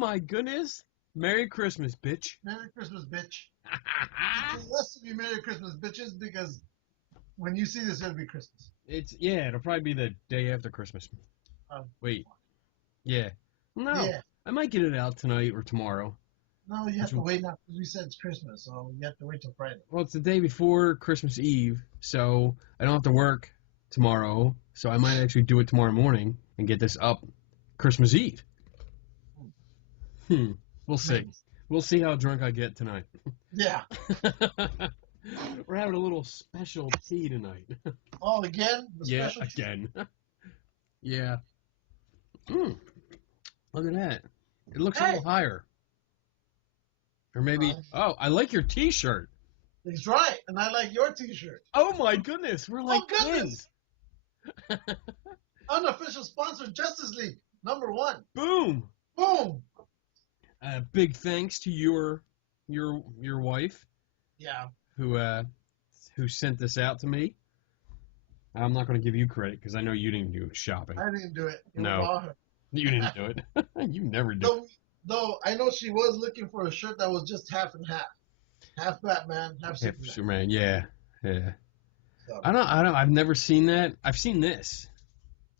my goodness. Merry Christmas, bitch. Merry Christmas, bitch. It's less to be Merry Christmas, bitches, because when you see this, it'll be Christmas. It'll probably be the day after Christmas. Wait. Yeah. No. Yeah. I might get it out tonight or tomorrow. No, you have to wait now, because we said it's Christmas, so you have to wait till Friday. Well, it's the day before Christmas Eve, so I don't have to work tomorrow, so I might actually do it tomorrow morning and get this up Christmas Eve. We'll see. We'll see how drunk I get tonight. Yeah. We're having a little special tea tonight. Oh, again? Again. Yeah. Look at that. It looks a little higher. Or maybe... Oh, I like your t-shirt. That's right, and I like your t-shirt. Oh my goodness, we're like twins. Unofficial sponsor, Justice League, #1. Boom. Boom. Big thanks to your wife. Yeah. Who sent this out to me. I'm not going to give you credit because I know you didn't do the shopping. I didn't do it. No, you didn't do it. You never do. Though I know she was looking for a shirt that was just half and half. Half Batman, half Superman. Yeah. So. I've never seen that. I've seen this.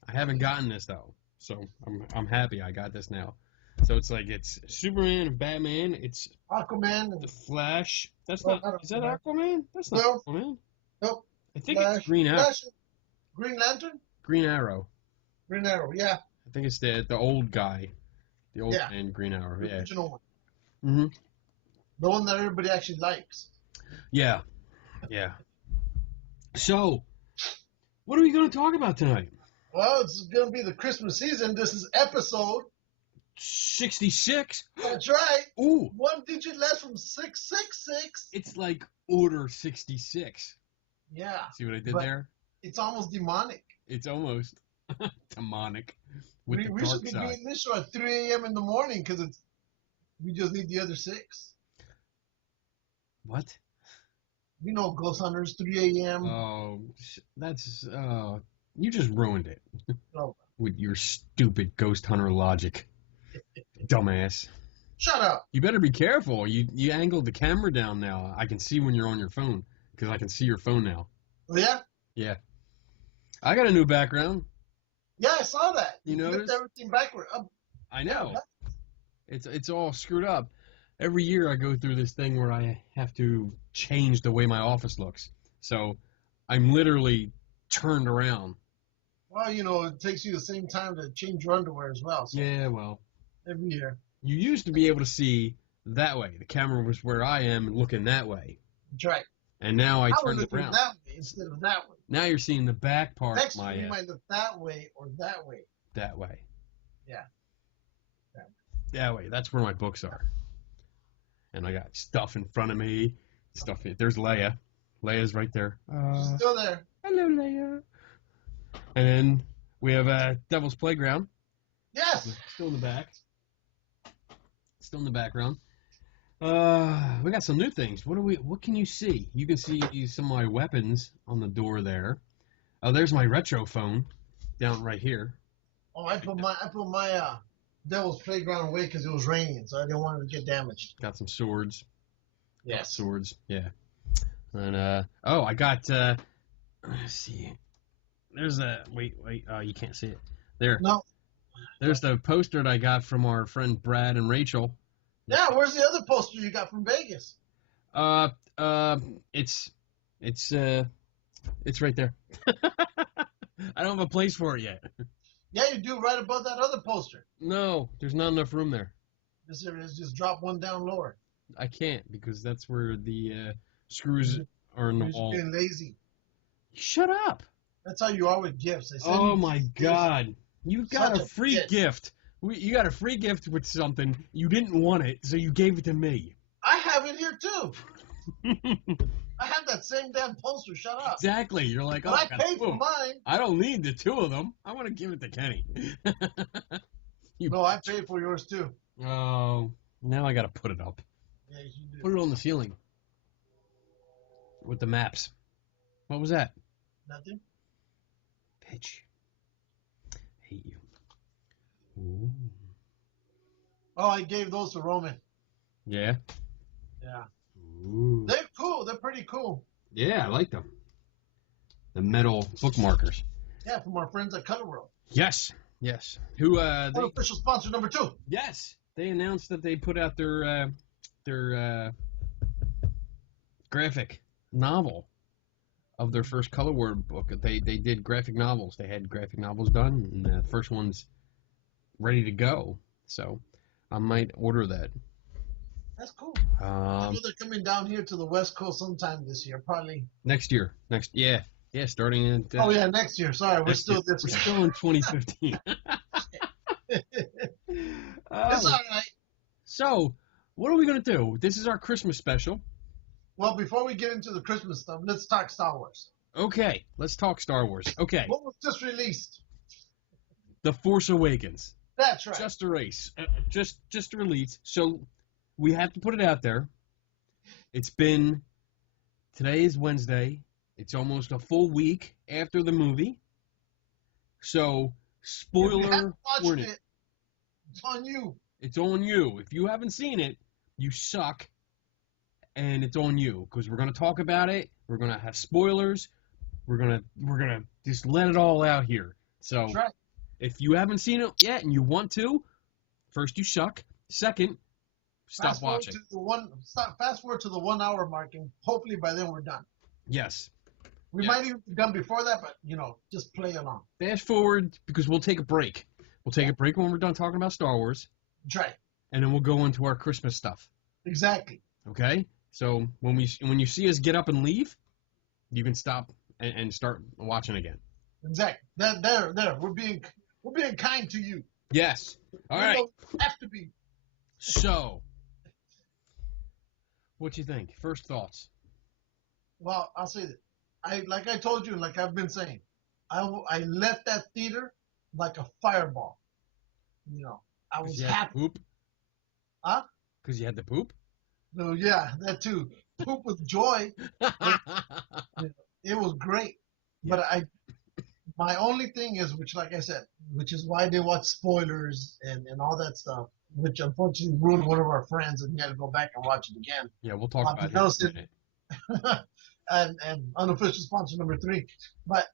I haven't gotten this though, so I'm happy I got this now. So it's like it's Superman and Batman. It's Aquaman. The Flash. That's not. Is that Aquaman? That's not Aquaman. Nope. I think it's Green Arrow. Green Lantern. Green Arrow. Green Arrow. Yeah. I think it's the old guy. The old man, Green Arrow. The original one. Mm-hmm. The one that everybody actually likes. Yeah. So, what are we going to talk about tonight? Well, it's going to be the Christmas season. This is episode 66. That's right. Ooh. One digit less from 666. It's like Order 66. Yeah. See what I did there? It's almost demonic. It's almost demonic. We should be doing this show at 3 a.m. in the morning because we just need the other 6. What? You know, Ghost Hunters, 3 a.m. Oh, that's you just ruined it. No. With your stupid Ghost Hunter logic. Dumbass. Shut up. You better be careful. You angled the camera down now. I can see when you're on your phone because I can see your phone now. Oh, yeah? Yeah. I got a new background. Yeah, I saw that. You noticed? Flipped everything backward. I know. It's all screwed up. Every year I go through this thing where I have to change the way my office looks. So I'm literally turned around. Well, you know, it takes you the same time to change your underwear as well. So yeah, well. Every year. You used to be able to see that way. The camera was where I am looking that way. That's right. And now I turned it around. That way instead of that way. Now you're seeing the back part Next of my you might look that way or that way. That way. Yeah. That way. That's where my books are. And I got stuff in front of me. There's Leia. Leia's right there. She's still there. Hello, Leia. And then we have Devil's Playground. Yes. Still in the back. Still in the background. We got some new things. What can you see? You can see some of my weapons on the door there. Oh, there's my retro phone down right here. Oh, I put my Devil's Playground away because it was raining, so I didn't want it to get damaged. Got some swords. Yes. Swords, yeah. And I got let's see. There's wait, you can't see it. There. No. There's the poster that I got from our friend Brad and Rachel. Yeah, where's the other poster you got from Vegas? It's right there. I don't have a place for it yet. Yeah, you do, right above that other poster. No, there's not enough room there. Just drop one down lower. I can't because that's where the screws are in the wall. You're being lazy. Shut up. That's how you are with gifts. Oh my God. You got a free gift. You got a free gift with something. You didn't want it, so you gave it to me. I have it here, too. I have that same damn poster. Shut up. Exactly. You're like, but I paid for mine. I don't need the 2 of them. I want to give it to Kenny. No, I paid for yours, too. Oh, now I got to put it up. Yeah, you do. Put it on the ceiling. With the maps. What was that? Nothing. Bitch. Hate you. Ooh. Oh, I gave those to Roman. Yeah. Yeah. Ooh. They're cool. They're pretty cool. Yeah, I like them. The metal bookmarkers. Yeah, from our friends at Color World. Yes. Yes. Who they Unofficial sponsor number 2. Yes. They announced that they put out their graphic novel of their first Color World book. They did graphic novels. They had graphic novels done, and the first one's ready to go. So I might order that. That's cool. I know they're coming down here to the West Coast sometime this year, probably. Next year. Yeah, starting in. Oh yeah, next year. Sorry, we're still this We're year. still in 2015. It's all right. So, what are we gonna do? This is our Christmas special. Well, before we get into the Christmas stuff, let's talk Star Wars. Okay, let's talk Star Wars. Okay, What was just released? The Force Awakens. That's right. Just a race. Just a release. So we have to put it out there. Today is Wednesday. It's almost a full week after the movie. So, spoiler if you haven't watched warning. it, it's on you. It's on you. If you haven't seen it, you suck. And it's on you. Because we're going to talk about it. We're going to have spoilers. We're gonna just let it all out here. So, That's right. if you haven't seen it yet and you want to, first, you suck. Second, stop watching. Fast forward to the 1 hour mark, and hopefully by then we're done. Yes. We might even be done before that, but just play along. Fast forward because we'll take a break. We'll take a break when we're done talking about Star Wars, That's right. and then we'll go into our Christmas stuff. Exactly. Okay? So when you see us get up and leave, you can stop and start watching again. Exactly. There. We're being kind to you. Yes. All right. We don't have to be. So, what you think? First thoughts. Well, I'll say that. Like I told you, like I've been saying, I left that theater like a fireball. I was happy. Poop? Huh? Because you had to poop? No, yeah, that too. Poop with joy. It was great. Yeah. But my only thing is, which like I said, which is why they watch spoilers and all that stuff, which unfortunately ruined one of our friends and he had to go back and watch it again. Yeah, we'll talk about it in a minute. and unofficial sponsor number 3. But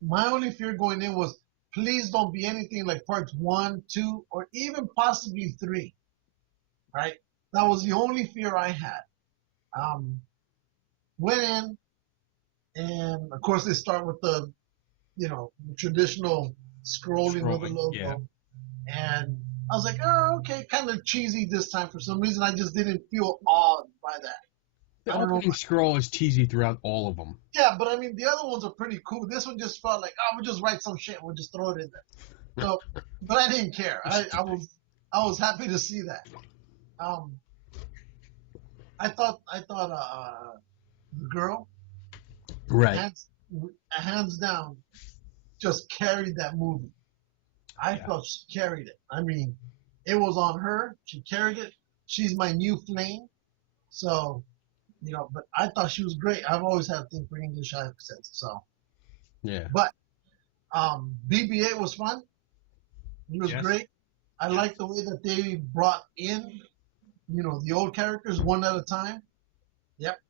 my only fear going in was, please don't be anything like parts 1, 2, or even possibly 3. Right? That was the only fear I had. Went in, and of course they start with the traditional scrolling of the logo. Yeah. And I was like, oh, okay, kind of cheesy this time. For some reason, I just didn't feel awed by that. The opening scroll is cheesy throughout all of them. Yeah, but I mean, the other ones are pretty cool. This one just felt like, we'll just write some shit and we'll just throw it in there. So, but I didn't care. I was happy to see that. I thought the girl, Right. hands down, just carried that movie. I felt she carried it. I mean, it was on her. She carried it. She's my new flame. So, but I thought she was great. I've always had a thing for English accents. So, Yeah. but BB-8 was fun. It was great. I like the way that they brought in, the old characters one at a time. Yep.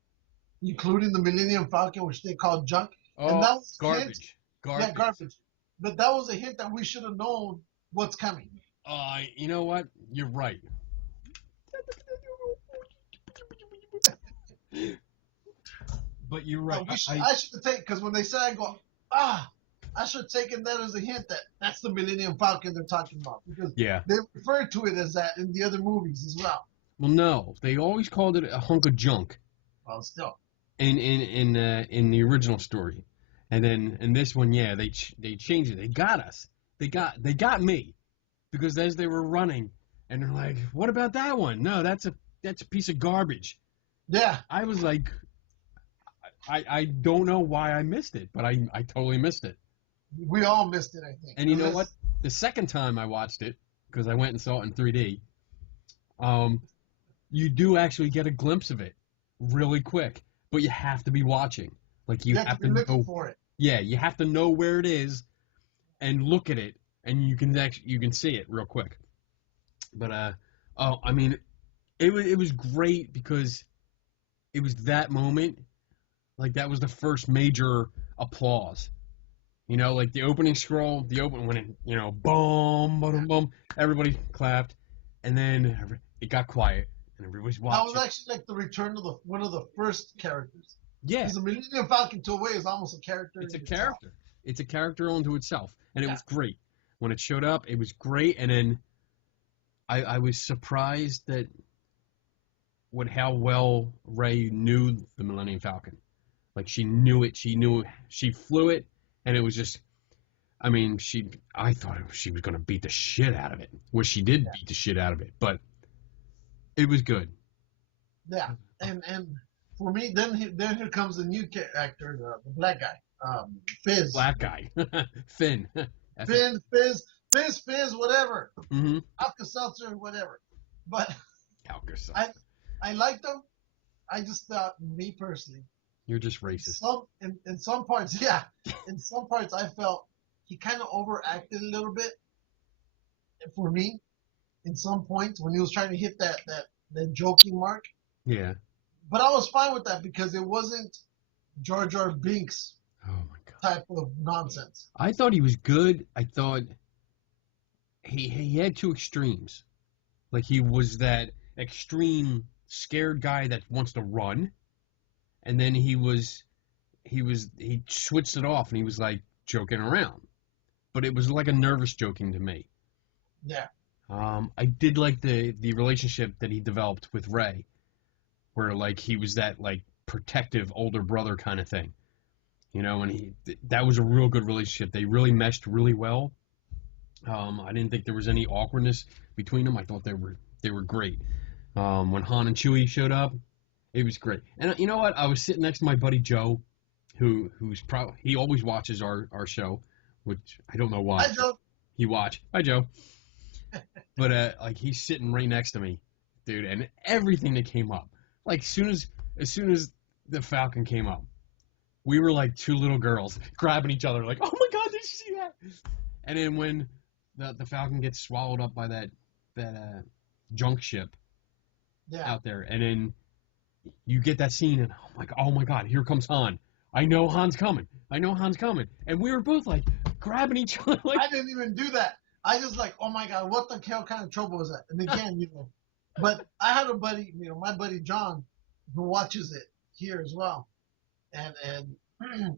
Including the Millennium Falcon, which they called junk. Oh, and that was garbage. Yeah, garbage. But that was a hint that we should have known what's coming. You know what? You're right. But you're right. I should have taken, because when they said, I go, I should have taken that as a hint that that's the Millennium Falcon they're talking about. Because they referred to it as that in the other movies as well. Well, no. They always called it a hunk of junk. Well, still. In the original story. And then in this one, they changed it. They got us. They got me. Because as they were running, and they're like, what about that one? No, that's a piece of garbage. Yeah. I was like, I don't know why I missed it, but I totally missed it. We all missed it, I think. And you know what? The second time I watched it, because I went and saw it in 3D, you do actually get a glimpse of it really quick, but you have to be watching. Like you have to be looking know for it. Yeah, you have to know where it is and look at it, and you can see it real quick. But oh, I mean, it was great because it was that moment. Like that was the first major applause. Like the opening scroll, the open when it, boom, boom, boom, everybody clapped, and then it got quiet, and everybody's That was watching. actually like the return of the one of the first characters. Yeah, Because the Millennium Falcon, to a way, is almost a character it's in a itself. character. It's a character unto itself, and it Yeah. was great when it showed up. It was great, and then I was surprised that how well Ray knew the Millennium Falcon. Like she knew it. She flew it, and it was just. I mean, I thought she was going to beat the shit out of it. Well, she did beat the shit out of it, but it was good. Yeah, and for me, then here comes the new actor, the black guy, Fizz, Black guy, Finn. Fizz, whatever, Mm-hmm. Alka-Seltzer, whatever. But Alka-Seltzer. I liked him. I just thought, me personally, You're just racist. in some parts, yeah, in some parts, I felt he kind of overacted a little bit for me. In some points, when he was trying to hit that joking mark. Yeah. But I was fine with that because it wasn't Jar Jar Binks Oh my god. type of nonsense. I thought he was good. I thought he had two extremes. Like he was that extreme scared guy that wants to run, and then he switched it off and he was like joking around. But it was like a nervous joking to me. Yeah. I did like the relationship that he developed with Ray, where like he was that like protective older brother kind of thing, and that was a real good relationship. They really meshed really well. I didn't think there was any awkwardness between them. I thought they were great. When Han and Chewie showed up, it was great. And you know what? I was sitting next to my buddy Joe, who's probably he always watches our show, which I don't know why. Hi, Joe. He watched. Hi Joe. But like he's sitting right next to me, dude, and everything that came up, like as soon as the Falcon came up, we were like two little girls grabbing each other, like, oh my god, did you see that? And then when the Falcon gets swallowed up by that junk ship Yeah. out there, and then you get that scene, and I'm like, oh my god, here comes Han. I know Han's coming. And we were both like grabbing each other, like. I didn't even do that. I just like, oh my god, what the hell kind of trouble is that? And again, but I had a buddy, my buddy John, who watches it here as well, and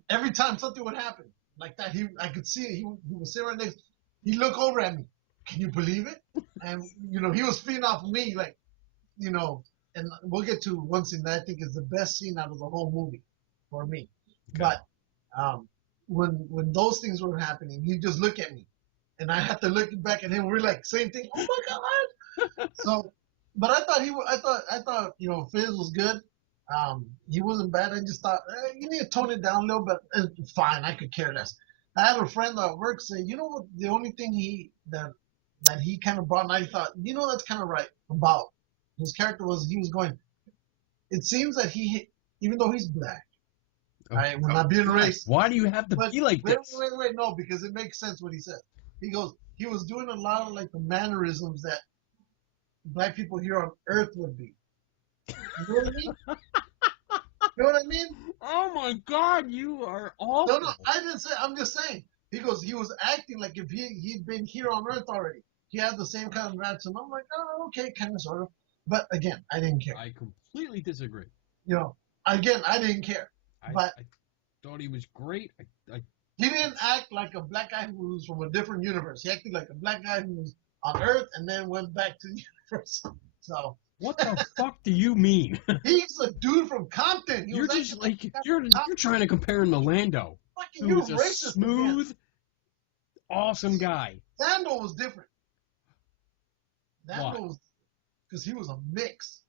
every time something would happen like that, I could see it. He was sitting right next. He'd look over at me. Can you believe it? And he was feeding off of me, like, and we'll get to one scene that I think is the best scene out of the whole movie for me. Okay. But when those things were happening, he'd just look at me. And I had to look back at him. We're like, same thing. Oh my god! So, but I thought Fizz was good. He wasn't bad. I just thought you need to tone it down a little bit. Fine, I could care less. I had a friend at work say, what? The only thing that he kind of brought, and I thought, that's kind of right about his character was he was going. It seems that even though he's black, right, we're not being racist. Why do you have to be like this? Wait, no, because it makes sense what he said. He goes, he was doing a lot of like the mannerisms that black people here on Earth would be. You know what I mean? You know what I mean? Oh my god, you are awful. No, I didn't say. I'm just saying. He goes, he was acting like if he'd been here on Earth already. He had the same kind of rats, and I'm like, oh, okay, kind of, sort of. But again, I didn't care. I completely disagree. Again, I didn't care. But I thought he was great. He didn't act like a black guy who was from a different universe. He acted like a black guy who was on Earth and then went back to the universe. So what the fuck do you mean? He's a dude from Compton. You're just like you're trying to compare him to Lando, who's a smooth, awesome guy. Lando was different. Lando was because he was a mix.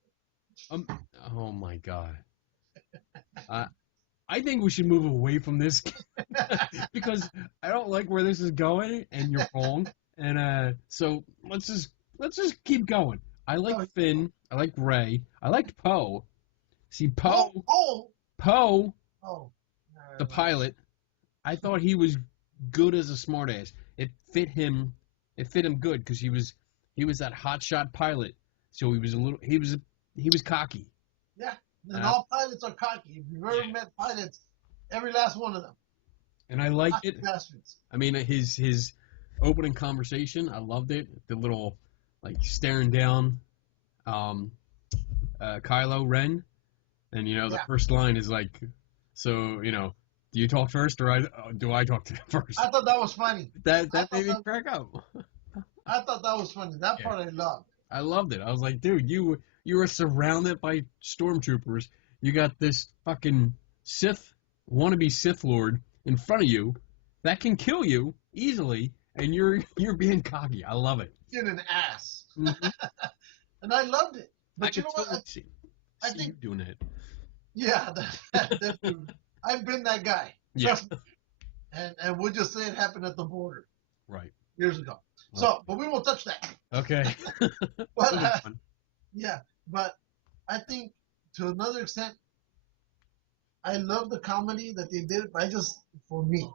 Oh my god. I think we should move away from this because I don't like where this is going, and you're wrong. And so let's just keep going. I like Finn. I like Ray. I liked Poe. See Poe, the pilot. I thought he was good as a smartass. It fit him. It fit him good because he was He was that hotshot pilot, so he was cocky. Yeah, and all pilots are cocky. If you've ever met pilots, every last one of them. And I liked it. Bastards. I mean, his opening conversation, I loved it. The little like staring down, Kylo Ren, and the first line is like, so do you talk first or do I talk first? I thought that was funny. That made me crack up. I thought that was funny. That part I loved. I loved it. I was like, dude, you were surrounded by stormtroopers. You got this fucking wannabe Sith Lord in front of you that can kill you easily, and you're being cocky. I love it. In an ass. Mm-hmm. And I loved it. But I you know what? I think you doing it. Yeah, I've been that guy. Trust me. And we'll just say it happened at the border. Right. Years ago. So, but we won't touch that. Okay. But but I think to another extent, I love the comedy that they did. But for me,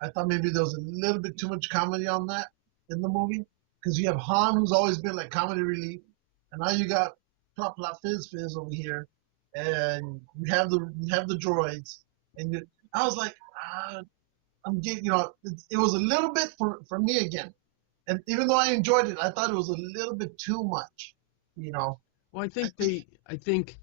I thought maybe there was a little bit too much comedy on that in the movie, because you have Han, who's always been like comedy relief, and now you got plop plop fizz fizz over here, and you have the droids, and I was like, I'm getting, it was a little bit for me again. And even though I enjoyed it, I thought it was a little bit too much, Well, I think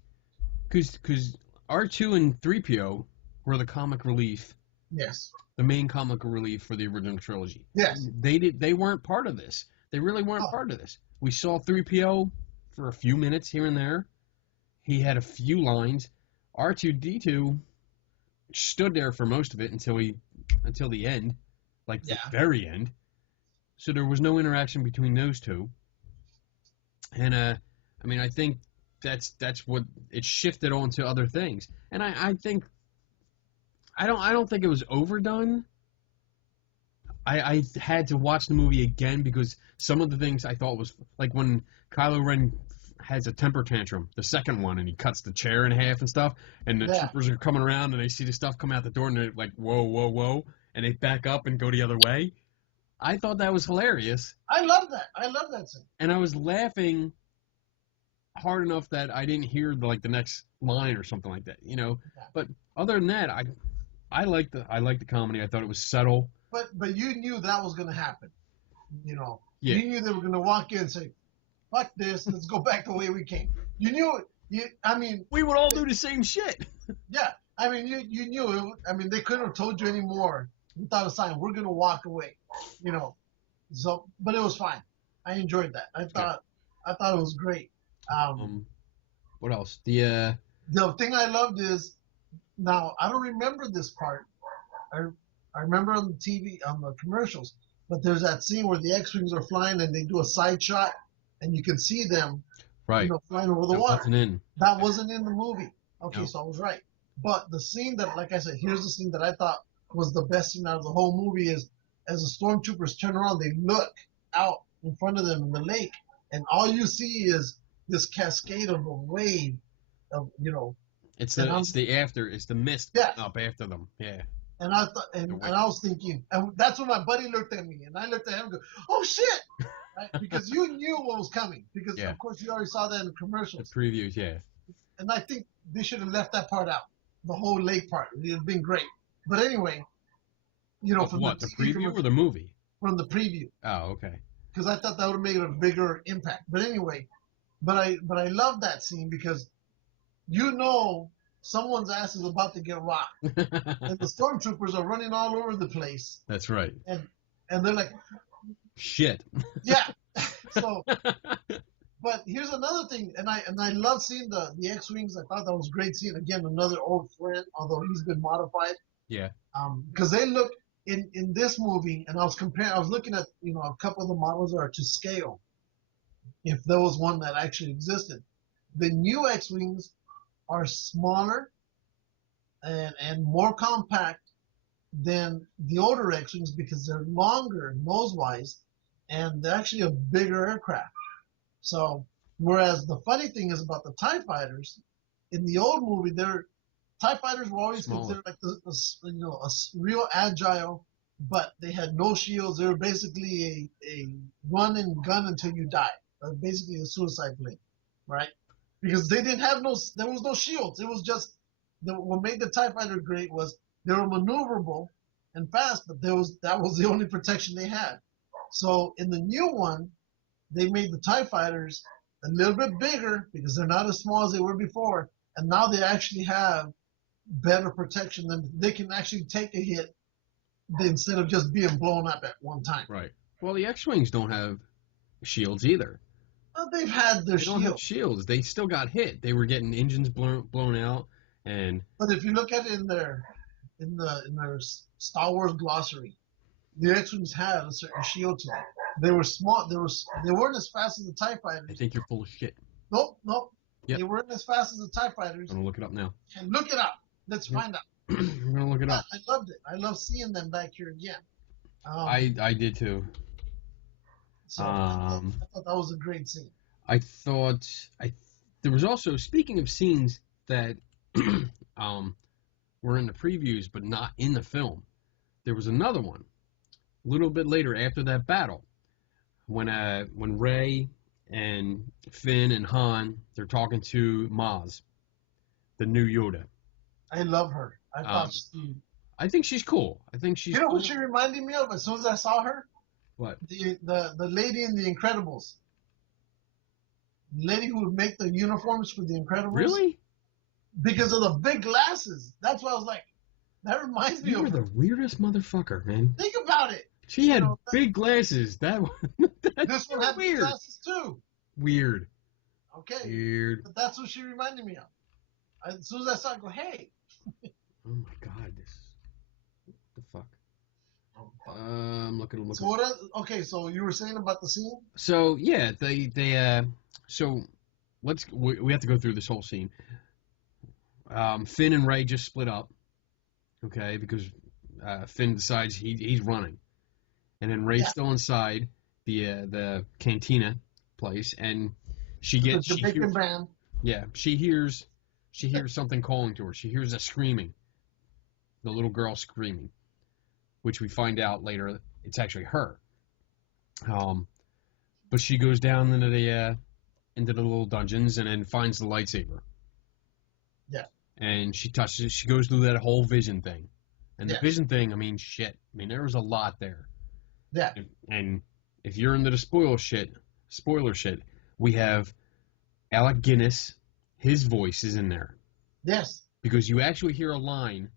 because R2 and 3PO were the comic relief. Yes. The main comic relief for the original trilogy. Yes. They weren't part of this. They really weren't part of this. We saw 3PO for a few minutes here and there. He had a few lines. R2-D2 stood there for most of it until the end, like the very end. So there was no interaction between those two. And I mean, I think that's what it shifted on to other things. And I think I don't think it was overdone. I had to watch the movie again because some of the things I thought was like when Kylo Ren has a temper tantrum, the second one, and he cuts the chair in half and stuff, and the troopers are coming around and they see the stuff come out the door and they're like, whoa, whoa, whoa, and they back up and go the other way. I thought that was hilarious. I love that. I love that scene. And I was laughing hard enough that I didn't hear the next line or something like that, But other than that, I liked the comedy. I thought it was subtle. But you knew that was going to happen, Yeah. You knew they were going to walk in and say, "Fuck this, let's go back the way we came." You knew it. We would all do the same shit. Yeah. I mean, you knew it. I mean, they couldn't have told you any more without a sign. We're going to walk away, So, but it was fine. I enjoyed that. I thought it was great. What else? The thing I loved is, now I don't remember this part. I remember on the TV, on the commercials, but there's that scene where the X-Wings are flying and they do a side shot and you can see them, right, flying over the water. That wasn't in the movie. Okay, No. So I was right. But the scene that, like I said, here's the scene that I thought was the best scene out of the whole movie is, as the stormtroopers turn around, they look out in front of them in the lake, and all you see is this cascade of a wave of, It's the mist up after them. Yeah. And I thought, and I was thinking, and that's when my buddy looked at me, and I looked at him and go, "Oh shit!" Right? Because you knew what was coming, because of course you already saw that in the commercials. The previews, yeah. And I think they should have left that part out, the whole lake part. It would have been great. But anyway, from the preview or the movie? From the preview. Oh, okay. Because I thought that would have made a bigger impact. But anyway, but I love that scene because someone's ass is about to get rocked. And the stormtroopers are running all over the place. That's right. And they're like, shit. Yeah. So, but here's another thing, and I love seeing the X-Wings. I thought that was a great scene. Again, another old friend, although he's been modified. Yeah. Because they look in this movie, and I was looking at a couple of the models are to scale. If there was one that actually existed, the new X-Wings are smaller and more compact than the older X-Wings because they're longer nose-wise, and they're actually a bigger aircraft. So, whereas the funny thing is about the TIE fighters, in the old movie, TIE fighters were always considered like a real agile but they had no shields. They were basically a run and gun until you die. Basically a suicide plane, right? Because they didn't have there was no shields. It was just what made the TIE fighter great was they were maneuverable and fast, but that was the only protection they had. So in the new one, they made the TIE fighters a little bit bigger because they're not as small as they were before, and now they actually have better protection than they can actually take a hit instead of just being blown up at one time. Right. Well, the X-wings don't have shields either. Well, they've had their They don't have shield, shields. They still got hit. They were getting engines blown out, and but if you look at it in their Star Wars glossary, the X-wings had a certain shield to them. They were small. They weren't as fast as the TIE I fighters. think you're full of shit. Nope, nope. Yep. They weren't as fast as the TIE fighters. I'm gonna look it up now. And look it up. Let's find out. I'm gonna look it up. I loved it. I love seeing them back here again. I did too. So I thought that was a great scene. I thought there was also, speaking of scenes that were in the previews but not in the film, there was another one a little bit later after that battle when Rey and Finn and Han, they're talking to Maz, the new Yoda. I love her. I thought I think she's cool. I think she's. You know cool. what she reminded me of as soon as I saw her? What? The lady in The Incredibles. The lady who would make the uniforms for The Incredibles. Really? Because of the big glasses. That's why I was like, that reminds me You were of her. the weirdest motherfucker, man. Think about it. She had big glasses. That's This one had weird. big glasses too. Weird. Okay. Weird. But that's what she reminded me of. As soon as I saw it, I go, hey. Oh my god, what the fuck? I'm looking. So okay, so you were saying about the scene? So yeah, so we have to go through this whole scene. Finn and Rey just split up, okay, because Finn decides he's running, and then Rey's still inside the cantina place, and she hears something calling to her. She hears a screaming, the little girl screaming, which we find out later it's actually her. But she goes down into the little dungeons and then finds the lightsaber. Yeah. And she goes through that whole vision thing. And the vision thing, I mean, shit. I mean, there was a lot there. Yeah. And if you're into the spoiler shit, we have Alec Guinness. His voice is in there. Yes. Because you actually hear a line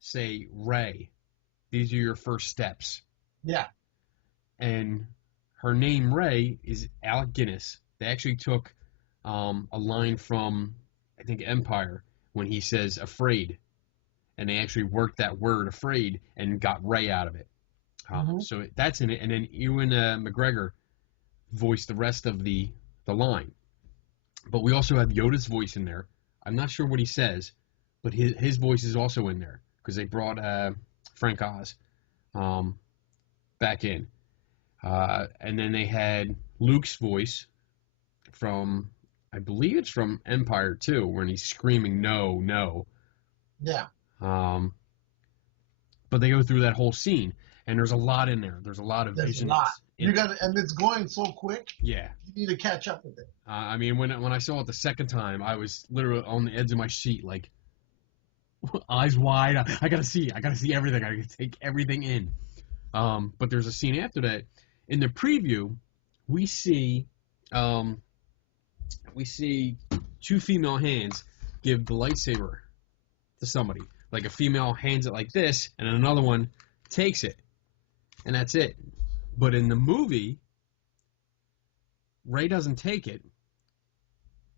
say, Rey, these are your first steps. Yeah. And her name, Rey, is Alec Guinness. They actually took a line from, I think, Empire, when he says afraid. And they actually worked that word, afraid, and got Rey out of it. So that's in it. And then Ewan McGregor voiced the rest of the line. But we also have Yoda's voice in there. I'm not sure what he says, but his voice is also in there because they brought Frank Oz back in. And then they had Luke's voice from, I believe it's from Empire too, when he's screaming, no, no. Yeah. But they go through that whole scene, and there's a lot in there. There's a lot of visions. A lot. And it's going so quick. Yeah. You need to catch up with it. I mean, when I saw it the second time, I was literally on the edge of my seat, like, eyes wide. I gotta see everything. I gotta take everything in. But there's a scene after that. In the preview, we see two female hands give the lightsaber to somebody. Like a female hands it like this, and another one takes it, and that's it. But in the movie, Rey doesn't take it.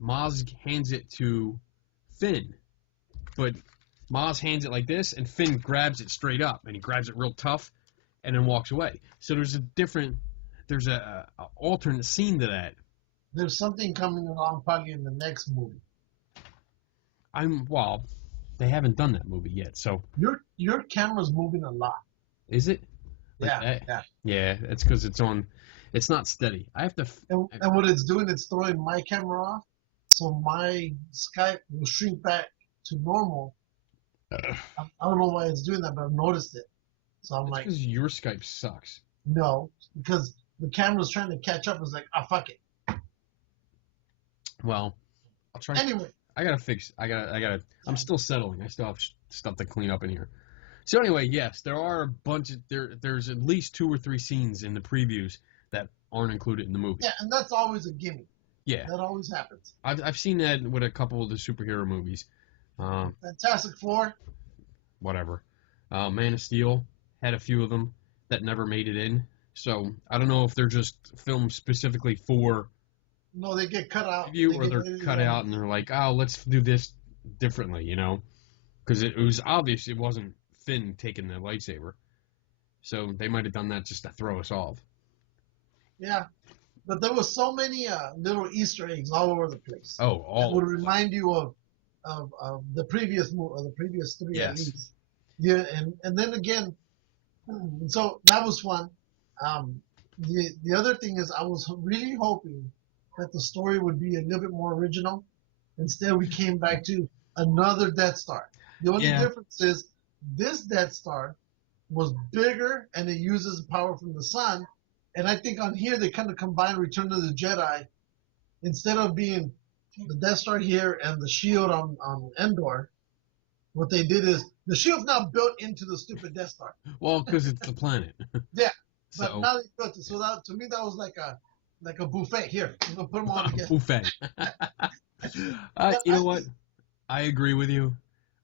Maz hands it to Finn, but Maz hands it like this, and Finn grabs it straight up, and he grabs it real tough, and then walks away. So there's a alternate scene to that. There's something coming along probably in the next movie. They haven't done that movie yet, so your camera's moving a lot. Is it? Yeah. Yeah, it's because it's not steady. I have to. And what it's doing, it's throwing my camera off, so my Skype will shrink back to normal. I don't know why it's doing that, but I've noticed it. So I'm It's like, because your Skype sucks. no, because the camera's trying to catch up. It's like, ah, fuck it. Well, I'll try. Anyway, I gotta fix. I'm still settling. I still have stuff to clean up in here. So anyway, yes, there are a bunch of There's at least 2 or 3 scenes in the previews that aren't included in the movie. yeah, and that's always a gimme. Yeah, That always happens. I've seen that with a couple of the superhero movies. Fantastic Four. Whatever. Man of Steel had a few of them that never made it in. So I don't know if they're just filmed specifically for No, they get cut out. review, or they're cut out and they're like, oh, let's do this differently, you know? Because it was obvious it wasn't Finn taking the lightsaber. So they might have done that just to throw us off. Yeah, but there was so many little Easter eggs all over the place. Oh, That all. would remind you of the previous the previous three at Yes. least. Yeah, and then again, so that was fun. The other thing is, I was really hoping that the story would be a little bit more original. Instead, we came back to another Death Star. The only Yeah. difference is this Death Star was bigger and it uses power from the sun. And I think on here they kind of combined Return of the Jedi. Instead of being the Death Star here and the shield on Endor, what they did is the shield's now built into the stupid Death Star. Well, because it's the planet. Yeah, but So, now they built it. So that to me that was like a buffet. Here, I'm gonna put them all together. buffet. You know what? I agree with you.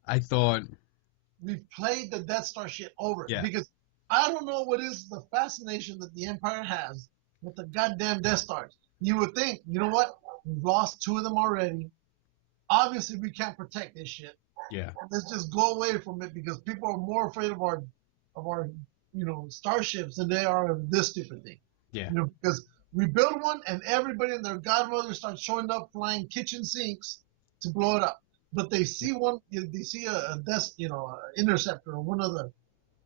I thought, We've played the Death Star shit over Yeah. because I don't know what is the fascination that the Empire has with the goddamn Death Stars. You would think, you know what? We've lost 2 of them already. Obviously, we can't protect this shit. yeah, Let's just go away from it because people are more afraid of our starships than they are of this stupid thing. Yeah. Because we build one and everybody and their godmother starts showing up flying kitchen sinks to blow it up. But they see they see a interceptor or one of the,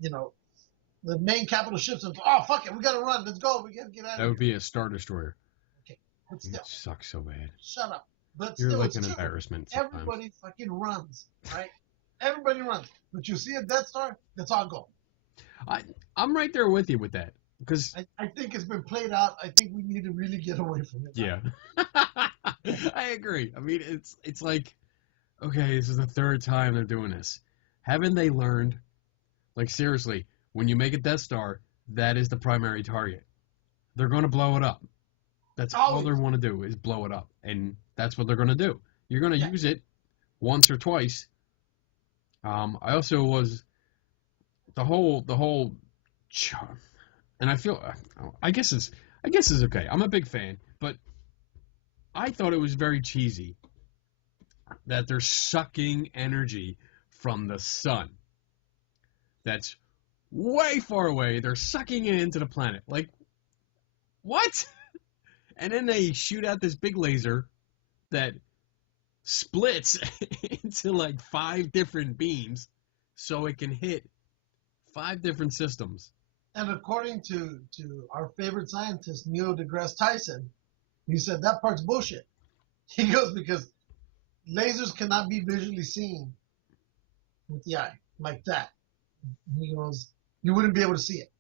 the main capital ships and oh fuck it, we gotta run, let's go, we gotta get out that of would here. be a Star Destroyer. Okay, but It still, sucks so bad. shut up. But You're still, like it's an true. embarrassment sometimes. Everybody fucking runs, right? Everybody runs. But you see a Death Star, that's all go. I'm right there with you with that. Because, I think it's been played out. I think we need to really get away from it. yeah. I agree. I mean, it's like, okay, this is the 3rd time they're doing this. Haven't they learned? Like, seriously, when you make a Death Star, that is the primary target. They're going to blow it up. That's all they want to do is blow it up. And that's what they're going to do. You're going to use it once or twice. I also was the whole and I guess it's okay. I'm a big fan, but I thought it was very cheesy that they're sucking energy from the sun. That's way far away. They're sucking it into the planet. Like, what? And then they shoot out this big laser that splits into like 5 different beams so it can hit 5 different systems. And according to our favorite scientist, Neil deGrasse Tyson, he said that part's bullshit. He goes, because lasers cannot be visually seen with the eye like that. He goes, you wouldn't be able to see it.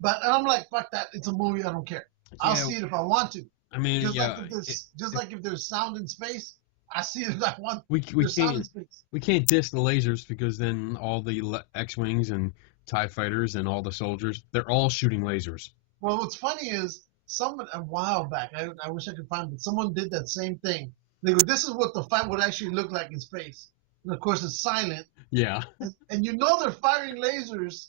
But and I'm like, fuck that. It's a movie. I don't care. I'll see it if I want to. I mean, like if there's sound in space, I see it if I want. We can't diss the lasers because then all the X-wings and TIE fighters and all the soldiers, they're all shooting lasers. Well, what's funny is someone a while back, I wish I could find it, but someone did that same thing. They go, this is what the fight would actually look like in space. And of course, it's silent. Yeah. And they're firing lasers,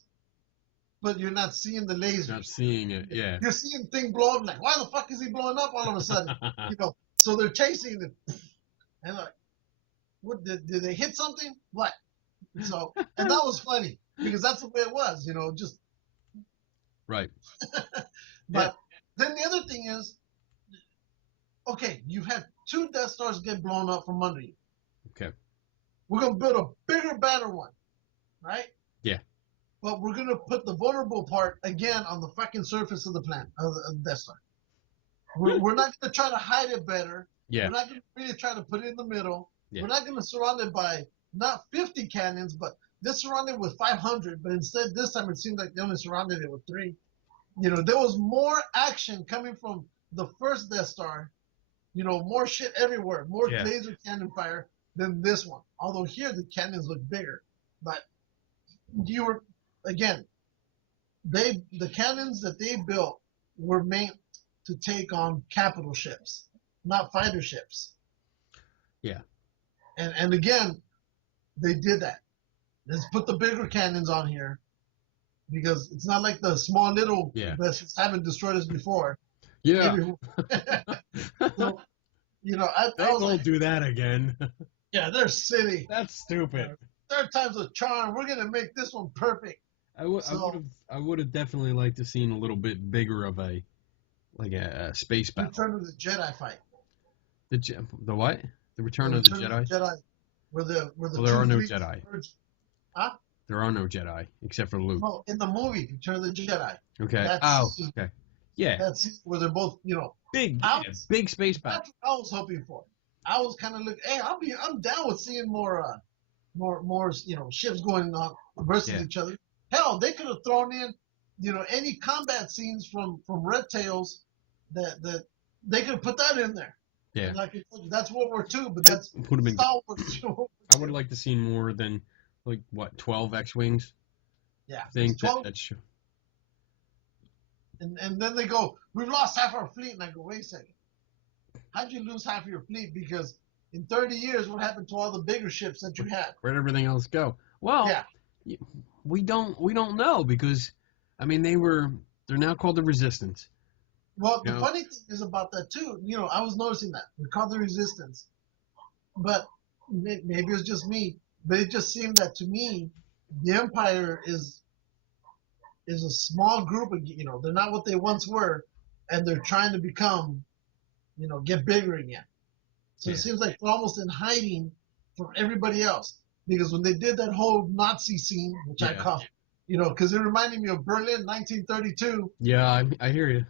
but you're not seeing the laser. Not seeing it, yeah. You're seeing thing blow up, like, why the fuck is he blowing up all of a sudden? So they're chasing it. And like, what, did they hit something? What? So, and that was funny, because that's the way it was, just. Right. But then the other thing is, okay, you've had 2 Death Stars get blown up from under you. Okay. We're going to build a bigger, badder one, right? Yeah. But we're going to put the vulnerable part again on the fucking surface of the planet, of the Death Star. We're not going to try to hide it better. Yeah. We're not going to really try to put it in the middle. Yeah. We're not going to surround it by not 50 cannons, but they surrounded with 500, but instead this time it seemed like they only surrounded it with 3. There was more action coming from the first Death Star. More shit everywhere, more Yeah. laser cannon fire than this one. Although here the cannons look bigger, but you were again, the cannons that they built were meant to take on capital ships, not fighter ships. Yeah. And again, they did that. Let's put the bigger cannons on here because it's not like the small little vessels haven't destroyed us before. Yeah. So, they I was won't like, do that again. Yeah, they're silly. That's stupid. Third time's a charm. We're gonna make this one perfect. I would have definitely liked to seen a little bit bigger of a space battle. Return of the Jedi fight. The what? The Return of the Jedi. Where the well, there are no Jedi. Huh? There are no Jedi except for Luke. No, in the movie Return of the Jedi. Okay. Okay. Yeah. That's where they're both, big space battle. That's what I was hoping for. I was kind of looking. Hey, I'm down with seeing more ships going on versus each other. Hell, they could have thrown in, any combat scenes from Red Tails that they could have put that in there. Yeah. And like I told you, that's World War II, but that's Star Wars. I would have liked to see more than 12 X-wings. Yeah. I think that's true. And then they go, we've lost half our fleet, and I go, wait a second. How'd you lose half of your fleet? Because in 30 years, what happened to all the bigger ships that you had? Where'd everything else go? Well, we don't know because, they're now called the Resistance. Well, the funny thing is about that too. I was noticing that they're called the Resistance, but maybe it's just me. But it just seemed that to me, the Empire is a small group of they're not what they once were, and they're trying to become, get bigger again. So it seems like they're almost in hiding from everybody else. Because when they did that whole Nazi scene, which I call, because it reminded me of Berlin, 1932. Yeah, I hear you.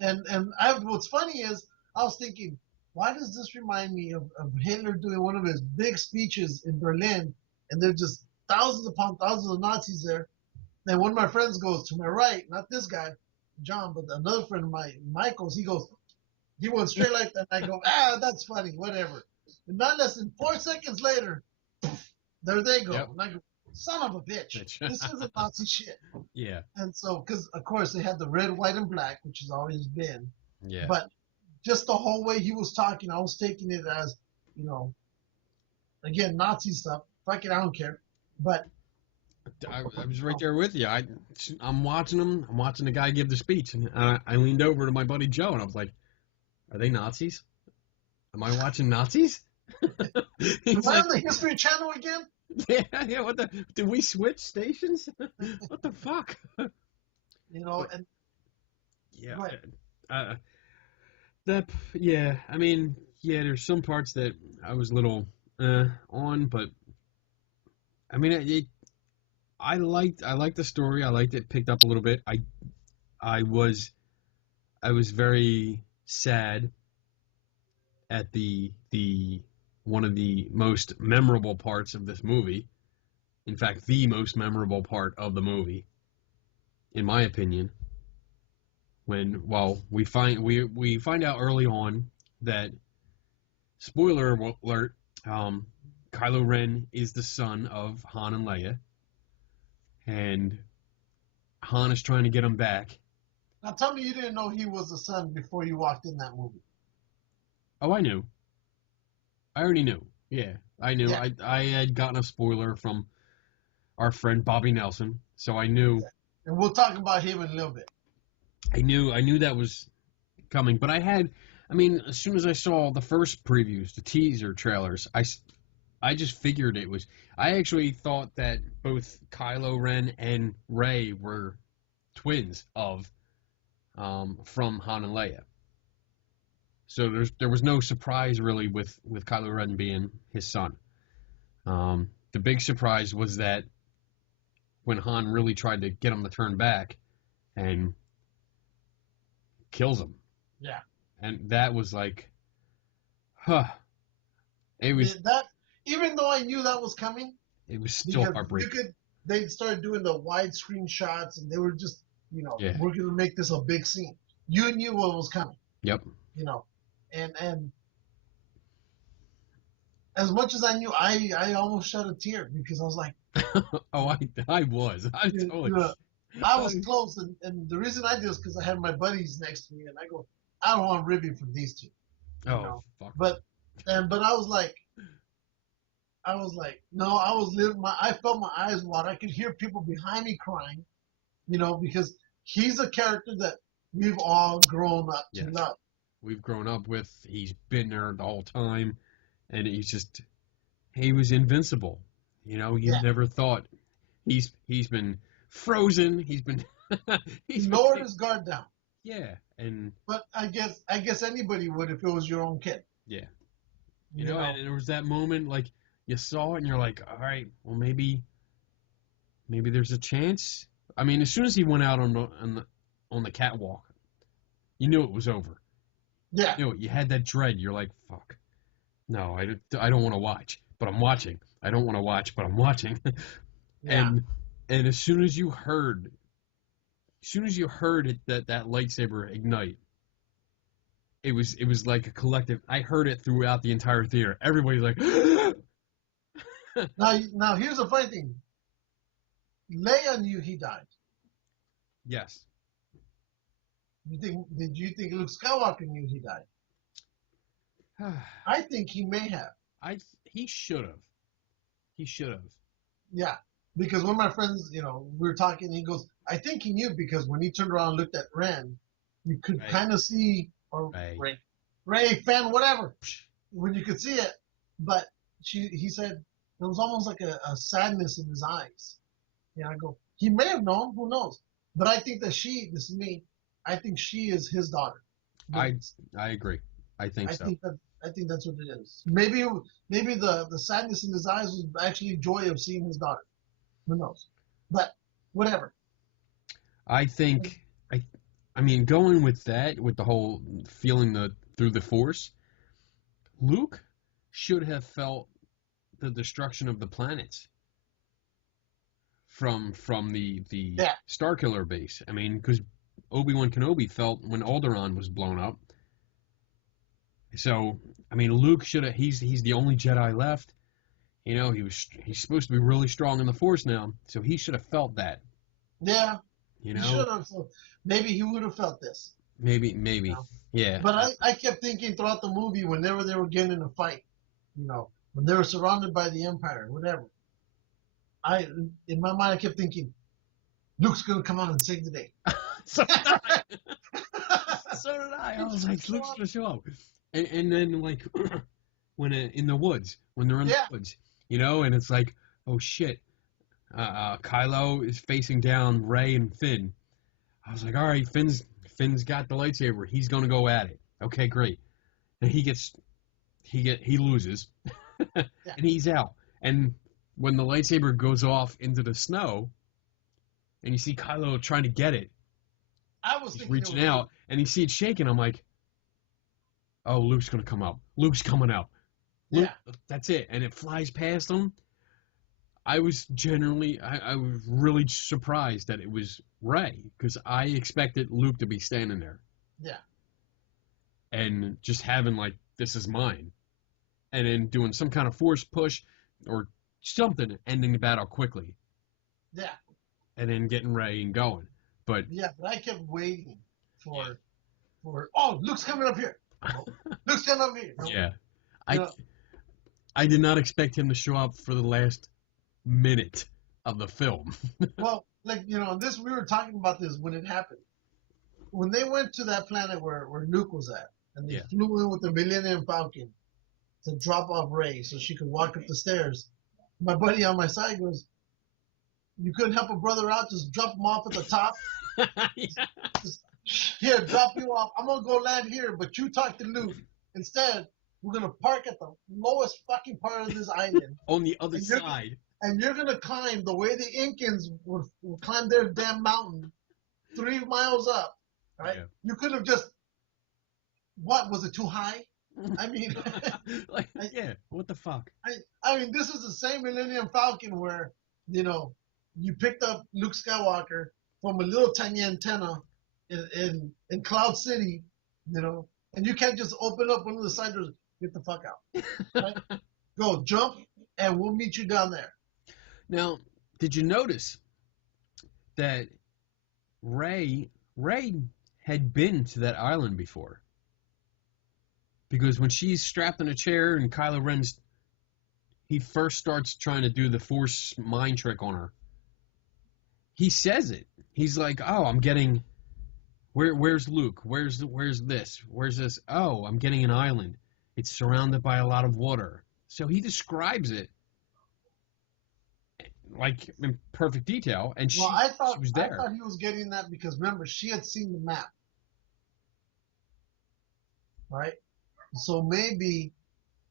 And what's funny is I was thinking, why does this remind me of Hitler doing one of his big speeches in Berlin, and there's just thousands upon thousands of Nazis there. And one of my friends goes, to my right, not this guy, John, but another friend of mine, Michael's, he went straight like that. And I go, that's funny, whatever. And not less than 4 seconds later, there they go. Yep. And I go, son of a bitch. This isn't Nazi shit. Yeah. And so, because, of course, they had the red, white, and black, which has always been. Yeah. But just the whole way he was talking, I was taking it as, again, Nazi stuff. Fuck it, I don't care. But I was right there with you. I'm watching him. I'm watching the guy give the speech, and I leaned over to my buddy Joe, and I was like, "Are they Nazis? Am I watching Nazis?" Am I on the History Channel again? Yeah. What the? Did we switch stations? What the fuck? And yeah. There's some parts that I was a little on, but I liked the story. I liked it picked up a little bit. I was very sad at the one of the most memorable parts of this movie. In fact, the most memorable part of the movie, in my opinion. We find out early on that, spoiler alert, Kylo Ren is the son of Han and Leia, and Han is trying to get him back. Now tell me you didn't know he was the son before you walked in that movie. Oh, I knew. I already knew. Yeah, I knew. Yeah. I had gotten a spoiler from our friend Bobby Nelson, so I knew. And we'll talk about him in a little bit. I knew that was coming, but as soon as I saw the first previews, the teaser trailers, I just figured it was. I actually thought that both Kylo Ren and Rey were twins from Han and Leia. So there was no surprise really with Kylo Ren being his son. The big surprise was that when Han really tried to get him to turn back and kills him. Yeah. And that was like, It was that. Even though I knew that was coming, it was still because heartbreaking. they started doing the widescreen shots, and they were just, Yeah. we're gonna make this a big scene. You knew what was coming, Yep. and as much as I knew, I almost shed a tear because I was like, Oh, I was. I you totally. know, I was close, and the reason I did is because I had my buddies next to me, and I go, I don't want Ribby from these two, Oh, fuck. but but I was like, no, I was living I felt my eyes water. I could hear people behind me crying, because he's a character that we've all grown up to Yes. love. We've grown up with. He's been there the whole time, and he was invincible. You Yeah, never thought he's been frozen. He's been he he's been lowered his guard down. yeah, and But I guess anybody would if it was your own kid. yeah, You know, and there was that moment like you saw it and you're like, all right, well maybe there's a chance. I mean, as soon as he went out on the catwalk, you knew it was over. yeah, You knew it. You had that dread. You're like, fuck. No, I don't want to watch, but I'm watching. I don't want to watch, but I'm watching. yeah. And as soon as you heard it, that lightsaber ignite, it was like a collective. I heard it throughout the entire theater. Everybody's like, Now here's the funny thing. Leia knew he died. yes. Did you think Luke Skywalker knew he died? I think he may have. He should have. He should have. Yeah, because one of my friends, we were talking, he goes, I think he knew because when he turned around and looked at Ren, you could Right. kind of see, or Right. Ray, Fan, whatever, when you could see it. But he said there was almost like a sadness in his eyes. Yeah, I go, he may have known, who knows? But I think that this is me, I think she is his daughter. I agree. I think I so. think that's what it is. Maybe the sadness in his eyes was actually joy of seeing his daughter. Who knows? But whatever. I think I mean going with that, with the whole feeling through the Force, Luke should have felt the destruction of the planets from the Yeah. Starkiller base. I mean, because Obi-Wan Kenobi felt when Alderaan was blown up. So I mean, Luke should have. He's the only Jedi left. He's supposed to be really strong in the Force now, so he should have felt that. Yeah. You He know, should have. So maybe he would have felt this. maybe, No. yeah. But I kept thinking throughout the movie whenever they were getting in a fight, when they were surrounded by the Empire, whatever. In my mind I kept thinking, Luke's gonna come out and save the day. So did I. So did I. I was like, Luke's gonna show up, and then like when in the woods, when they're in the woods, and it's like, oh shit, Kylo is facing down Rey and Finn. I was like, all right, Finn's got the lightsaber. He's gonna go at it. Okay, great. And he loses, and he's out. And when the lightsaber goes off into the snow, and you see Kylo trying to get it, I was he's thinking reaching out, and you see it shaking. I'm like, oh, Luke's gonna come out. Luke's coming out. Luke, that's it. And it flies past him. I was really surprised that it was Rey, because I expected Luke to be standing there. Yeah. And just having like, this is mine. And then doing some kind of force push or something, ending the battle quickly. Yeah. And then getting Rey and going. But I kept waiting for oh, Luke's coming up here. No. Luke's coming up here. No. Yeah. I did not expect him to show up for the last minute of the film. Well, like, this, we were talking about this when it happened. When they went to that planet where Luke was at, and they flew in with the Millennium Falcon to drop off Rey so she could walk up the stairs, my buddy on my side goes, you couldn't help a brother out, just drop him off at the top. Just, here, drop you off. I'm going to go land here, but you talk to Luke. Instead, we're going to park at the lowest fucking part of this island. On the other side. And you're going to climb the way the Incans would climb their damn mountain 3 miles up. Right? Yeah. You could have just, what, was it too high? I mean, Like, I, yeah, what the fuck? I mean, this is the same Millennium Falcon where, you know, you picked up Luke Skywalker from a little tiny antenna in Cloud City, you know, and you can't just open up one of the side doors. Get the fuck out, right? Go jump, and we'll meet you down there. Now, did you notice that Ray had been to that island before? Because when she's strapped in a chair and Kylo Ren's, he first starts trying to do the Force mind trick on her. He says it. He's like, "Oh, I'm getting where's Luke? Where's this? Where's this? Oh, I'm getting an island. It's surrounded by a lot of water." So he describes it like in perfect detail, and Well, she was I there. thought he was getting that because remember she had seen the map, right? So maybe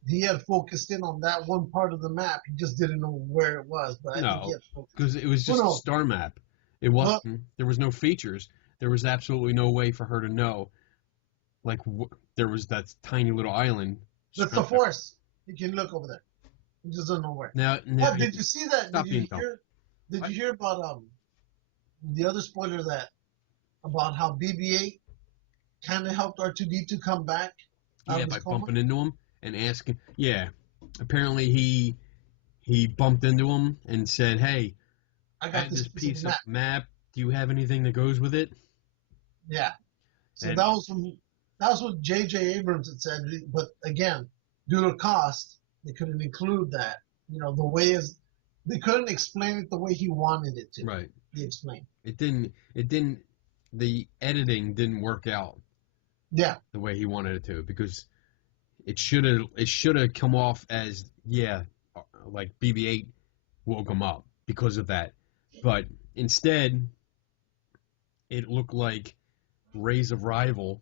he had focused in on that one part of the map. He just didn't know where it was, but I think he No, had focused. because it was just a No, star map. It but wasn't. There was no features. There was absolutely no way for her to know. Like there was that tiny little island. that's the Force. You can look over there. He just doesn't know where. Now, But did you see that? stop being dumb. Did What? you hear about the other spoiler that about how BB-8 kind of helped R2D2 come back out Yeah, of his by coma? bumping into him and asking. Yeah, apparently he bumped into him and said, "Hey, I I got have this this piece of piece of map. map. Do you have anything that goes with it?" Yeah. So And that was what J.J. Abrams had said. But again, due to cost, they couldn't include that. You know, the way is they couldn't explain it the way he wanted it to. right, He explained. it didn't. It didn't. The editing didn't work out Yeah. the way he wanted it to because it should have come off as like BB-8 woke him up because of that, but instead it looked like Ray's arrival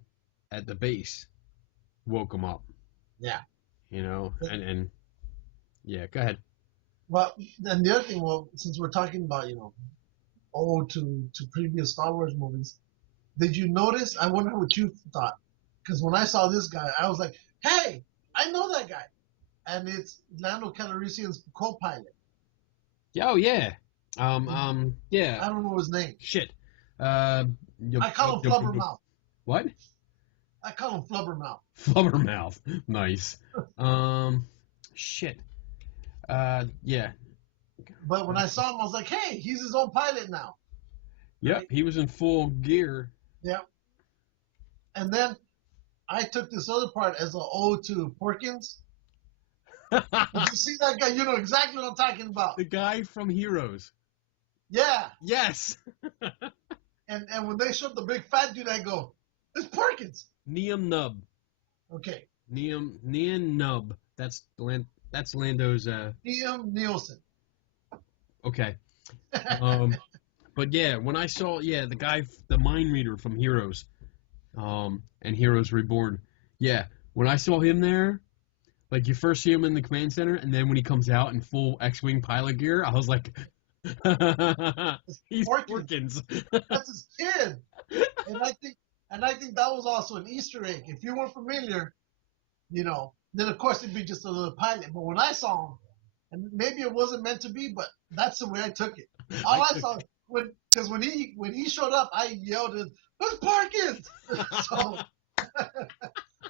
at the base woke him up. Yeah. And yeah, go ahead. Well, then the other thing, well, since we're talking about, old to previous Star Wars movies, did you notice? I wonder what you thought. Because when I saw this guy, I was like, hey, I know that guy. And it's Lando Calrissian's co-pilot. Oh yeah. I Yeah. don't know his name. Shit. I call him Flubbermouth. What? I call him Flubbermouth. Flubbermouth. Nice. Shit. Yeah. But when I saw him, I was like, hey, he's his own pilot now. Yep, Right? he was in full gear. Yeah. And then I took this other part as an ode to Porkins. Did you see that guy? You know exactly what I'm talking about. The guy from Heroes. Yeah. Yes. And when they showed the big fat dude, I go, it's Porkins. Neum Nub. Okay. Neum Nub. That's Lando's. Liam Nielsen. Okay. But yeah, when I saw the guy, the mind reader from Heroes, and Heroes Reborn, yeah, when I saw him there, like you first see him in the command center, and then when he comes out in full X-wing pilot gear, I was like, he's Porkins. That's his kid. And I think that was also an Easter egg. If you weren't familiar, then of course it'd be just a little pilot. But when I saw him, and maybe it wasn't meant to be, but that's the way I took it. All I saw because when he showed up, I yelled, "Who's Parkins?" so,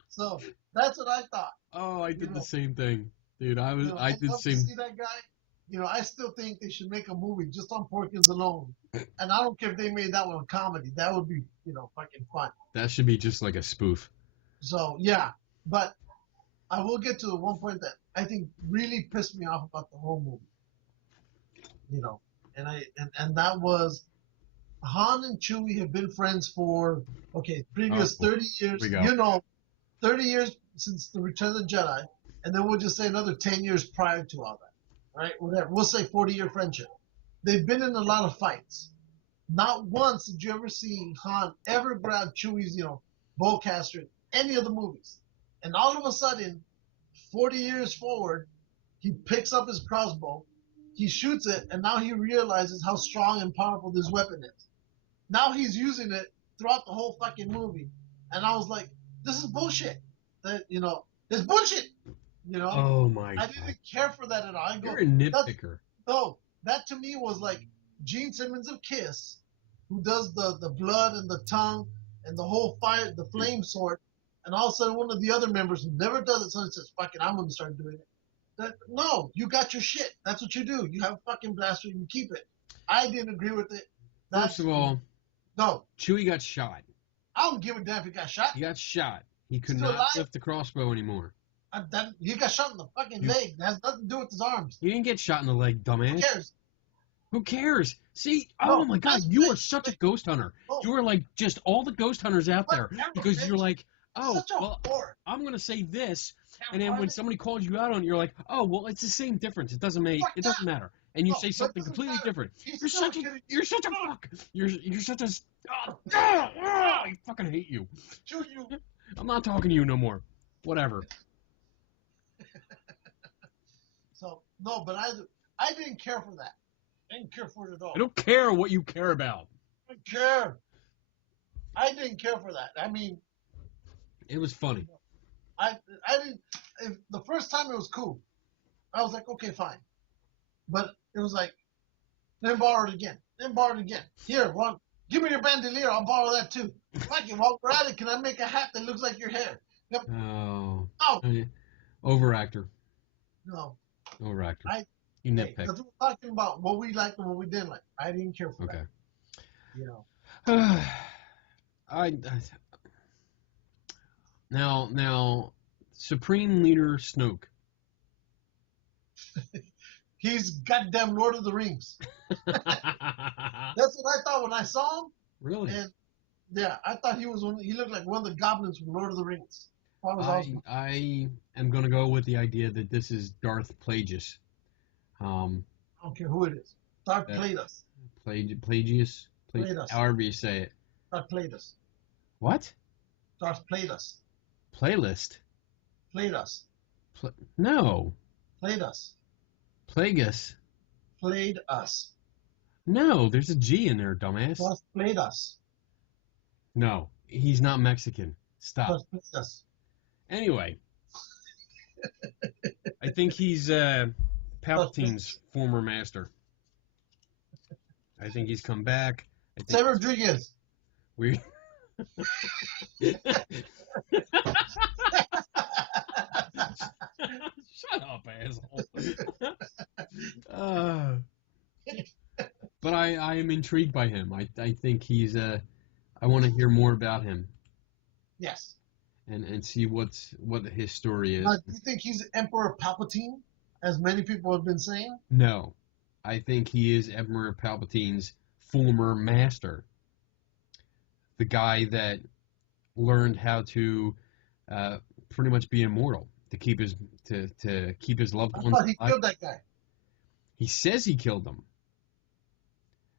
so that's what I thought. Oh, I did the same thing, dude. I did the love same. to see that guy. I still think they should make a movie just on Porkins alone, and I don't care if they made that one a comedy. That would be, fucking fun. That should be just like a spoof. So yeah, but I will get to the one point that I think really pissed me off about the whole movie. And that was Han and Chewie have been friends for previous 30 years. Here we go. 30 years since the Return of the Jedi, and then we'll just say another 10 years prior to all that, right? Whatever. We'll say 40-year friendship. They've been in a lot of fights. Not once did you ever see Han ever grab Chewie's, bowcaster in any of the movies. And all of a sudden, 40 years forward, he picks up his crossbow, he shoots it, and now he realizes how strong and powerful this weapon is. Now he's using it throughout the whole fucking movie. And I was like, this is bullshit. That, It's bullshit. You know, Oh my I god. didn't care for that at all. I go, You're a nitpicker. no, that to me was like Gene Simmons of Kiss, who does the blood and the tongue and the whole fire, the flame sword, and all of a sudden one of the other members who never does it, suddenly says, "Fuck it, I'm gonna start doing it." No, you got your shit. That's what you do. You have a fucking blaster, you keep it. I didn't agree with it. First of all, no, Chewie got shot. I don't give a damn if he got shot. He got shot. He could Still not alive. lift the crossbow anymore. He got shot in the fucking leg. That has nothing to do with his arms. He didn't get shot in the leg, dumbass. Who cares? Who cares? See, No, oh my god, you are such a ghost hunter. No. You are like just all the ghost hunters out there Whatever, because bitch. you're like, oh, Such a well, whore. I'm gonna say this, Damn and then when Harvey. somebody calls you out on it, you're like, oh, well, it's the same difference. It doesn't make, Fuck it doesn't matter, and you No, say but something it doesn't completely matter. different. He's You're still such a, getting- you're such a fuck. You're such a, I fucking hate you. Chew you. I'm not talking to you no more. Whatever. So no, but I didn't care for that. I didn't care for it at all. I don't care what you care about. I didn't care. I didn't care for that. I mean, It was funny. I didn't. The first time it was cool. I was like, okay, fine. But it was like, then borrow it again. Then borrow it again. Here, give me your bandolier. I'll borrow that too. Fuck it. While we're at it, can I make a hat that looks like your hair? Yep. Oh. No. Overactor. No. Overactor. You Hey, nitpick. because we're talking about what we liked and what we didn't like. I didn't care for Okay. that. You know. I now Supreme Leader Snoke. He's goddamn Lord of the Rings. That's what I thought when I saw him. Really? And yeah, I thought he looked like one of the goblins from Lord of the Rings. I am gonna go with the idea that this is Darth Plagueis. I don't care who it is. Darth Plagueis. Plagueis. Plagueis. However you say it. Darth Plagueis. What? Darth Plagueis. Playlist? Plagueis. No. Plagueis. Plagueis. Played us. No, there's a G in there, dumbass. Darth Plagueis. No, he's not Mexican. Stop. Darth Plagueis. Anyway, I think he's Palpatine's former master. I think he's come back. Sam Rodriguez. We. Shut up, asshole. But I am intrigued by him. I think he's I want to hear more about him. Yes. And see what his story is. Do you think he's Emperor Palpatine, as many people have been saying? No, I think he is Emperor Palpatine's former master. The guy that learned how to pretty much be immortal, to keep his loved I ones thought he alive. killed that guy. He says he killed them,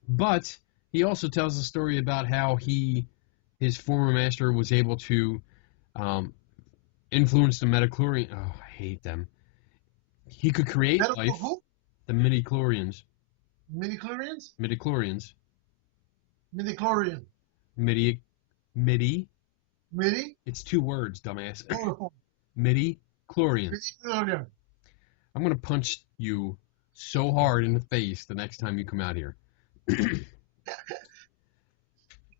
but he also tells a story about how his former master was able to influence the midichlorian. Oh, I hate them. He could create life. Who? The midichlorians. Midichlorians? Midichlorians. Midichlorian. Midi. Midi? It's 2 words, dumbass. Chloroform. Midichlorians. Midichlorian. I'm gonna punch you so hard in the face the next time you come out here.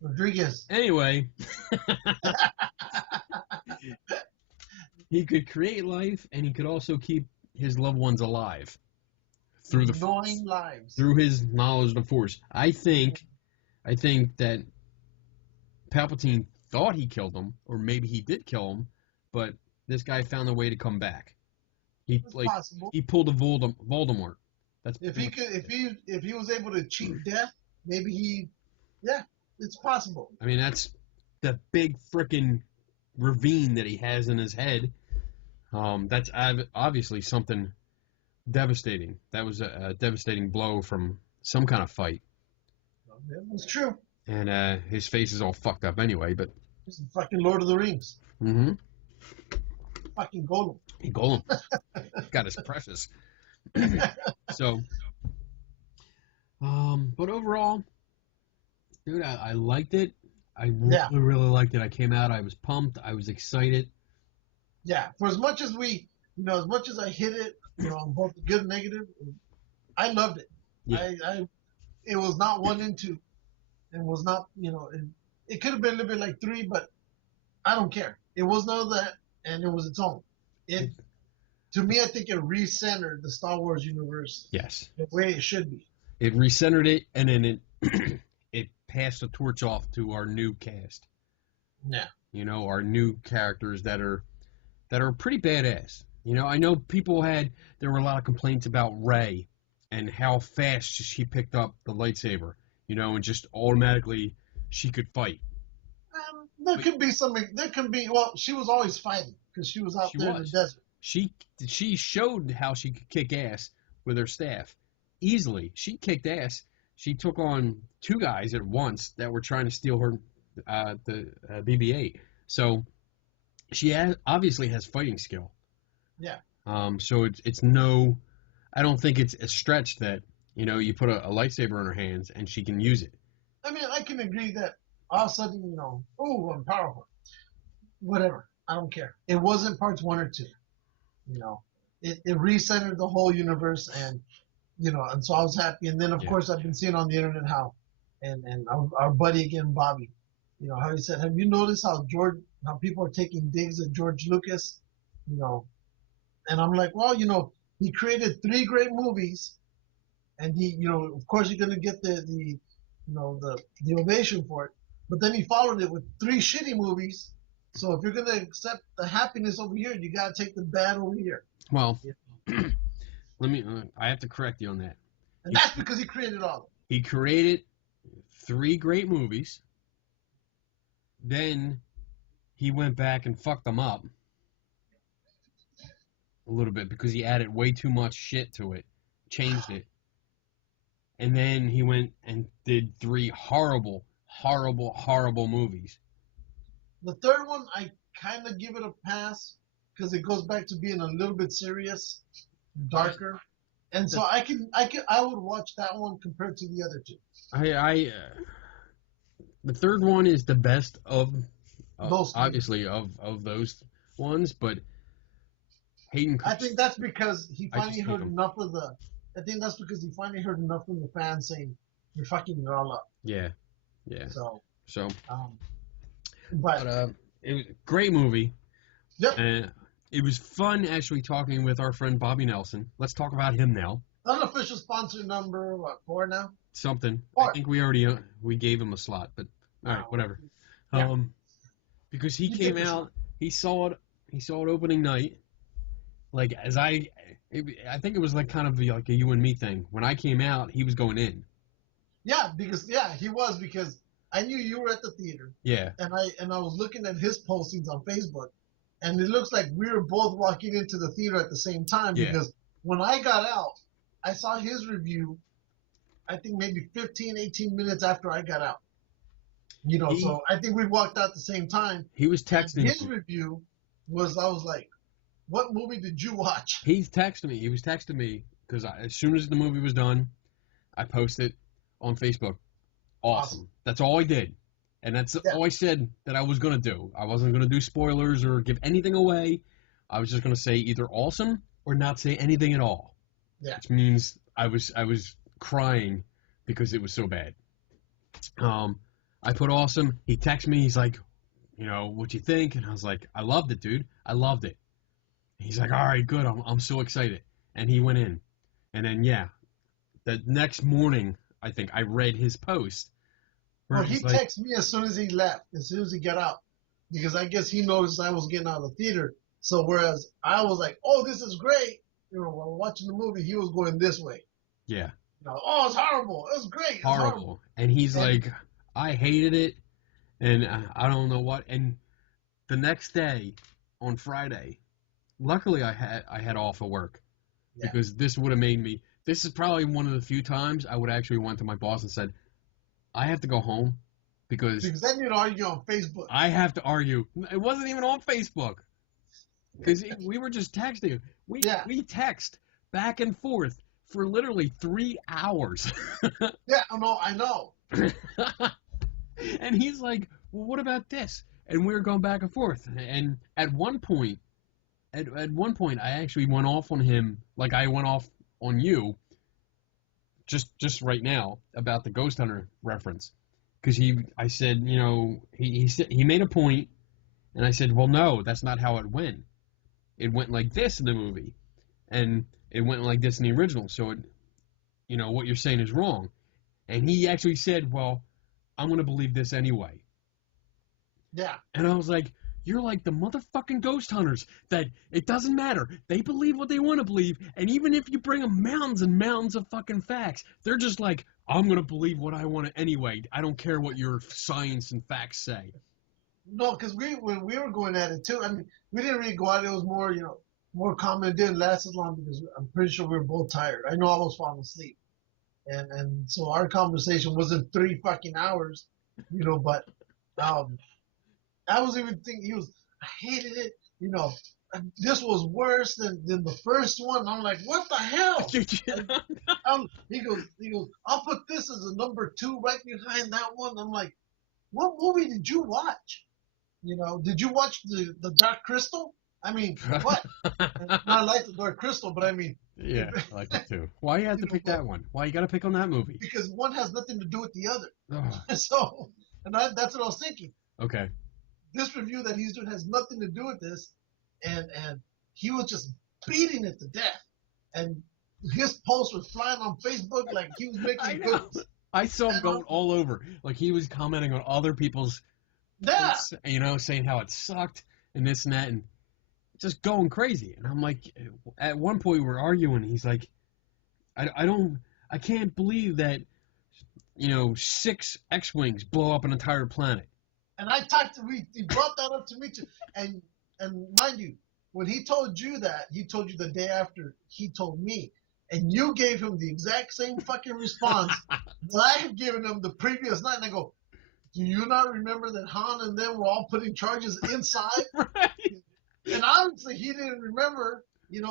Rodriguez. Anyway, he could create life, and he could also keep his loved ones alive through the Force, lives. through his knowledge of the Force. I think that Palpatine thought he killed him, or maybe he did kill him, but this guy found a way to come back. He It's possible. he pulled a Voldemort. That's If he was able to cheat death, maybe it's possible. I mean, that's the big frickin' ravine that he has in his head. That's obviously something devastating. That was a devastating blow from some kind of fight. It's true. And his face is all fucked up anyway, but... He's the fucking Lord of the Rings. Mm-hmm. Fucking Golem. Golem. Got his precious. So... but overall, dude, I liked it. I really, really liked it. I came out, I was pumped, I was excited. Yeah, for as much as as much as I hit it, on both the good and negative, I loved it. Yeah. It was not 1 and 2, and was not, it could have been a little bit like 3, but I don't care. It was none of that, and it was its own. It, to me, I think it recentered the Star Wars universe Yes. the way it should be. It recentered it, and then it it passed the torch off to our new cast. Yeah. Our new characters that are pretty badass. I know there were a lot of complaints about Rey and how fast she picked up the lightsaber, and just automatically she could fight. There can be, well, she was always fighting because she was out there in the desert. She showed how she could kick ass with her staff easily. She kicked ass. She took on 2 guys at once that were trying to steal her the BB-8. So she obviously has fighting skill. Yeah. So it's no, I don't think it's a stretch that you put a lightsaber in her hands and she can use it. I mean, I can agree that all of a sudden, oh, I'm powerful. Whatever, I don't care. It wasn't parts 1 or 2. It recentered the whole universe, and and so I was happy. And then of course I've been seeing on the internet how, and our buddy again, Bobby, how he said, have you noticed how people are taking digs at George Lucas, and I'm like, well, he created 3 great movies, and he, of course you're gonna get the ovation for it, but then he followed it with 3 shitty movies. So if you're gonna accept the happiness over here, you gotta take the bad over here. Well, I have to correct you on that. And that's because he created all of them. He created 3 great movies. Then he went back and fucked them up a little bit because he added way too much shit to it, changed it. And then he went and did 3 horrible, horrible, horrible movies. The third one, I kind of give it a pass because it goes back to being a little bit serious, darker, and so I would watch that one compared to the other 2. The third one is the best of those obviously of those ones, but Hayden. I think that's because he finally heard enough of the. I think that's because he finally heard enough from the fans saying, "You're fucking it all up." Yeah. So. But it was a great movie. Yep. It was fun actually talking with our friend Bobby Nelson. Let's talk about him now. Unofficial sponsor number 4 now? Something. 4. I think we gave him a slot, but all right, whatever. Yeah. Because he came out, he saw it opening night. Like I think it was like kind of like a you and me thing. When I came out, he was going in. Yeah, because I knew you were at the theater. Yeah. And I was looking at his postings on Facebook, and it looks like we were both walking into the theater at the same time because when I got out, I saw his review, I think maybe 15, 18 minutes after I got out. So I think we walked out at the same time. He was texting His review was, I was like, what movie did you watch? He was texting me because as soon as the movie was done, I posted on Facebook. Awesome. That's all I did. And that's all I said that I was going to do. I wasn't going to do spoilers or give anything away. I was just going to say either awesome or not say anything at all. Yeah. Which means I was crying because it was so bad. I put awesome. He texted me. He's like, what'd you think? And I was like, I loved it, dude. I loved it. He's like, all right, good. I'm so excited. And he went in. And then, the next morning, I think I read his post. Well, he texted me as soon as he left, as soon as he got out, because I guess he noticed I was getting out of the theater. So whereas I was like, "Oh, this is great," while watching the movie, he was going this way. Yeah. Oh, it's horrible. It was great. It's horrible. And he's like, I hated it, and I don't know what. And the next day, on Friday, luckily I had off of work because this would have made me. This is probably one of the few times I would actually went to my boss and said, I have to go home because then you'd argue on Facebook. I have to argue. It wasn't even on Facebook because we were just texting. We text back and forth for literally 3 hours. Yeah, no, I know. And he's like, well, what about this? And we were going back and forth. And at one point, at one point, I actually went off on him, like I went off on you, just right now about the Ghost Hunter reference, because I said, he made a point, and I said, well, no, that's not how it went. It went like this in the movie, and it went like this in the original. So what you're saying is wrong. And he actually said, well, I'm gonna believe this anyway. Yeah. And I was like, you're like the motherfucking ghost hunters that it doesn't matter. They believe what they want to believe. And even if you bring them mountains and mountains of fucking facts, they're just like, I'm going to believe what I want to anyway. I don't care what your science and facts say. No, because when we were going at it too, I mean, we didn't really go at it. It was more, more common. It didn't last as long because I'm pretty sure we were both tired. I know I was falling asleep. And so our conversation wasn't 3 fucking hours, but I was even thinking I hated it, this was worse than the first one. I'm like, what the hell? He goes, I'll put this as a number 2 right behind that one. I'm like, what movie did you watch? Did you watch the Dark Crystal? I mean, what? I like the Dark Crystal, but I mean. Yeah, I like it too. Why you have to pick that one? Why you got to pick on that movie? Because one has nothing to do with the other. Oh. So, that's what I was thinking. Okay. This review that he's doing has nothing to do with this, and he was just beating it to death. And his posts were flying on Facebook like he was making good. I saw him going all over. Like he was commenting on other people's posts, saying how it sucked and this and that, and just going crazy. And I'm like, at one point we were arguing. He's like, I can't believe that, 6 X-Wings blow up an entire planet. And he brought that up to me too. And mind you, when he told you that, he told you the day after he told me. And you gave him the exact same fucking response that I had given him the previous night. And I go, do you not remember that Han and them were all putting charges inside? Right. And obviously he didn't remember,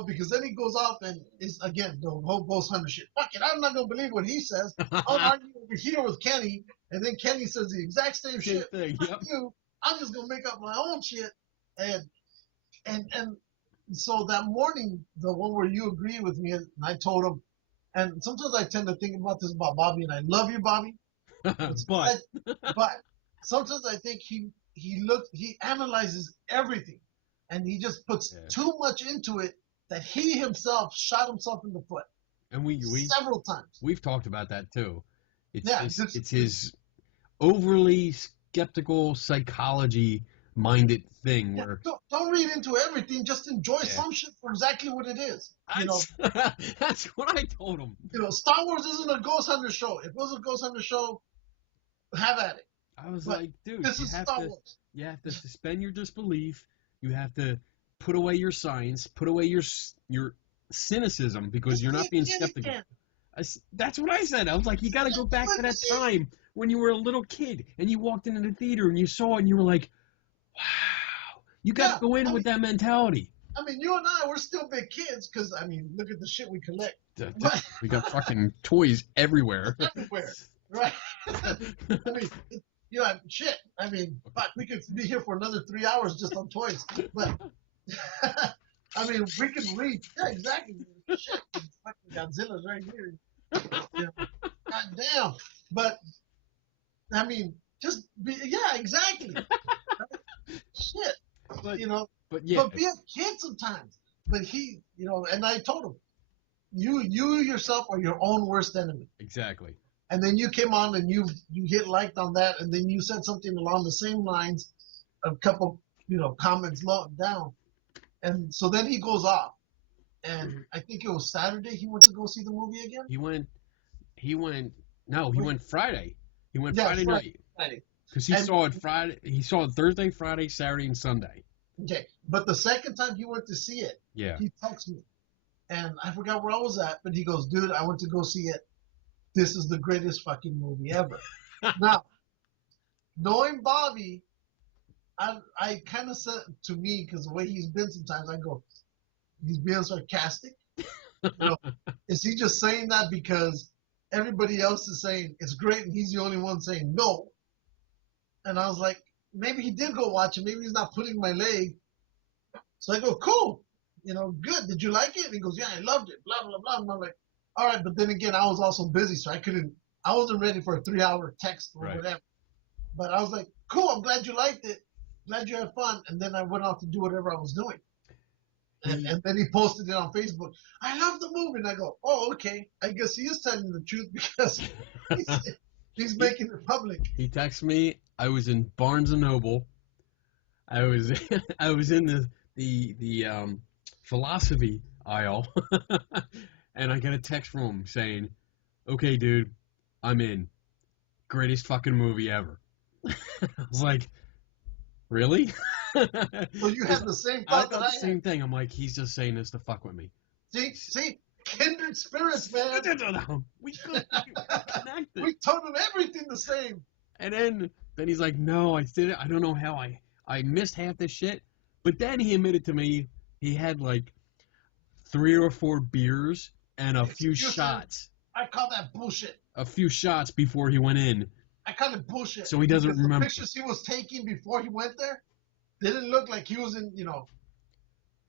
because then he goes off and is again the whole Ghost Hunter shit. Fuck it, I'm not gonna believe what he says. I'll argue over here with Kenny, and then Kenny says the exact same shit. Thing, yep. I'm just gonna make up my own shit, and so that morning, the one where you agreed with me, and I told him, and sometimes I tend to think about this about Bobby, and I love you, Bobby, but sometimes I think he analyzes everything. And he just puts too much into it that he himself shot himself in the foot. And we several times. We've talked about that too. It's his overly skeptical psychology-minded thing where don't read into everything. Just enjoy some shit for exactly what it is. That's what I told him. Star Wars isn't a Ghost Hunter show. If it was a Ghost Hunter show, have at it. I was like, dude, this is Star Wars. You have to suspend your disbelief. You have to put away your science, put away your cynicism because you're not being skeptical. That's what I said. I was like, you got to go back to that time when you were a little kid and you walked into the theater and you saw it and you were like, wow. You got to go in with that mentality. I mean, you and I, we're still big kids because, look at the shit we collect. We got fucking toys everywhere. Everywhere, right? Shit. Fuck, we could be here for another 3 hours just on toys. But, we can read. Yeah, exactly. Shit. Fucking Godzilla's right here. God damn. But, exactly. Shit. But be a kid sometimes. But he, and I told him, you yourself are your own worst enemy. Exactly. And then you came on and you hit liked on that, and then you said something along the same lines, a couple, comments down. And so then he goes off. And I think it was Saturday he went to go see the movie again? He went Friday. He went Friday night. Because he saw it Friday. He saw it Thursday, Friday, Saturday, and Sunday. Okay. But the second time he went to see it, he texted me. And I forgot where I was at, but he goes, dude, I went to go see it. This is the greatest fucking movie ever. Now, knowing Bobby, I kind of said to me, because the way he's been sometimes, I go, he's being sarcastic. Is he just saying that because everybody else is saying it's great and he's the only one saying no? And I was like, maybe he did go watch it. Maybe he's not pulling my leg. So I go, cool. good. Did you like it? And he goes, yeah, I loved it. Blah blah blah. And I'm like, all right, but then again, I was also busy, so I wasn't ready for a 3 hour text or Right. whatever. But I was like, cool. I'm glad you liked it. Glad you had fun. And then I went off to do whatever I was doing. He And then he posted it on Facebook. I love the movie. And I go, oh, okay. I guess he is telling the truth because he's, he's he, making it public. he texted me. I was in Barnes and Noble. I was I was in the philosophy aisle, and I got a text from him saying, "Okay, dude, I'm in. Greatest fucking movie ever." I was like, "Really?" So you had the same I thought that thought I the had. same thing. I'm like, he's just saying this to fuck with me. See, kindred spirits, man. We could connected. We told him everything the same. And then he's like, "No, I did it. I don't know how I missed half this shit." But then he admitted to me he had like 3 or 4 beers and a few Excuse me. shots. I call that bullshit. A few shots before he went in. I call it bullshit. So he doesn't because remember. The pictures he was taking before he went there didn't look like he was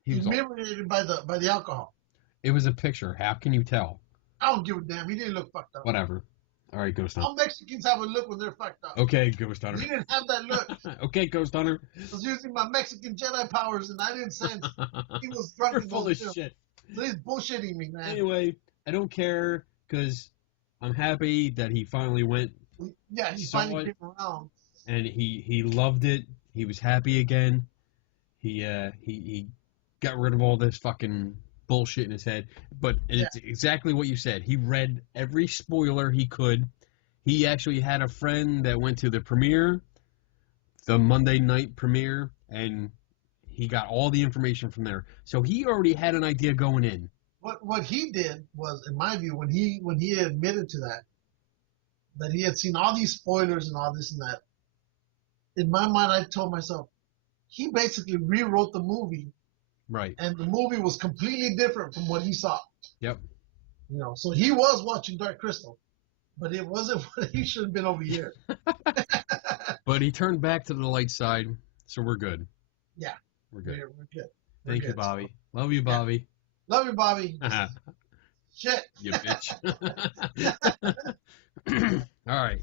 He was inebriated by the alcohol. It was a picture. How can you tell? I don't give a damn. He didn't look fucked up. Whatever. All right, Ghost Hunter. All Mexicans have a look when they're fucked up. Okay, Ghost Hunter. He didn't have that look. Okay, Ghost Hunter. I was using my Mexican Jedi powers, and I didn't sense he was drunk. You're full of shit. So he's bullshitting me, man. Anyway, I don't care because I'm happy that he finally went. Yeah, he saw finally it, came around. and he loved it. He was happy again. He got rid of all this fucking bullshit in his head. But it's exactly what you said. He read every spoiler he could. He actually had a friend that went to the premiere, the Monday night premiere, and he got all the information from there. So he already had an idea going in. What he did was, in my view, when he admitted to that he had seen all these spoilers and all this and that. In my mind, I told myself, he basically rewrote the movie. Right. And the movie was completely different from what he saw. Yep. So he was watching Dark Crystal, but it wasn't what he should have been over here. But he turned back to the light side, so we're good. Yeah. We're good. We're good. Thank you, Bobby. Love you, Bobby. Love you, Bobby. Shit. You bitch. All right.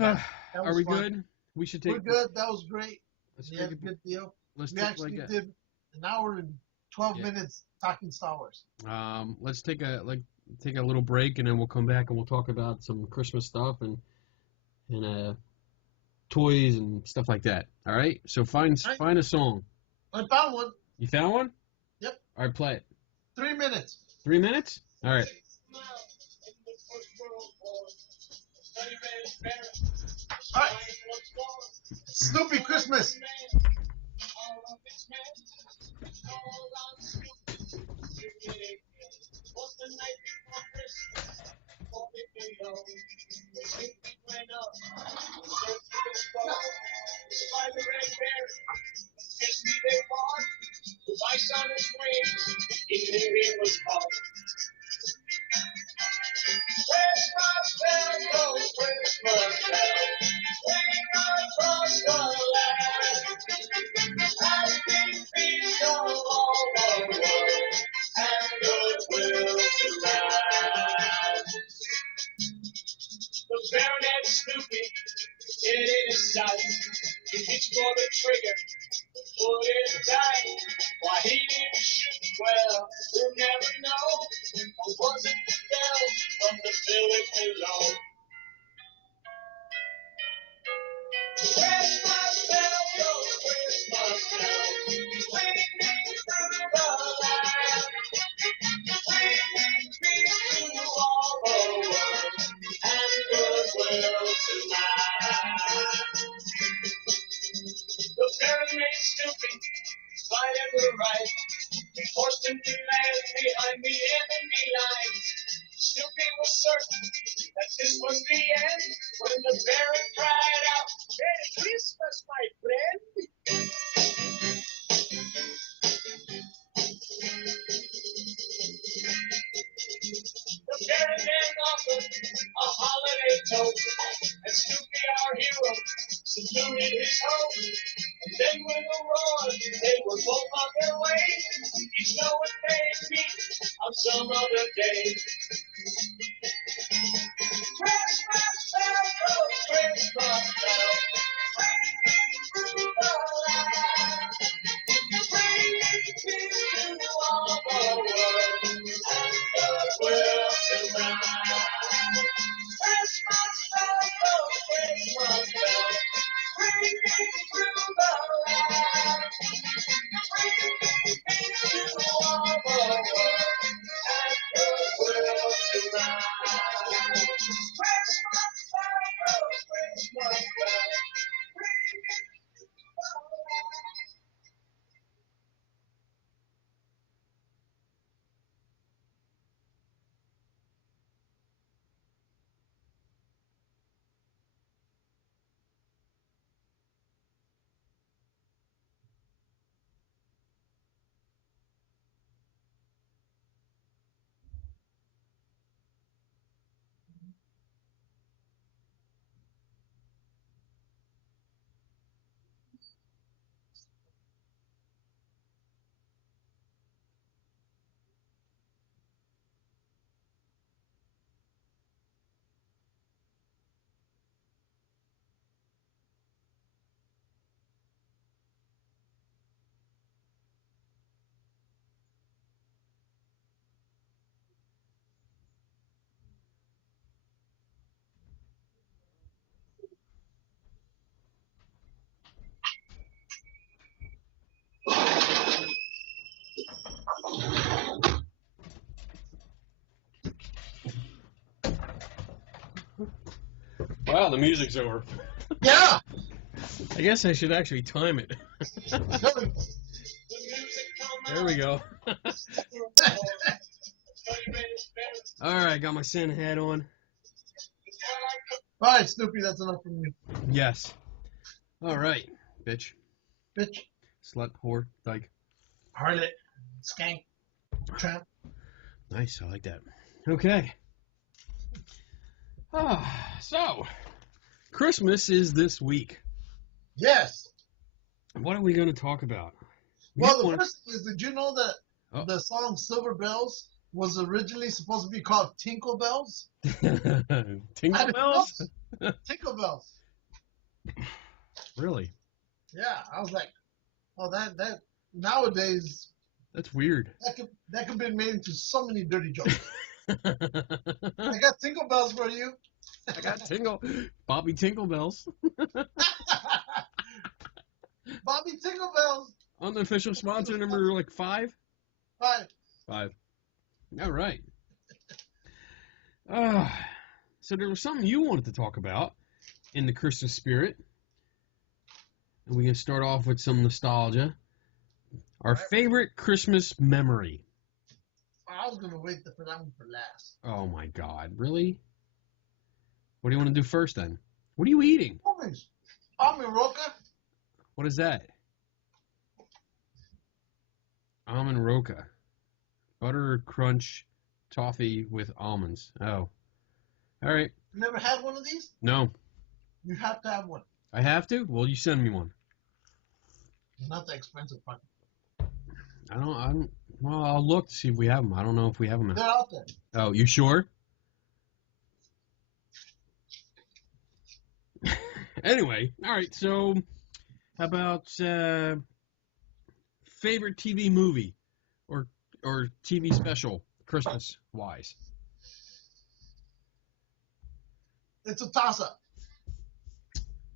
Are we fun. good? We should take. We're good. That was great. Let's We take had a good deal. Let's We take actually like did an hour and 12 minutes talking Star Wars. let's take a little break, and then we'll come back and we'll talk about some Christmas stuff and toys and stuff like that. All right. So find a song. I found one. You found one? Yep. All right, play it. 3 minutes. 3 minutes? All right. All right. Snoopy Christmas. The Baronet Snoopy, it in his sight. He reached for the trigger, put it tight. Why he didn't shoot well, we'll never know. Or was it the bell from the village below? Christmas bells, those Christmas bells, ringing through the land, bringing peace to all the world and goodwill to man. The Baronet Snoopy, fighting the right, we forced him to land behind the enemy lines. Snoopy was certain that this was the end when the Baron cried out, "Merry Christmas, my friend!" The Baron then offered a holiday toast, and Snoopy, our hero, saluted his host. And then with a roar, they were both on their way Wow, the music's over. Yeah. I guess I should actually time it. There we go. All right, got my Santa hat on. All right, Snoopy, that's enough from you. Yes. All right, bitch. Bitch, Slut, whore, dyke. harlot, skank, tramp. Nice, I like that. Okay. So, Christmas is this week. Yes. What are we going to talk about? Well, the first thing is, did you know that Oh. the song Silver Bells was originally supposed to be called Tinkle Bells? Tingle bells? Tinkle Bells. Really? Yeah, I was like, oh, that nowadays That's weird. that could be made into so many dirty jokes. I got Tinkle Bells for you. I got Bobby Tinkle Bells. Bobby Tinkle Bells. Unofficial sponsor number like 5? Hi. 5. All right. So there was something you wanted to talk about in the Christmas spirit. And we can start off with some nostalgia. Our favorite Christmas memory. I was gonna wait for that one for last. Oh my God, really? What do you want to do first then? What are you eating? Almond Roca. What is that? Almond Roca. Butter crunch toffee with almonds. Oh. All right. You never had one of these? No. You have to have one. I have to? Well, you send me one. It's not that expensive, but Well, I'll look to see if we have them. I don't know if we have them. they're out there. Oh, you sure? Anyway, all right. So, how about favorite TV movie or TV special Christmas wise? It's a toss-up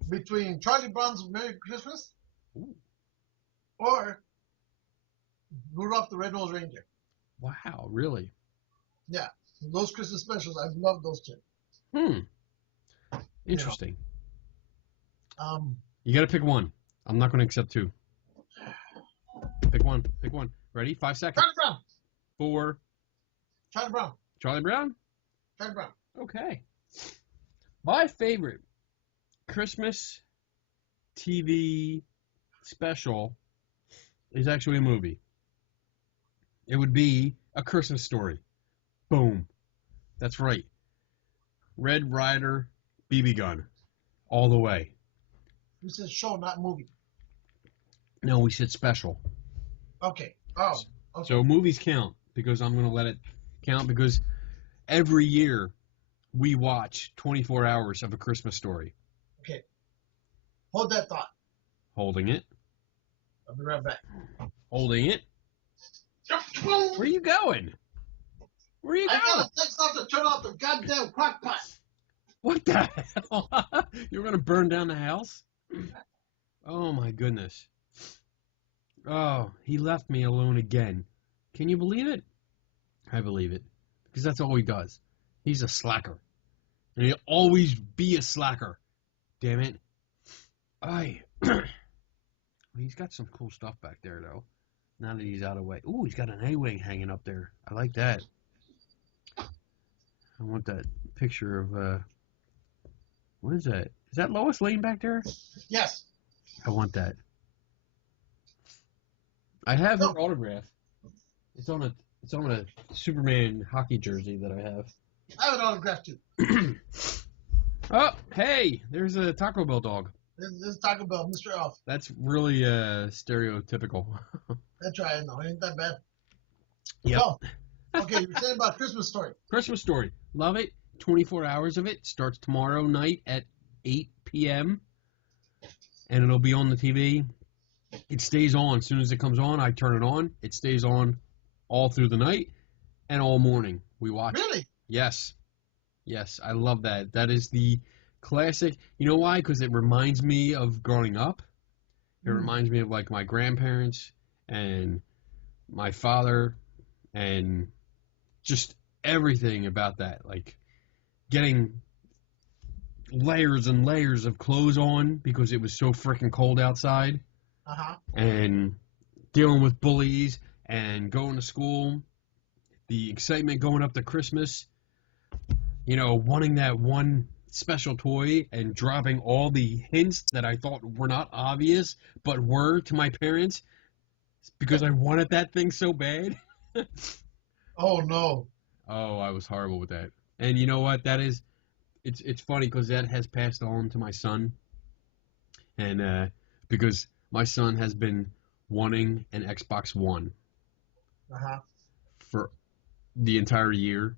between Charlie Brown's Merry Christmas Ooh. or Rudolph the Red-Nosed Reindeer. Wow, really? Yeah, those Christmas specials, I love those two. Interesting. You You got to pick one. I'm not going to accept 2. Pick one. Pick one. Ready? 5 seconds. Charlie Brown. 4. Charlie Brown. Charlie Brown? Charlie Brown. Okay. My favorite Christmas TV special is actually a movie. It would be A Christmas Story. Boom. That's right. Red Ryder BB gun. All the way. You said show, not movie. No, we said special. Okay. Oh. Okay. So movies count because I'm going to let it count because every year we watch 24 hours of A Christmas Story. Okay. Hold that thought. Holding it. I'll be right back. Holding it. Where are you going? Where are you I going? got a text off to turn off the goddamn crock pot. What the hell? You're going to burn down the house? Oh, my goodness. Oh, he left me alone again. Can you believe it? I believe it. Because that's all he does. He's a slacker. And he'll always be a slacker. Damn it. He's got some cool stuff back there, though. Now that he's out of the way. Ooh, he's got an A-wing hanging up there. I like that. I want that picture of, what is that? Is that Lois Lane back there? Yes. I want that. I have her autograph. It's on a Superman hockey jersey that I have. I have an autograph too. Oh, hey, there's a Taco Bell dog. This is Taco Bell, Mr. Elf. That's really stereotypical. That's right, no, ain't that bad. Yep. So, okay, you're saying about Christmas Story. Christmas Story. Love it. 24 hours of it. Starts tomorrow night at 8 p.m. And it'll be on the TV. It stays on. As soon as it comes on, I turn it on. It stays on all through the night and all morning. We watch it. Really? Yes. Yes, I love that. That is the classic. You know why? Because it reminds me of growing up. It reminds me of like my grandparents and my father and just everything about that. Like getting layers and layers of clothes on because it was so freaking cold outside, and dealing with bullies and going to school, the excitement going up to Christmas, wanting that one special toy and dropping all the hints that I thought were not obvious but were to my parents because I wanted that thing so bad. Oh no. Oh, I was horrible with that. And you know what? It's funny because that has passed on to my son, and because my son has been wanting an Xbox One for the entire year.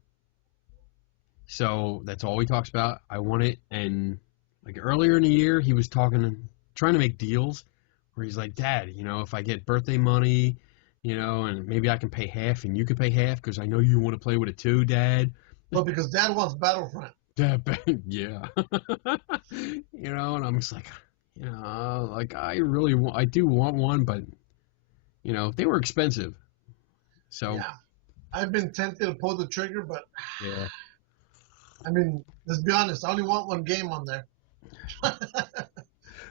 So that's all he talks about. I want it, and like earlier in the year, he was trying to make deals where he's like, Dad, if I get birthday money, and maybe I can pay half and you can pay half because I know you want to play with it too, Dad. Well, because Dad wants Battlefront. Yeah. And I'm just like, like I do want one, but they were expensive. So yeah, I've been tempted to pull the trigger, but yeah. I mean, let's be honest. I only want one game on there.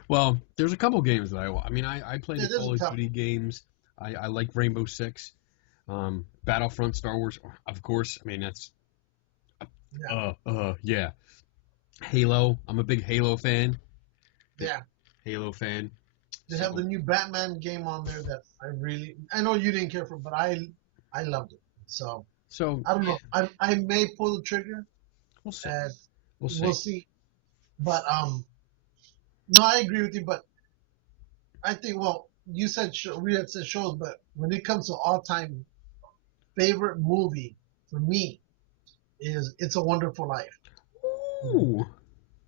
Well, there's a couple games that I play the Call of couple. Duty games. I like Rainbow Six, Battlefront, Star Wars, of course. I mean that's yeah. Halo. I'm a big Halo fan. Yeah. Halo fan. They have the new Batman game on there that I know you didn't care for, but I loved it. So I don't know. I may pull the trigger. We'll see. We'll see. But no, I agree with you. But I think you said we had said shows, but when it comes to all-time favorite movie for me is It's a Wonderful Life. Ooh.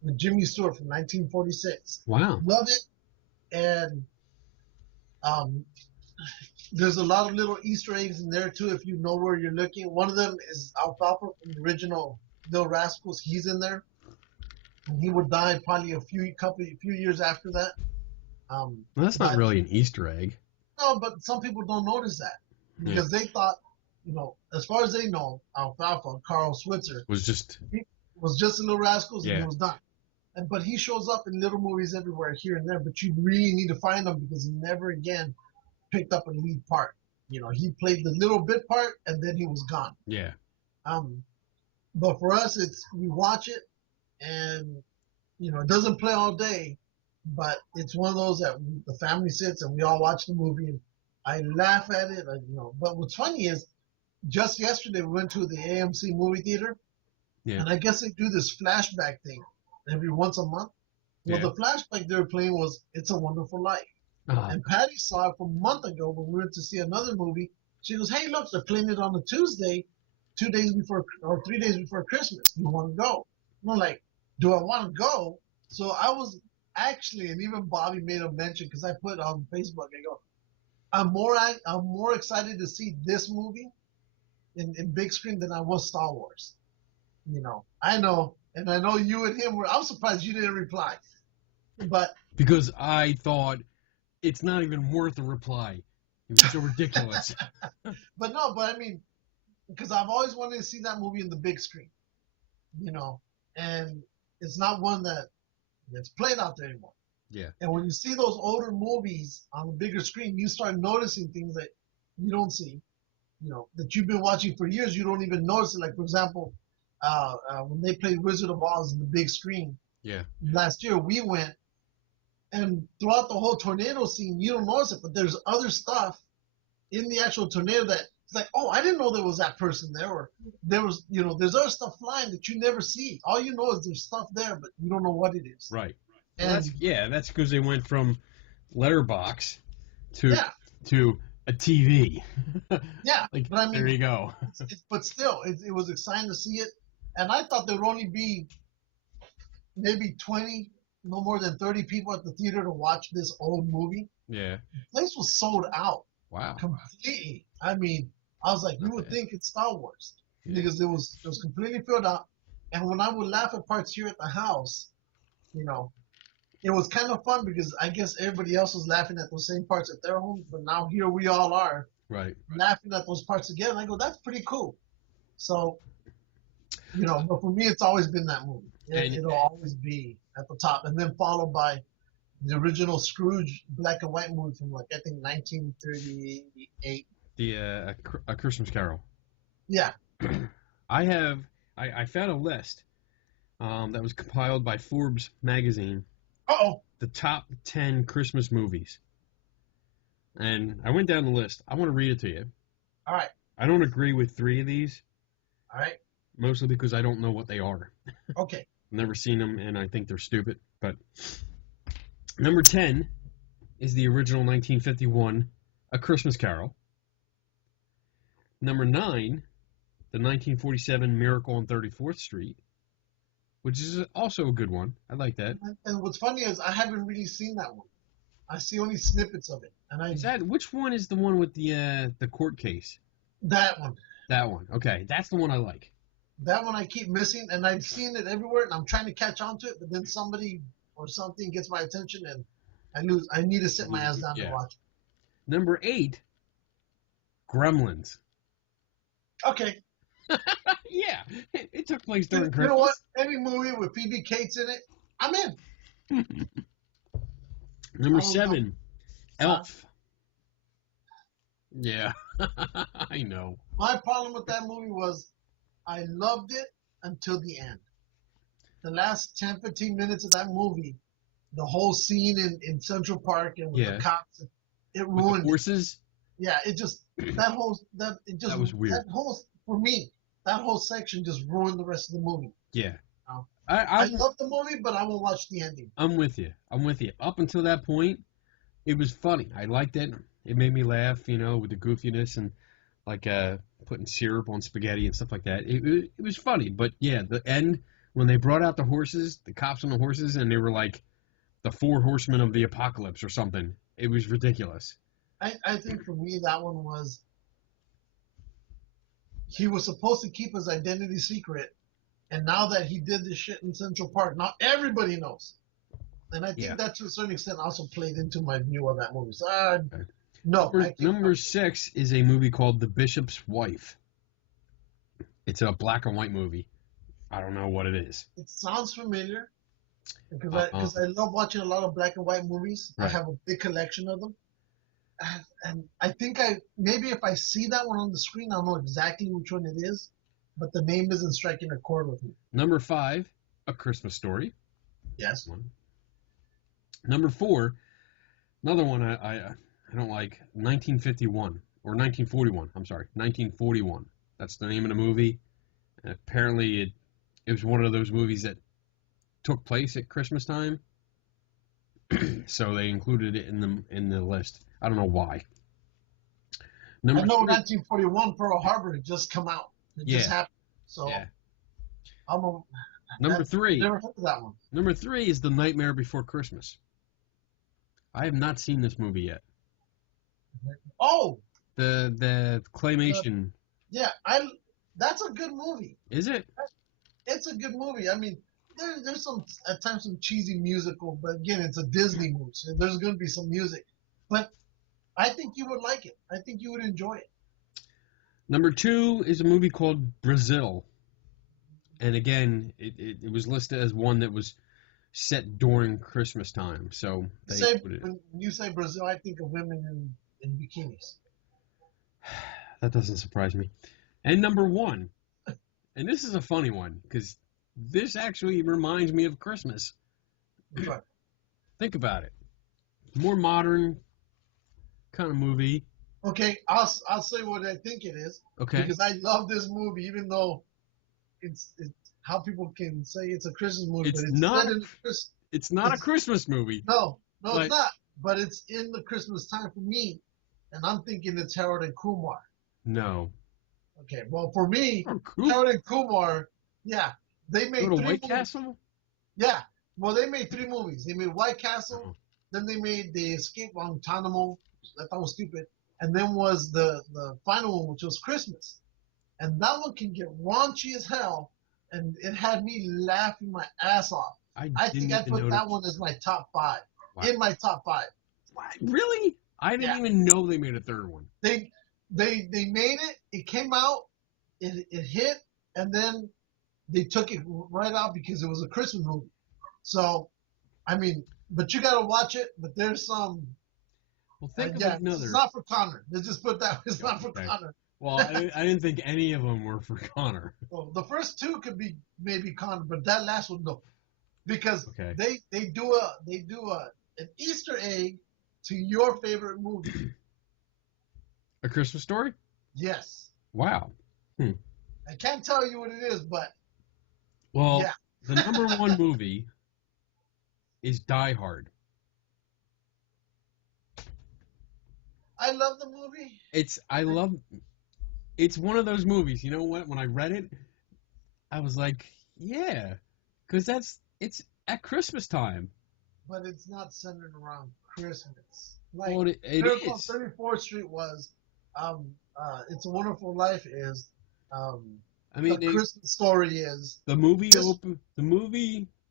With Jimmy Stewart from 1946. Wow. Love it. And there's a lot of little Easter eggs in there too if you know where you're looking. One of them is Alfalfa from the original Little Rascals. He's in there. And he would die probably a few years after that. Well, that's not really an Easter egg. No, but some people don't notice that because they thought, as far as they know, Alfalfa, Carl Switzer, was just a Little Rascals and he was done. But he shows up in little movies everywhere, here and there. But you really need to find him because he never again picked up a lead part. He played the little bit part and then he was gone. Yeah. But for us, we watch it and it doesn't play all day, but it's one of those that the family sits and we all watch the movie and I laugh at it. But what's funny is just yesterday we went to the AMC movie theater, and I guess they do this flashback thing every once a month. Well, the flashback they were playing was It's a Wonderful Life. And Patty saw it from a month ago when we went to see another movie. She goes, hey, look, they're playing it on a Tuesday, 2 days before or 3 days before Christmas. You want to go? And I'm like, do I want to go? So I was actually, and even Bobby made a mention because I put on Facebook, I go, I'm more excited to see this movie in big screen than I was Star Wars. I know. And I know you and him I'm surprised you didn't reply. But because I thought it's not even worth a reply. It was so ridiculous. But I mean, because I've always wanted to see that movie in the big screen. And it's not one that's played out there anymore. Yeah. And when you see those older movies on the bigger screen, you start noticing things that you don't see, that you've been watching for years. You don't even notice it. Like, for example, when they played Wizard of Oz in the big screen last year, we went, and throughout the whole tornado scene, you don't notice it, but there's other stuff in the actual tornado that it's like, oh, I didn't know there was that person there, or there was, there's other stuff flying that you never see. All you know is there's stuff there, but you don't know what it is. Right. And that's because they went from letterbox to a TV. Yeah, like, but I mean, there you go. But still, it was exciting to see it, and I thought there would only be maybe 20, no more than 30 people at the theater to watch this old movie. Yeah. The place was sold out. Wow. Completely. I mean, I was like, you would think it's Star Wars because it was completely filled out. And when I would laugh at parts here at the house, it was kind of fun because I guess everybody else was laughing at those same parts at their homes, but now here we all are laughing at those parts again. And I go, that's pretty cool. So, but for me, it's always been that movie. And It'll always be at the top, and then followed by the original Scrooge black and white movie from, like, I think 1938. A Christmas Carol. Yeah. I found a list that was compiled by Forbes magazine. Uh-oh. The top 10 Christmas movies. And I went down the list. I want to read it to you. All right. I don't agree with 3 of these. All right. Mostly because I don't know what they are. Okay. I've never seen them, and I think they're stupid. But number 10 is the original 1951 A Christmas Carol. Number 9, the 1947 Miracle on 34th Street, which is also a good one. I like that. And what's funny is I haven't really seen that one. I see only snippets of it. And which one is the one with the court case? That one. That one. Okay, that's the one I like. That one I keep missing, and I've seen it everywhere, and I'm trying to catch on to it, but then somebody or something gets my attention, and I lose. I need to sit my ass down to watch it. Number 8, Gremlins. Okay. Yeah, it took place during Christmas. You know what? Any movie with Phoebe Cates in it, I'm in. Number 7, Elf. Yeah, I know. My problem with that movie was I loved it until the end. The last 10, 15 minutes of that movie, the whole scene in Central Park and with the cops, it ruined with the horses? It. Yeah, it just, that was weird. For me, that whole section just ruined the rest of the movie. Yeah. I love the movie, but I will watch the ending. I'm with you. Up until that point, it was funny. I liked it. It made me laugh, with the goofiness and like putting syrup on spaghetti and stuff like that. It was funny. But yeah, the end, when they brought out the horses, the cops on the horses, and they were like the 4 horsemen of the apocalypse or something. It was ridiculous. I think for me that one was, he was supposed to keep his identity secret, and now that he did this shit in Central Park, now everybody knows. And I think that to a certain extent also played into my view of that movie. So, no. Number 6 is a movie called The Bishop's Wife. It's a black and white movie. I don't know what it is. It sounds familiar because I love watching a lot of black and white movies. Right. I have a big collection of them. And I think maybe if I see that one on the screen, I'll know exactly which one it is, but the name isn't striking a chord with me. Number 5, A Christmas Story. Yes. Number 4, another one I don't like, 1951, or 1941, I'm sorry, 1941. That's the name of the movie. And apparently it was one of those movies that took place at Christmas time, so they included it in the list. I don't know why. I know 1941 Pearl Harbor had just come out. It just happened. So Number 3. Never heard of that one. Number 3 is The Nightmare Before Christmas. I have not seen this movie yet. Oh, the claymation. That's a good movie. Is it? It's a good movie. I mean, there's at times some cheesy musical, but again, it's a Disney movie, so there's going to be some music. But I think you would like it. I think you would enjoy it. Number 2 is a movie called Brazil. And again, it was listed as one that was set during Christmas time. So when you say Brazil, I think of women in bikinis. That doesn't surprise me. And number 1, and this is a funny one because this actually reminds me of Christmas. Right. Think about it. More modern kind of movie. Okay, I'll say what I think it is. Okay. Because I love this movie, even though it's how people can say it's a Christmas movie, it's but it's not. It's not a Christmas movie. No, it's not. But it's in the Christmas time for me, and I'm thinking it's Harold and Kumar. No. Okay, well for me, Harold and Kumar, they made 3 White movies. Castle. Yeah, well they made 3 movies. They made White Castle, then they made The Escape Guantanamo. I thought was stupid, and then was the final one, which was Christmas, and that one can get raunchy as hell, and it had me laughing my ass off. I think I put that one as my top 5. Wow. In my top 5. Really? I didn't even know they made a 3rd one. They made it. It came out. It hit, and then they took it right out because it was a Christmas movie. So, I mean, but you gotta watch it. But there's some. Well, think of Yeah, another. it's not for Connor. Let's just put that. It's not for Okay. Connor. Well, I didn't think any of them were for Connor. Well, the first two could be maybe Connor, but that last one no, because Okay. they do an Easter egg to your favorite movie. A Christmas Story? Yes. Wow. I can't tell you what it is, but Well, yeah. the number one movie is Die Hard. I love the movie. It's one of those movies. You know what? When I read it, I was like, yeah, because it's at Christmas time. But it's not centered around Christmas. Like Well, it Miracle on is. 34th Street was, It's a Wonderful Life is, I mean, The Christmas Story is. the movie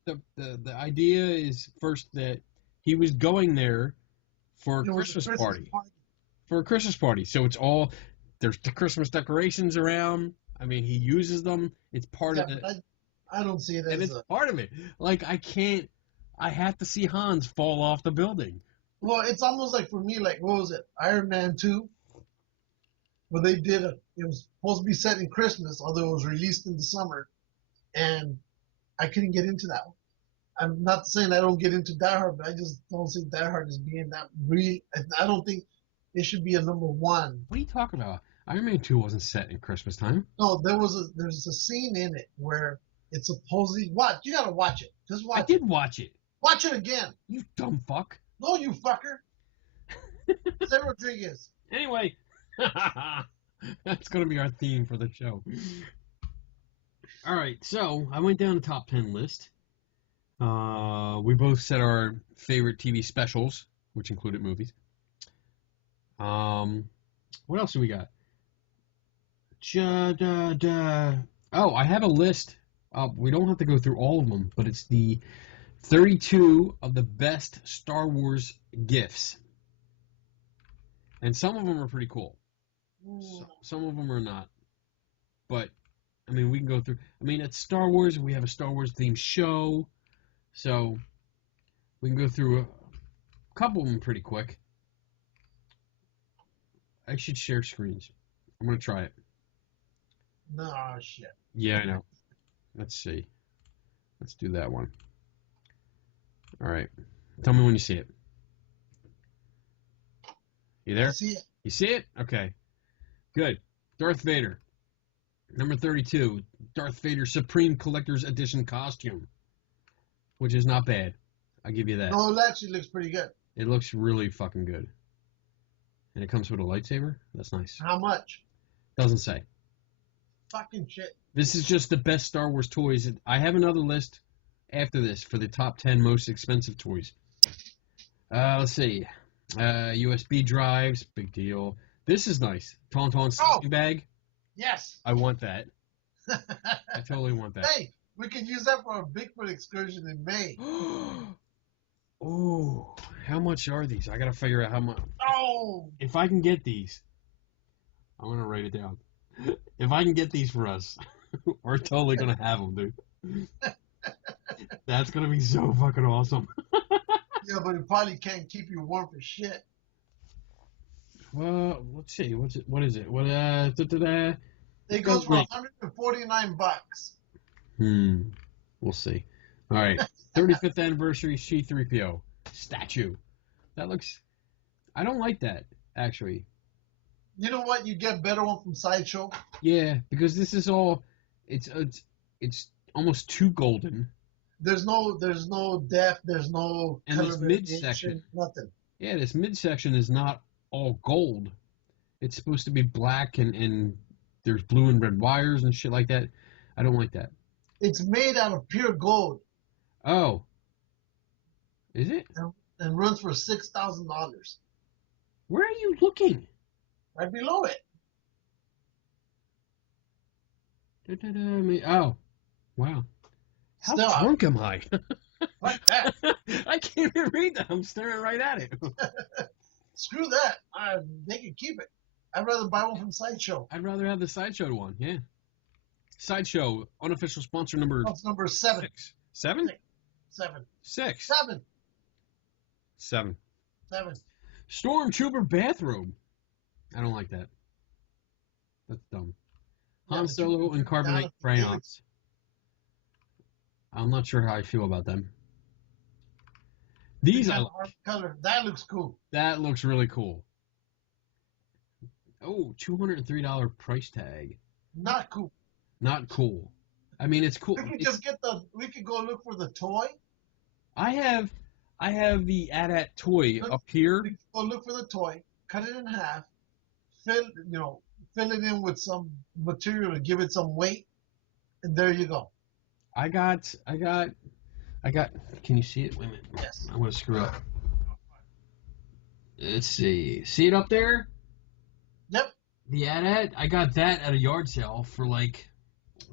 the idea is first that he was going there for a Christmas party. For a Christmas party. So it's all, there's the Christmas decorations around. I mean, he uses them. It's part of it. I don't see it as And it's part of it. Like, I have to see Hans fall off the building. Well, it's almost like for me, like, what was it? Iron Man 2? Where they did it was supposed to be set in Christmas, although it was released in the summer. And I couldn't get into that one. I'm not saying I don't get into Die Hard, but I just don't see Die Hard as being that real. I don't think it should be a number one. What are you talking about? Iron Man 2 wasn't set in Christmas time. No, there's a scene in it where it's supposedly you gotta watch it. Just watch I did watch it. Watch it again. You dumb fuck. No, you fucker. Sam Rodriguez. Anyway, that's going to be our theme for the show. All right, so I went down the top 10 list. We both said our favorite TV specials, which included movies. What else do we got? Oh, I have a list. We don't have to go through all of them, but it's the 32 of the best Star Wars gifts. And some of them are pretty cool. Some of them are not. But, I mean, we can go through. I mean, it's Star Wars. We have a Star Wars themed show. So, we can go through a couple of them pretty quick. I should share screens. I'm going to try it. No, shit. Yeah, I know. Let's see. Let's do that one. All right. Tell me when you see it. You there? I see it. You see it? Okay. Good. Darth Vader. Number 32. Darth Vader Supreme Collector's Edition costume. Which is not bad. I'll give you that. No, it actually looks pretty good. It looks really fucking good. And it comes with a lightsaber? That's nice. How much? Doesn't say. Fucking shit. This is just the best Star Wars toys. I have another list after this for the top 10 most expensive toys. Let's see. USB drives, big deal. This is nice. Tauntaun sleeping bag. Yes. I want that. I totally want that. Hey, we can use that for a Bigfoot excursion in May. Oh, how much are these? I gotta figure out how much. Oh. If I can get these, I'm gonna write it down. If I can get these for us, we're totally gonna have them, dude. That's gonna be so fucking awesome. Yeah, but it probably can't keep you warm for shit. Well, let's see. What is it? What It goes for $149. We'll see. All right. 35th anniversary C-3PO statue. That looks. I don't like that actually. You know what? You get better one from Sideshow. Yeah, because this is all. It's almost too golden. There's no depth. There's no and color this midsection. Nothing. Yeah, this midsection is not all gold. It's supposed to be black and there's blue and red wires and shit like that. I don't like that. It's made out of pure gold. Oh. Is it? And runs for $6,000. Where are you looking? Right below it. Oh. Wow. How Still, drunk am I? Like that. I can't even read that. I'm staring right at it. Screw that. They can keep it. I'd rather buy one from Sideshow. I'd rather have the Sideshow one, yeah. Sideshow, unofficial sponsor number That's number 7. 6. 7? 7. 6. 7. 7. 7. Stormtrooper bathrobe. I don't like that. That's dumb. Yeah, Han but Solo and carbonate down- crayons. I'm not sure how I feel about them. These I like. color. That looks cool. That looks really cool. Oh, $203 price tag. Not cool. Not cool. I mean, it's cool. We could just get the. We could go look for the toy. I have the AT-AT toy up here. We could go look for the toy. Cut it in half. Fill it in with some material to give it some weight, and there you go. I got. Can you see it? Wait a minute. Yes. I'm gonna screw up. Let's see. See it up there? Yep. The AT-AT. I got that at a yard sale for like,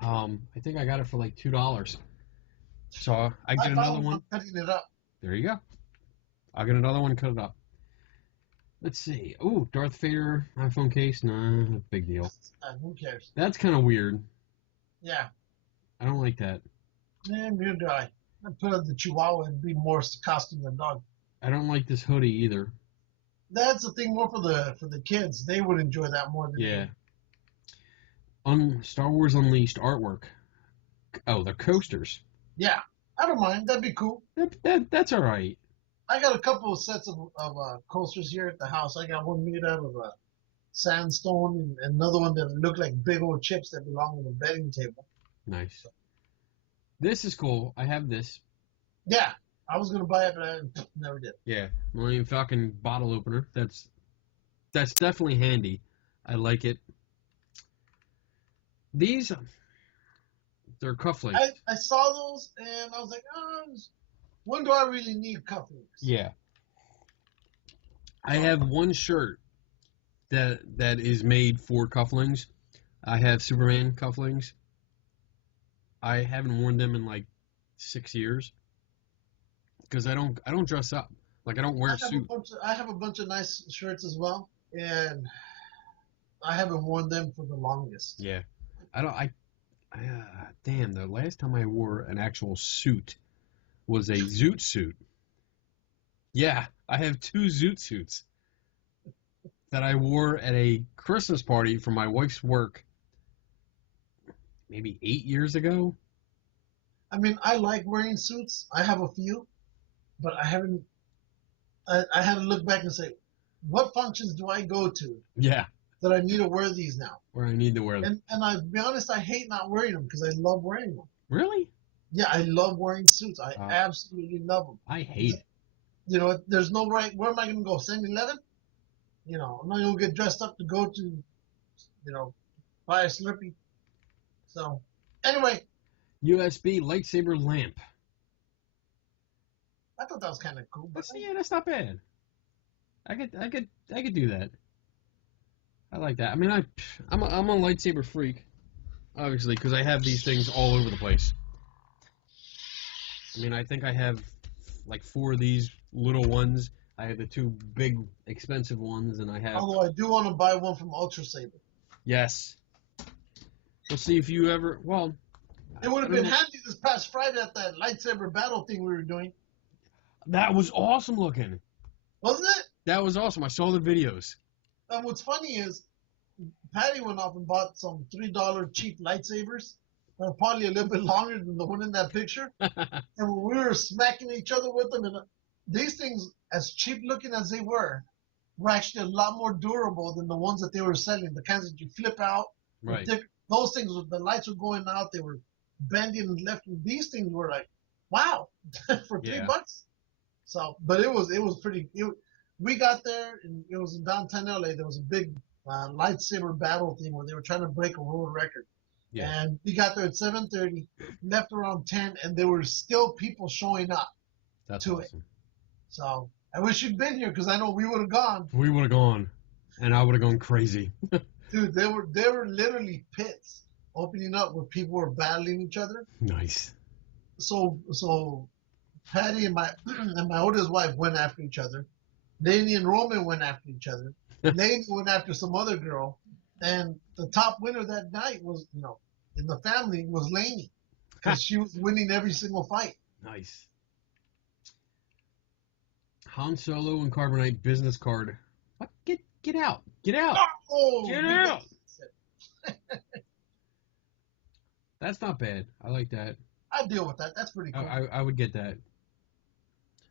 I think I got it for like $2. So I get another one. Cutting it up. There you go. I'll get another one. Cut it up. Let's see. Oh, Darth Vader iPhone case. Nah, big deal. Who cares? That's kind of weird. Yeah. I don't like that. Neither do I. I put up the Chihuahua and be more costume than dog. I don't like this hoodie either. That's the thing more for the kids. They would enjoy that more than Yeah. me. Star Wars Unleashed artwork. Oh, the coasters. Yeah. I don't mind. That'd be cool. That's all right. I got a couple of sets of coasters here at the house. I got one made out of sandstone and another one that looked like big old chips that belong on the bedding table. Nice. This is cool. I have this. Yeah. I was going to buy it, but I never did. Yeah. Millennium Falcon bottle opener. That's definitely handy. I like it. These, they're cufflinks. I saw those and I was like, when do I really need cufflinks? Yeah. I have one shirt that is made for cufflinks. I have Superman cufflinks. I haven't worn them in like 6 years because I don't dress up. Like I don't wear a suit. I have a bunch of nice shirts as well, and I haven't worn them for the longest. Yeah. Damn, the last time I wore an actual suit was a zoot suit. Yeah, I have 2 zoot suits that I wore at a Christmas party for my wife's work maybe 8 years ago. I mean, I like wearing suits. I have a few, but I haven't. I had to look back and say, what functions do I go to Yeah, that I need to wear these now? where I need to wear them. And I'll be honest, I hate not wearing them because I love wearing them. Really? Yeah, I love wearing suits. I absolutely love them. I hate it. You know, there's no right. Where am I going to go? 7-Eleven? You know, I'm not going to get dressed up to go to, buy a Slurpee. So, anyway. USB lightsaber lamp. I thought that was kind of cool. But That's not bad. I could do that. I like that. I mean, I'm a lightsaber freak, obviously, because I have these things all over the place. I mean, I think I have like 4 of these little ones. I have the 2 big, expensive ones, and I have. Although I do want to buy one from Ultra Saber. Yes. We'll see if you ever. Well. It would have been handy this past Friday at that lightsaber battle thing we were doing. That was awesome looking. Wasn't it? That was awesome. I saw the videos. And what's funny is, Patty went off and bought some $3 cheap lightsabers. They're probably a little bit longer than the one in that picture. And we were smacking each other with them. And these things, as cheap looking as they were actually a lot more durable than the ones that they were selling. The kinds that you flip out. Right. Those things, the lights were going out. They were bending left. These things were like, wow, for $3. So, but it was pretty. We got there, and it was in downtown LA. There was a big lightsaber battle thing where they were trying to break a world record. Yeah. And we got there at 7:30, left around 10, and there were still people showing up. That's to awesome. it. So I wish you'd been here because I know we would have gone. We would have gone, and I would have gone crazy. Dude, they were literally pits opening up where people were battling each other. Nice. So Patty and my oldest wife went after each other. Laney and Roman went after each other. Laney went after some other girl. And the top winner that night was, in the family was Lainey because she was winning every single fight. Nice. Han Solo and Carbonite business card. What? Get out. Get out. Oh, Get out. That's not bad. I like that. I deal with that. That's pretty cool. I would get that.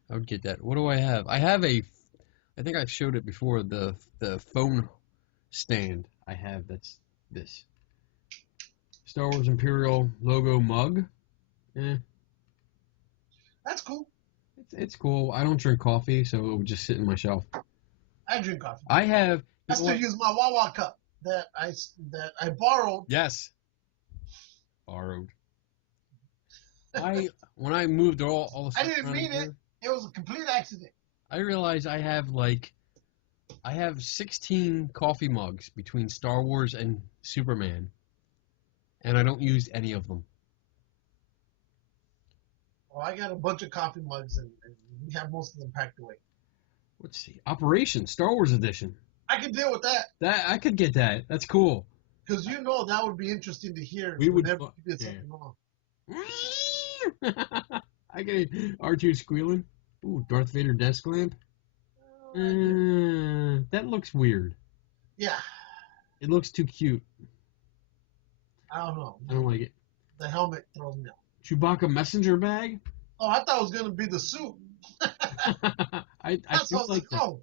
I would get that. What do I have? I have I think I've showed it before, the phone stand I have that's this. Star Wars Imperial logo mug. That's cool. It's cool. I don't drink coffee, so it would just sit in my shelf. I drink coffee. I have. I still use my Wawa cup that I borrowed. Yes. Borrowed. When I moved all the stuff I didn't around mean here, it. It was a complete accident. I realized I have 16 coffee mugs between Star Wars and Superman, and I don't use any of them. Well, I got a bunch of coffee mugs, and we have most of them packed away. Let's see. Operation Star Wars Edition. I could deal with that. I could get that. That's cool. Because that would be interesting to hear. We would. Whenever you did something wrong. I get R2 squealing. Ooh, Darth Vader desk lamp. That looks weird. Yeah. It looks too cute. I don't know. I don't like it. The helmet throws me off. Chewbacca messenger bag. Oh, I thought it was gonna be the suit. I do like that. Oh.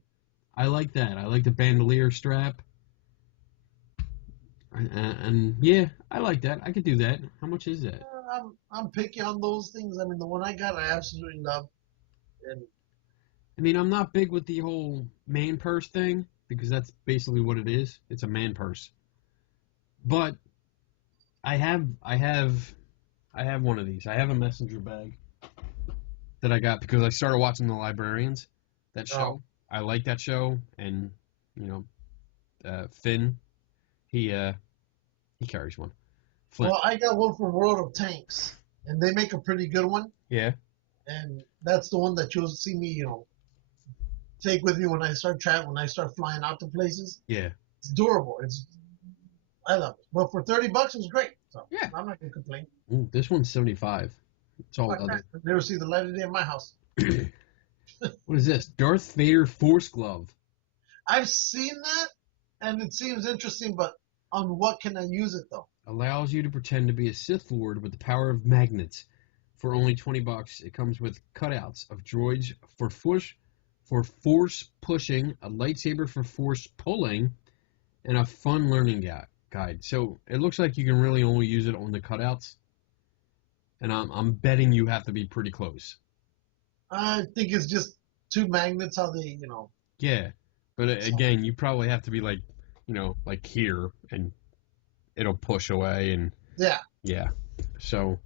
I like that. I like the bandolier strap. And yeah, I like that. I could do that. How much is that? I'm picky on those things. I mean, the one I got, I absolutely love. And I mean, I'm not big with the whole man purse thing because that's basically what it is. It's a man purse. But I have one of these. I have a messenger bag that I got because I started watching The Librarians, that show. I like that show, and Finn, he carries one. Flint. Well, I got one from World of Tanks, and they make a pretty good one. Yeah. And that's the one that you'll see me, take with me when I start traveling, when I start flying out to places. Yeah. It's durable. I love it. Well, for $30, it was great. So yeah, I'm not gonna complain. Ooh, this one's 75. It's all I've never seen the light of day in my house. What is this? Darth Vader Force Glove. I've seen that, and it seems interesting, but on what can I use it though? Allows you to pretend to be a Sith Lord with the power of magnets. For only $20, it comes with cutouts of droids for force pushing, a lightsaber for force pulling, and a fun learning guide. So it looks like you can really only use it on the cutouts, and I'm betting you have to be pretty close. I think it's just two magnets. How they, Yeah, but again, you probably have to be like here, and it'll push away, and yeah. So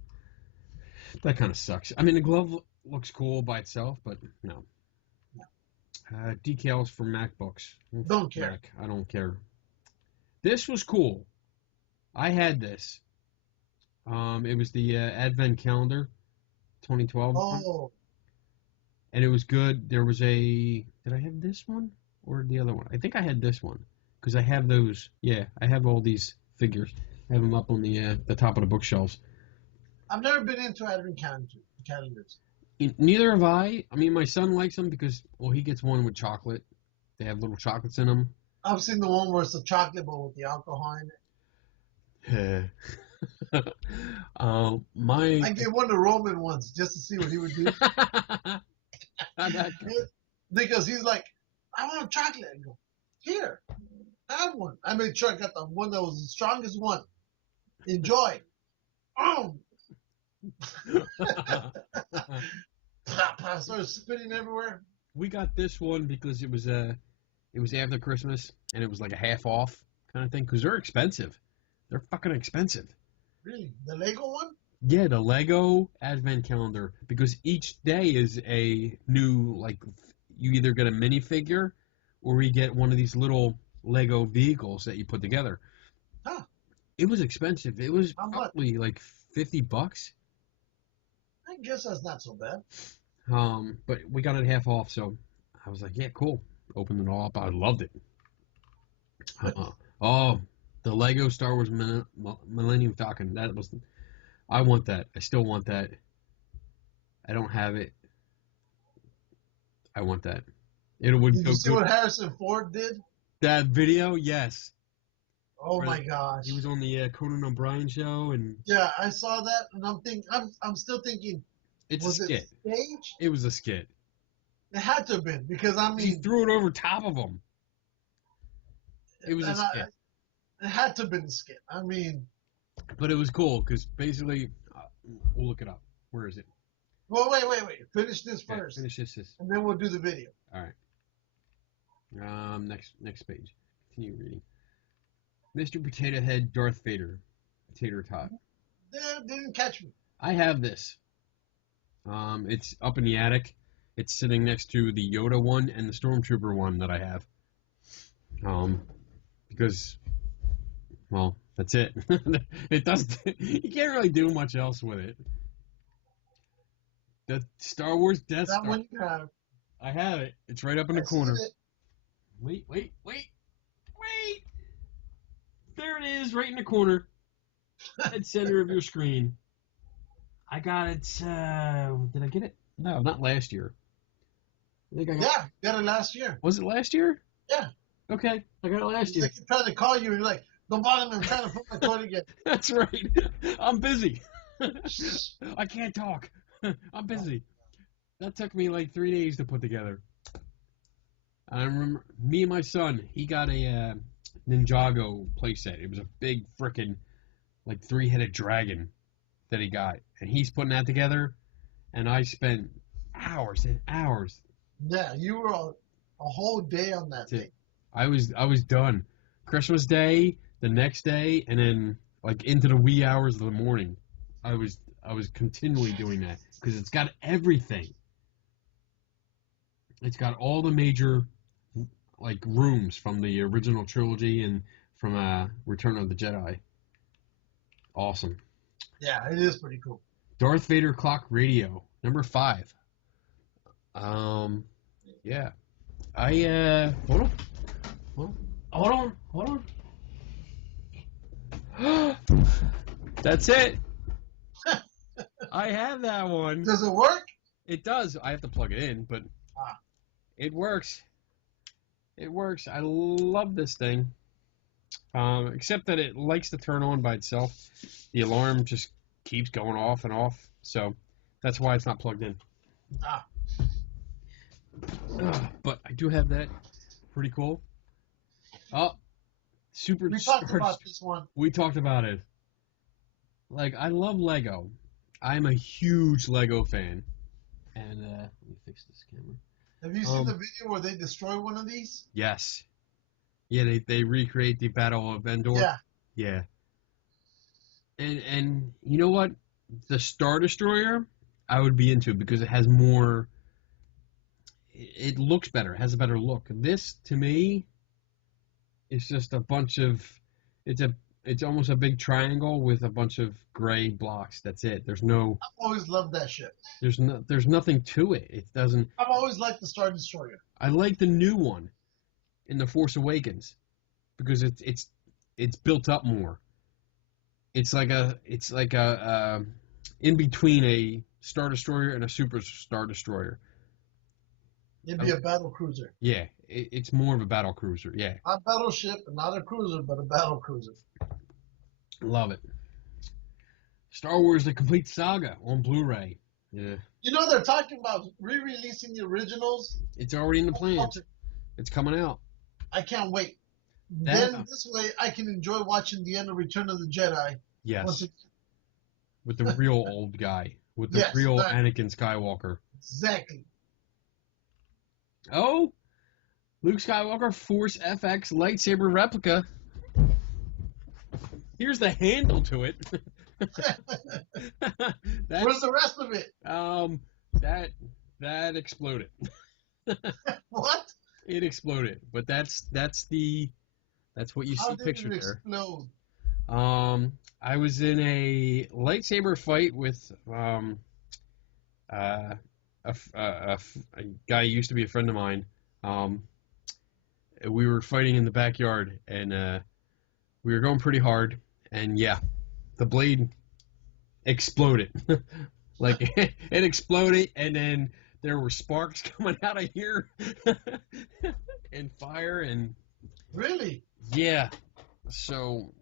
that kind of sucks. I mean, the glove looks cool by itself, but no. Decals for MacBooks. Don't care. Mac. I don't care. This was cool. I had this. It was the Advent Calendar 2012. Oh. And it was good. There was did I have this one or the other one? I think I had this one because I have those. Yeah, I have all these figures. I have them up on the top of the bookshelves. I've never been into Advent calendars. Neither have I. I mean, my son likes them because, he gets one with chocolate. They have little chocolates in them. I've seen the one where it's the chocolate bowl with the alcohol in it. I gave one to Roman once just to see what he would do. Because he's like, I want a chocolate. I go, here, have one. I made sure I got the one that was the strongest one. Enjoy. Oh. I started spitting everywhere. We got this one because it was after Christmas and it was like a half off kind of thing because they're expensive. They're fucking expensive. Really? The Lego one? Yeah, the Lego Advent Calendar, because each day is a new, you either get a minifigure or you get one of these little Lego vehicles that you put together. Huh. It was expensive. It was probably like $50. I guess that's not so bad. But we got it half off, so I was like, yeah, cool. Opened it all up. I loved it. The The Lego Star Wars Millennium Falcon. I want that. I still want that. I don't have it. I want that. It would Did go you see good. what Harrison Ford did? That video, yes. Oh Where my gosh. He was on the Conan O'Brien show, and Yeah, I saw that, and I'm still thinking, it's was a skit. it staged? It was a skit. It had to have been, because I He mean, threw it over top of him. It was a skit. It had to have been a skit. I mean, But it was cool, because basically, we'll look it up. Where is it? well, wait. Finish this Okay, first, finish this. and then we'll do the video. All right. Next page. Continue reading. Mr. Potato Head Darth Vader. Tater Tot. They didn't catch me. I have this. It's up in the attic. It's sitting next to the Yoda one and the Stormtrooper one that I have. Because, well, that's it. It doesn't. You can't really do much else with it. The Star Wars Death That Star. one you have. I have it. It's right up in the I corner. see it. Wait. There it is, right in the corner. Dead center of your screen. I got it, did I get it? No, not last year. I think I Got it last year. Was it last year? Yeah. Okay, I got it last year. Like he tried to call you, and you're like, don't bother me, I'm trying to put my toy together. That's right. I'm busy. I can't talk. I'm busy. That took me like 3 days to put together. I remember me and my son, he got a Ninjago playset. It was a big frickin' like 3-headed dragon that he got. And he's putting that together, and I spent hours and hours. Yeah, you were a whole day on that thing. I was done. Christmas Day, the next day, and then like into the wee hours of the morning. I was continually doing that because it's got everything. It's got all the major like rooms from the original trilogy and from Return of the Jedi. Awesome. Yeah, it is pretty cool. Darth Vader clock radio, number 5. Yeah. Hold on. That's it. I have that one. Does it work? It does. I have to plug it in, but it works. It works. I love this thing. Except that it likes to turn on by itself. The alarm just keeps going off and off. So that's why it's not plugged in. But I do have that. Pretty cool. Oh, super. We talked about this one. We talked about it. Like, I love Lego. I'm a huge Lego fan. And let me fix this camera. Have you seen the video where they destroy one of these? Yes. Yeah, they recreate the Battle of Endor. Yeah. Yeah. And you know what? The Star Destroyer, I would be into because it has more. It looks better. It has a better look. This, to me, is just a bunch of. It's almost a big triangle with a bunch of gray blocks. That's it. There's no. I've always loved that shit. There's nothing to it. It doesn't. I've always liked the Star Destroyer. I like the new one in the Force Awakens because it's built up more. It's like a in between a Star Destroyer and a Super Star Destroyer. It'd be a battle cruiser. Yeah, it's more of a battle cruiser. Yeah. Not battleship, not a cruiser, but a battle cruiser. Love it. Star Wars: The Complete Saga on Blu-ray. Yeah. You know they're talking about re-releasing the originals. It's already in the plans. It's coming out. I can't wait. Then this way I can enjoy watching the end of Return of the Jedi. Yes. With the real old guy. With the real Anakin Skywalker. Exactly. Oh, Luke Skywalker Force FX lightsaber replica. Here's the handle to it. Where's the rest of it? That exploded. What? It exploded, but that's what you see pictured there. Explode? I was in a lightsaber fight with a guy who used to be a friend of mine. We were fighting in the backyard, and We were going pretty hard, and yeah, the blade exploded. Like it exploded, and then there were sparks coming out of here, and fire, and Really? yeah. So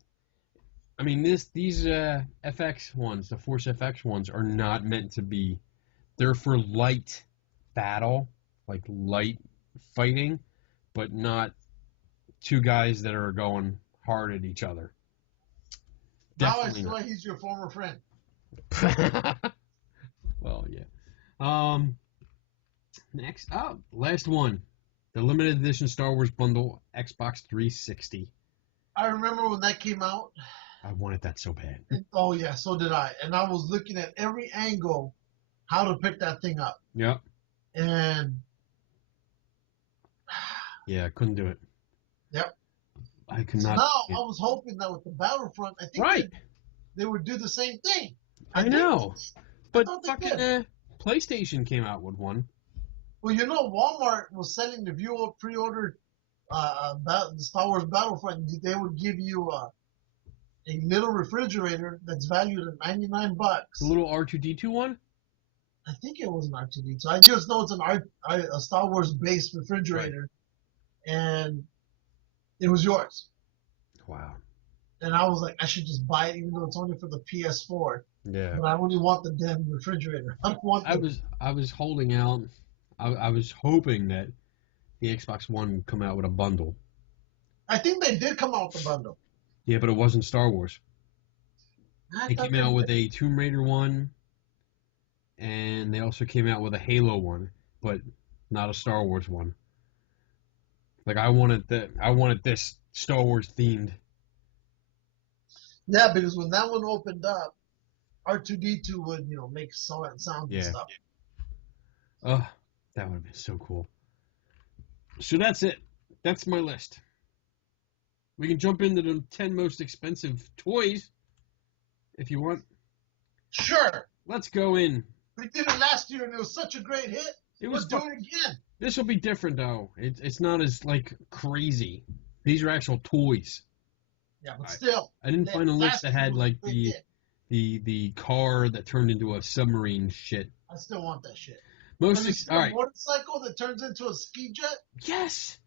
I mean, these FX ones, the Force FX ones, are not meant to be. They're for light battle, like light fighting, but not two guys that are going hard at each other. Now I Definitely see not. why he's your former friend. Well, yeah. Next up, last one, the limited edition Star Wars bundle, Xbox 360. I remember when that came out. I wanted that so bad. Oh yeah, so did I. And I was looking at every angle how to pick that thing up. Yep. And Yeah, I couldn't do it. yep. I could So not. now I was hoping that with the Battlefront, I think Right. they would do the same thing. I know. But thought they fucking PlayStation came out with one. Well, you know, Walmart was selling the view pre-order the Star Wars Battlefront. They would give you a little refrigerator that's valued at $99. The little R2D2 one? I think it was an R2D2. So I just know it's a Star Wars based refrigerator, and it was yours. Wow. And I was like, I should just buy it, even though it's only for the PS4. Yeah. But I only want the damn refrigerator. I don't want. I was holding out. I was hoping that the Xbox One would come out with a bundle. I think they did come out with a bundle. Yeah, but it wasn't Star Wars. I It thought came out they with did. a Tomb Raider one, and they also came out with a Halo one, but not a Star Wars one. Like I wanted this Star Wars themed. Yeah, because when that one opened up, R2D2 would, make sounds Yeah. and stuff. Oh, that would have been so cool. So that's it. That's my list. We can jump into the 10 most expensive toys if you want. Sure. Let's go in. We did it last year, and it was such a great hit. Let's do it again. This will be different though. It's not as like crazy. These are actual toys. Yeah, but still. I didn't find a list that had like was a big hit. the car that turned into a submarine shit. I still want that shit. Most Have you seen all a right. motorcycle that turns into a ski jet? Yes.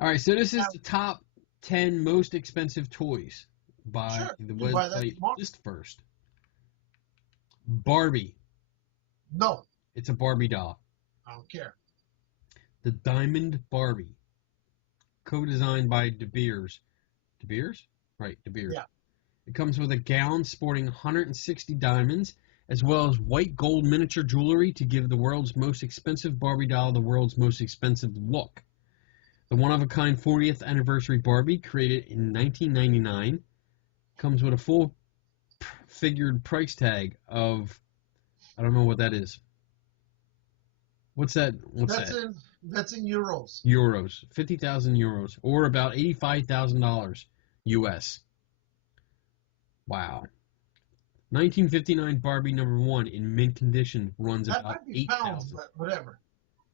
All right, so this is Now- the top 10 most expensive toys by Sure, the you can buy that website tomorrow. Just First. Barbie. No, It's a Barbie doll. I don't care. The Diamond Barbie. Co-designed by De Beers. De Beers? Right, De Beers. Yeah. It comes with a gown sporting 160 diamonds, as well as white gold miniature jewelry to give the world's most expensive Barbie doll the world's most expensive look. The one-of-a-kind 40th anniversary Barbie, created in 1999, comes with a full-figured price tag of, I don't know what that is. What's that? That's in euros. Euros. 50,000 euros, or about $85,000 US. Wow. 1959 Barbie #1 in mint condition runs That about might be pounds, 8,000 but whatever.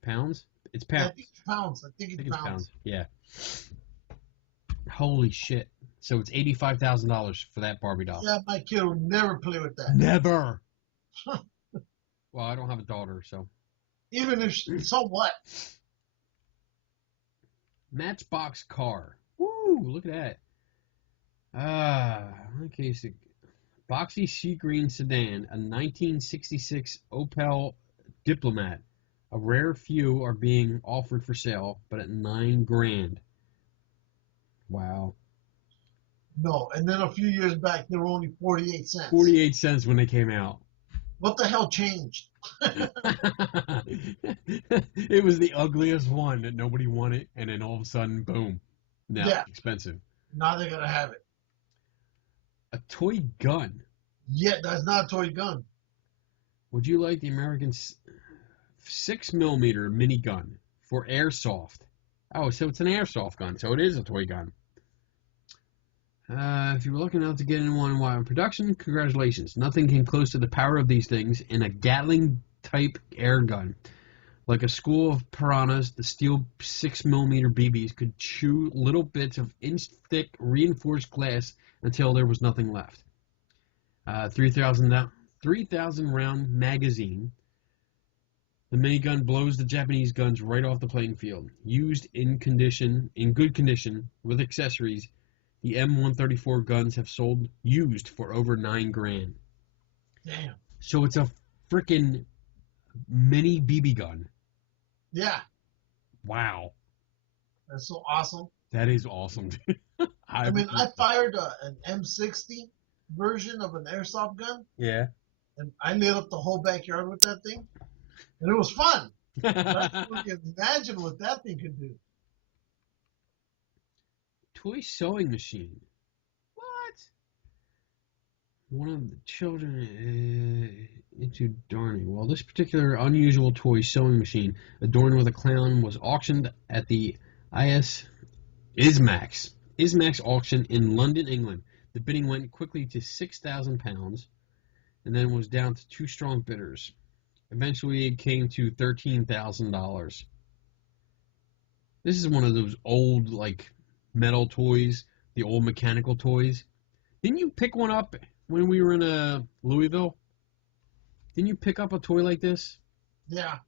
pounds. It's Yeah, pounds. I think it's pounds. I think it's pounds. Yeah. Holy shit. So it's $85,000 for that Barbie doll. Yeah, my kid would never play with that. Never. Well, I don't have a daughter, so. Even if so what? Matchbox car. Woo, look at that. Okay, so boxy sea green sedan, a 1966 Opel Diplomat. A rare few are being offered for sale, but at $9 grand. Wow. No, and then a few years back, they were only 48 cents. 48 cents when they came out. What the hell changed? It was the ugliest one that nobody wanted, and then all of a sudden, boom. Now Yeah. it's expensive. Now they're going to have it. A toy gun. Yeah, that's not a toy gun. Would you like the American 6mm minigun for airsoft? Oh, so it's an airsoft gun, so it is a toy gun. If you were looking out to get in one while in production, congratulations. Nothing came close to the power of these things in a Gatling-type air gun. Like a school of piranhas, the steel 6mm BBs could chew little bits of inch-thick reinforced glass until there was nothing left. 3,000 round magazine. The minigun blows the Japanese guns right off the playing field. Used in good condition, with accessories, the M134 guns have sold used for over $9,000. Damn. So it's a freaking mini BB gun. Yeah. Wow. That's so awesome. That is awesome. I fired an M60 version of an airsoft gun. Yeah. And I lit up the whole backyard with that thing. And it was fun. I can imagine what that thing could do. Toy sewing machine. What? One of the children into darning. Well, this particular unusual toy sewing machine, adorned with a clown, was auctioned at the Ismax auction in London, England. The bidding went quickly to £6,000, and then was down to two strong bidders. Eventually, it came to $13,000. This is one of those old, like, metal toys, the old mechanical toys. Didn't you pick one up when we were in Louisville? Didn't you pick up a toy like this? Yeah.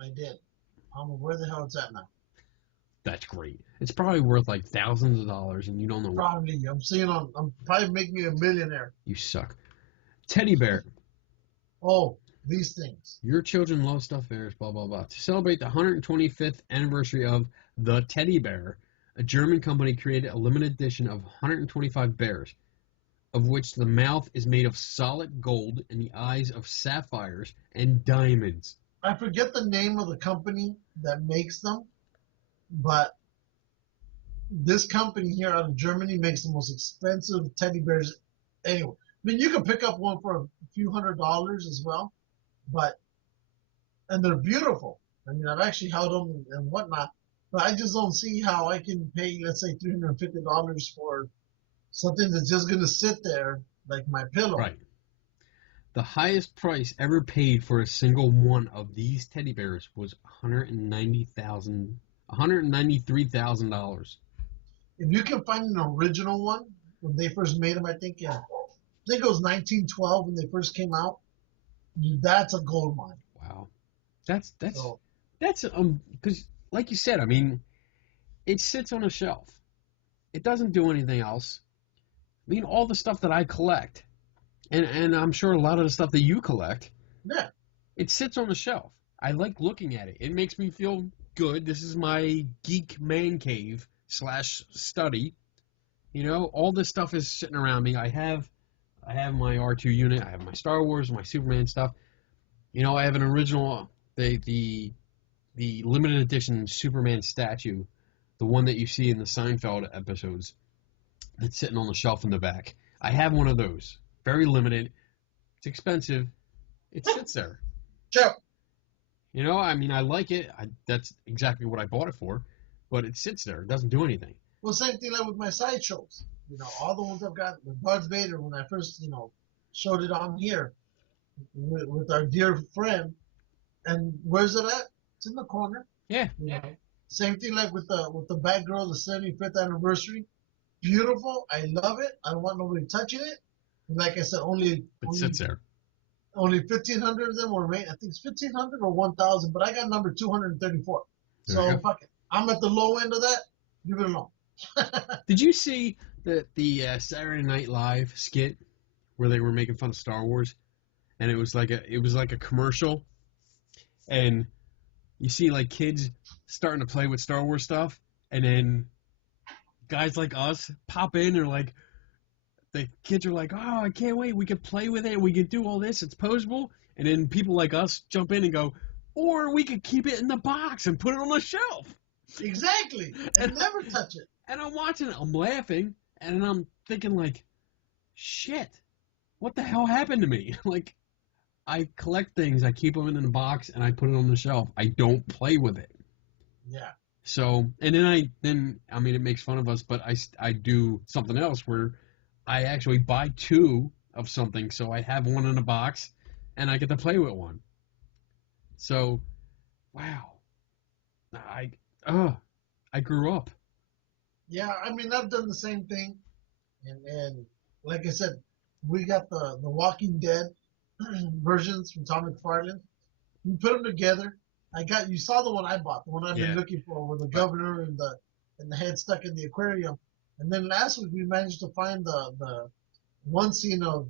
I did. I don't know where the hell it's at now. That's great. It's probably worth like thousands of dollars, and you don't know. Probably. I'm probably making me a millionaire. You suck. Teddy bear. Oh, these things. Your children love stuffed bears, blah, blah, blah. To celebrate the 125th anniversary of the teddy bear, a German company created a limited edition of 125 bears, of which the mouth is made of solid gold and the eyes of sapphires and diamonds. I forget the name of the company that makes them, but this company here out of Germany makes the most expensive teddy bears anywhere. I mean, you can pick up one for a few $100s as well, and they're beautiful. I mean, I've actually held them and whatnot, but I just don't see how I can pay, let's say, $350 for something that's just going to sit there like my pillow. Right. The highest price ever paid for a single one of these teddy bears was $193,000. If you can find an original one, when they first made them, I think it was 1912 when they first came out. That's a gold mine. Wow. That's because like you said, I mean, it sits on a shelf. It doesn't do anything else. I mean, all the stuff that I collect, and I'm sure a lot of the stuff that you collect, yeah, it sits on the shelf. I like looking at it. It makes me feel good. This is my geek man cave / study. You know, all this stuff is sitting around me. I have my R2 unit. I have my Star Wars, my Superman stuff. You know, I have an original, the limited edition Superman statue, the one that you see in the Seinfeld episodes, that's sitting on the shelf in the back. I have one of those. Very limited. It's expensive. It sits there. Sure. You know, I mean, I like it. That's exactly what I bought it for. But it sits there. It doesn't do anything. Well, same thing like with my sideshows. You know, all the ones I've got, with Darth Vader, when I first, showed it on here with our dear friend. And where's it at? It's in the corner. Yeah. You know? Same thing like with the Batgirl, the 75th anniversary. Beautiful. I love it. I don't want nobody touching it. And like I said, only sits there. Only 1,500 of them were made. I think it's 1,500 or 1,000, but I got number 234. So fuck it. I'm at the low end of that. Leave it alone. Did you see the Saturday Night Live skit where they were making fun of Star Wars, and it was like a commercial, and you see like kids starting to play with Star Wars stuff, and then guys like us pop in and like the kids are like, oh, I can't wait, we could play with it, we could do all this, it's posable, and then people like us jump in and go, or we could keep it in the box and put it on the shelf. Exactly. And never touch it. And I'm watching it, I'm laughing, and I'm thinking like, shit, what the hell happened to me? Like, I collect things, I keep them in a box, and I put it on the shelf. I don't play with it. Yeah. So, and then it makes fun of us, but I do something else where I actually buy two of something, so I have one in a box, and I get to play with one. So, wow. I grew up. Yeah, I mean, I've done the same thing. And like I said, we got the Walking Dead versions from Tom McFarlane. We put them together. You saw the one I bought, the one I've been Yeah. looking for, with the Right. governor and the head stuck in the aquarium. And then last week we managed to find the one scene of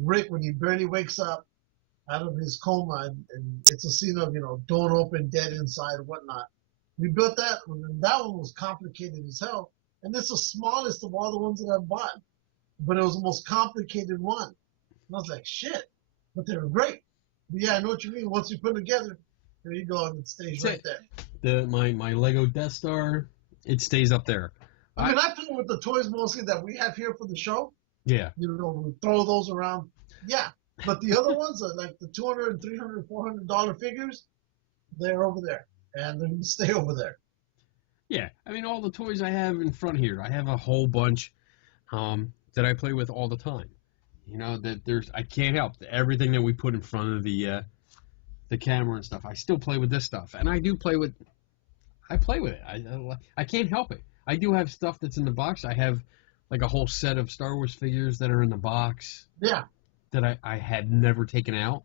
Rick when he barely wakes up out of his coma, and it's a scene of, don't open, dead inside, and whatnot. We built that, and that one was complicated as hell. And it's the smallest of all the ones that I've bought, but it was the most complicated one. And I was like, shit, but they were great. But yeah, I know what you mean. Once you put them together, there you go, and it stays right there. My Lego Death Star, it stays up there. I mean, I play with the toys mostly that we have here for the show. Yeah. We throw those around. Yeah. But the other ones are like the $200, $300, $400 figures. They're over there, and they're going to stay over there. Yeah. I mean, all the toys I have in front here, I have a whole bunch that I play with all the time. I can't help everything that we put in front of the camera and stuff. I still play with this stuff, and I play with it. I can't help it. I do have stuff that's in the box. I have like a whole set of Star Wars figures that are in the box. Yeah. That I had never taken out.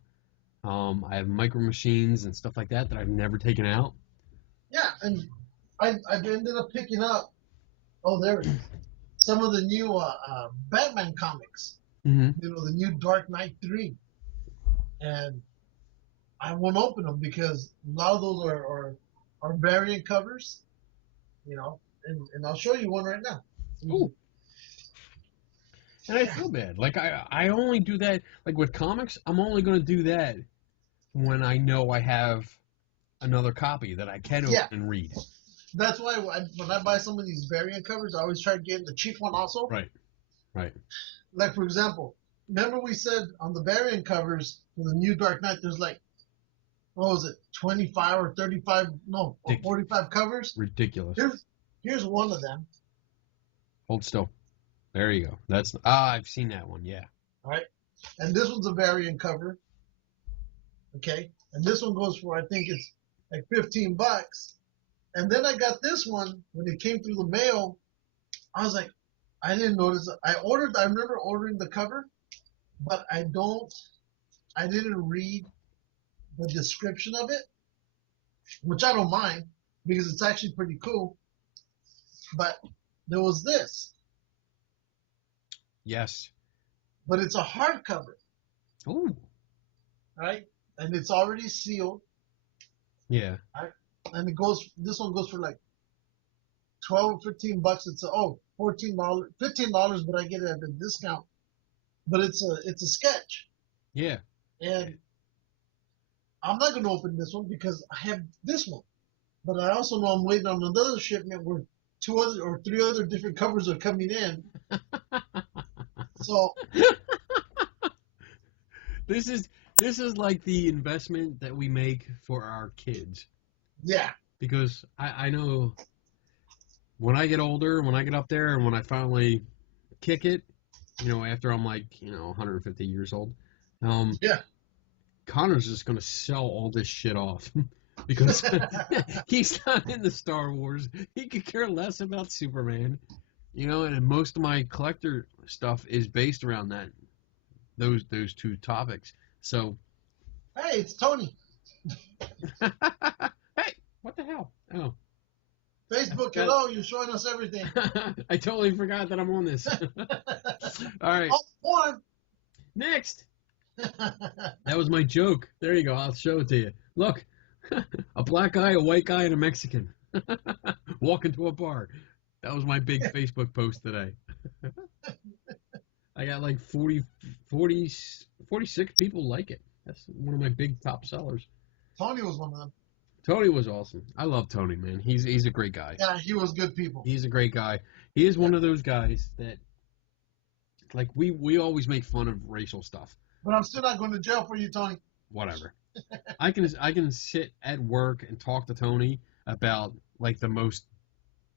I have Micro Machines and stuff like that I've never taken out. Yeah, and I ended up picking up, there it is, some of the new Batman comics. Mm-hmm. The new Dark Knight 3. And I won't open them because a lot of those are variant covers, and I'll show you one right now. Ooh. And I feel bad. Like, I only do that, like with comics, I'm only going to do that when I know I have another copy that I can open and read. That's why when I buy some of these variant covers, I always try to get the cheap one also. Right. Like, for example, remember we said on the variant covers for the new Dark Knight, there's like, what was it, 25 or 35, no, or 45 covers? Ridiculous. Here's one of them. Hold still. There you go. I've seen that one, yeah. All right. And this one's a variant cover. Okay. And this one goes for, I think it's like $15. And then I got this one when it came through the mail. I was like, I didn't notice. I remember ordering the cover, but I didn't read the description of it, which I don't mind because it's actually pretty cool. But there was this. Yes. But it's a hardcover. Ooh. Right? And it's already sealed. Yeah. Right? And this one goes for like $12 or $15. It's $14, $15, but I get it at a discount. But it's a sketch. Yeah. And I'm not gonna open this one because I have this one. But I also know I'm waiting on another shipment where 2 other or 3 other different covers are coming in. So this is like the investment that we make for our kids. Yeah. Because I know when I get older, when I get up there, and when I finally kick it, after I'm like, 150 years old, yeah. Connor's just going to sell all this shit off. Because he's not into Star Wars. He could care less about Superman. And most of my collector stuff is based around those 2 topics. So, hey, it's Tony. Hey, what the hell? Oh, Facebook, hello, you're showing us everything. I totally forgot that I'm on this. All right. One. Next. That was my joke. There you go. I'll show it to you. Look, a black guy, a white guy, and a Mexican walk into a bar. That was my big Facebook post today. I got like 46 people like it. That's one of my big top sellers. Tony was one of them. Tony was awesome. I love Tony, man. He's a great guy. Yeah, he was good people. He's a great guy. He is one of those guys that, like, we always make fun of racial stuff. But I'm still not going to jail for you, Tony. Whatever. I can sit at work and talk to Tony about like the most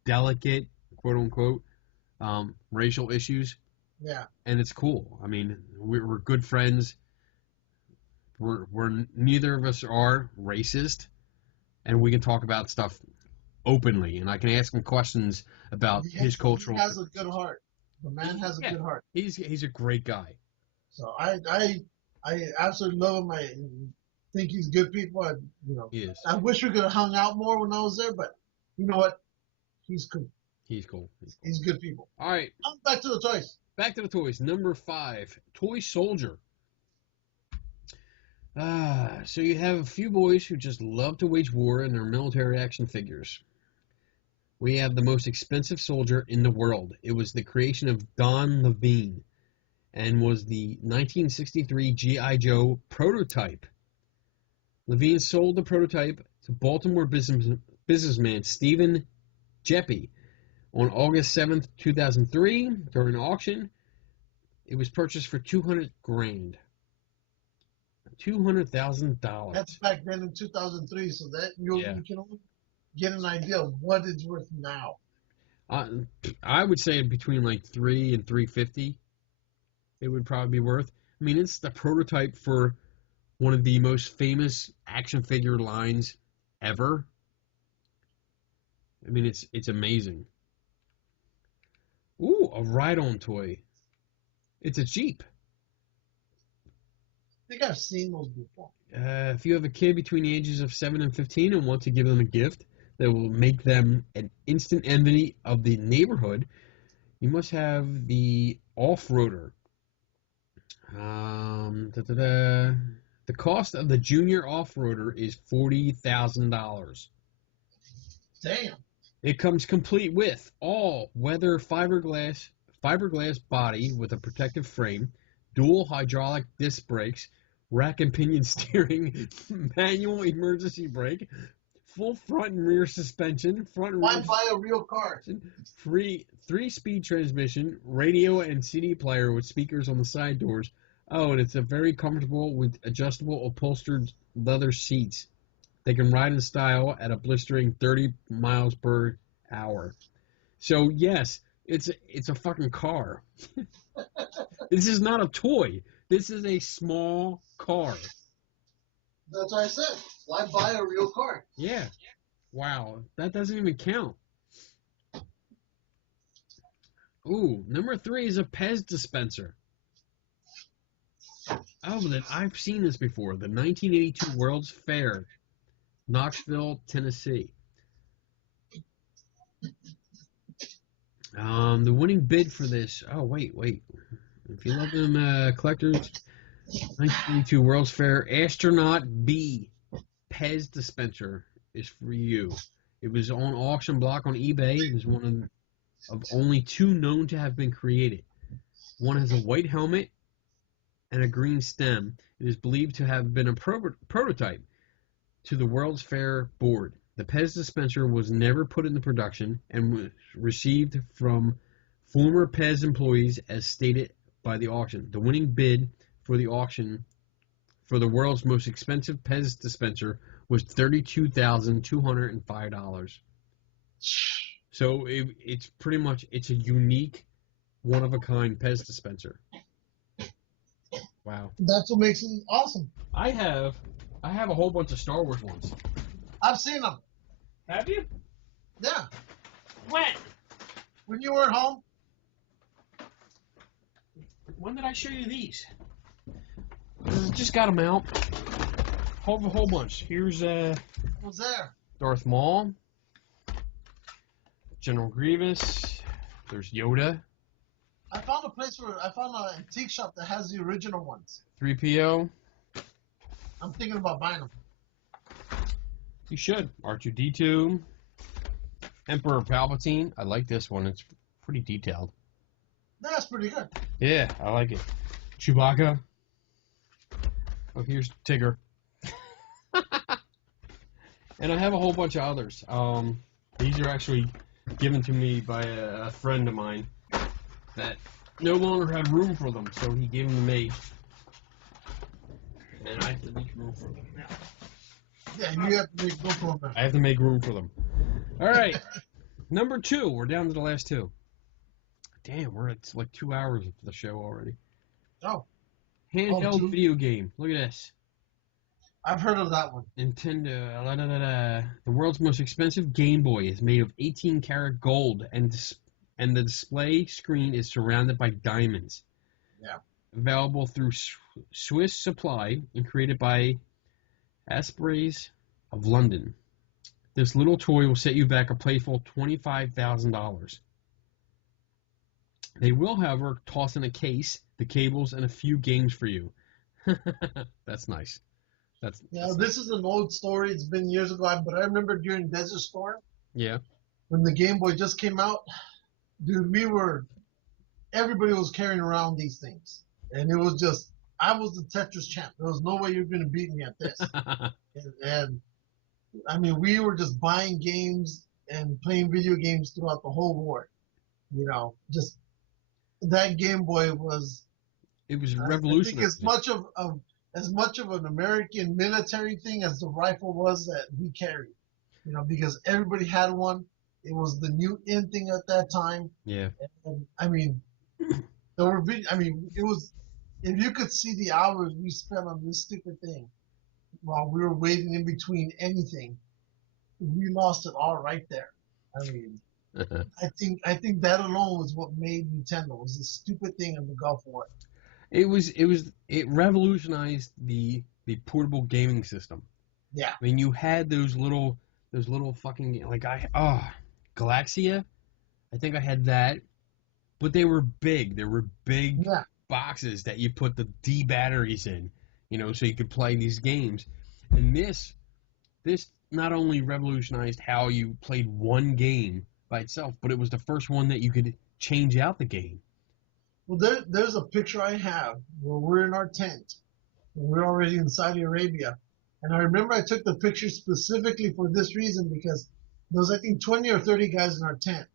delicate, quote unquote, racial issues. Yeah. And it's cool. I mean, we're good friends we're neither of us are racist, and we can talk about stuff openly, and I can ask him questions about his cultural. He has a good heart. The man has a good heart. He's a great guy. So I absolutely love him. I think he's good people. He is. I wish we could have hung out more when I was there, but you know what? He's cool. He's cool. He's good people. All right. Back to the toys. Back to the toys. Number 5, Toy Soldier. So you have a few boys who just love to wage war in their military action figures. We have the most expensive soldier in the world. It was the creation of Don Levine and was the 1963 G.I. Joe prototype. Levine sold the prototype to Baltimore businessman Stephen Jeppy on August 7th, 2003 during an auction. It was purchased for $200,000. $200,000. That's back then in 2003, so that you can only get an idea of what it's worth now. I would say between like $300 and $350, it would probably be worth. I mean, it's the prototype for one of the most famous action figure lines ever. I mean, it's amazing. Ooh, a ride-on toy. It's a Jeep. I think I've seen those before. If you have a kid between the ages of 7 and 15 and want to give them a gift that will make them an instant envy of the neighborhood, you must have the off-roader. The cost of the junior off-roader is $40,000. Damn. It comes complete with all-weather fiberglass body with a protective frame, dual hydraulic disc brakes, rack and pinion steering, manual emergency brake, full front and rear suspension, front and Why rear buy a real car? free 3-speed transmission, radio and CD player with speakers on the side doors. Oh, and it's a very comfortable with adjustable upholstered leather seats. They can ride in style at a blistering 30 miles per hour. So yes, it's a fucking car. This is not a toy. This is a small car. That's what I said. Why buy a real car? Yeah. Wow. That doesn't even count. Ooh, number 3 is a Pez dispenser. Oh, but I've seen this before. The 1982 World's Fair, Knoxville, Tennessee. The winning bid for this. Oh, wait. If you love them collectors, 1982 World's Fair Astronaut B Pez dispenser is for you. It was on auction block on eBay. It was one of only 2 known to have been created. One has a white helmet and a green stem. It is believed to have been a prototype to the World's Fair board. The Pez dispenser was never put into production and was received from former Pez employees as stated by the auction. The winning bid for the auction for the world's most expensive Pez dispenser was $32,205. So it's pretty much, it's a unique, one-of-a-kind Pez dispenser. Wow. That's what makes it awesome. I have a whole bunch of Star Wars ones. I've seen them. Have you? Yeah. When? When you were at home? When did I show you these? Just got them out. A whole bunch. Here's What was there? Darth Maul, General Grievous. There's Yoda. I found an antique shop that has the original ones. 3PO. I'm thinking about buying them. You should. R2-D2. Emperor Palpatine. I like this one. It's pretty detailed. That's pretty good. Yeah, I like it. Chewbacca. Oh, here's Tigger. And I have a whole bunch of others. These are actually given to me by a friend of mine that no longer had room for them, so he gave them to me. And I have to make room for them now. Yeah, you have to make room for them. I have to make room for them. All right. Number 2. We're down to the last 2. Damn, we're at like 2 hours of the show already. Oh. Handheld video game. Look at this. I've heard of that one. Nintendo. The world's most expensive Game Boy is made of 18-karat gold, and the display screen is surrounded by diamonds. Yeah. Available through Swiss Supply and created by Asprays of London. This little toy will set you back a playful $25,000. They will, however, toss in a case, the cables, and a few games for you. That's nice. That's This is an old story. It's been years ago, but I remember during Desert Storm, yeah. when the Game Boy just came out, dude, everybody was carrying around these things. And it was just, I was the Tetris champ. There was no way you were going to beat me at this. and, I mean, we were just buying games and playing video games throughout the whole war. You know, just that Game Boy was. It was revolutionary. I think as much of an American military thing as the rifle was that we carried. You know, because everybody had one. It was the new in thing at that time. Yeah. And I mean, it was. If you could see the hours we spent on this stupid thing while we were waiting in between anything, we lost it all right there. I mean, I think that alone was what made Nintendo, was this stupid thing in the Gulf War. It revolutionized the portable gaming system. Yeah. I mean, you had those little fucking Galaxia. I think I had that, but they were big. They were big boxes that you put the D batteries in, you know, so you could play these games. And this not only revolutionized how you played one game by itself, but it was the first one that you could change out the game. Well, there's a picture I have where we're in our tent. We're already in Saudi Arabia. And I remember I took the picture specifically for this reason, because there was, I think, 20 or 30 guys in our tent.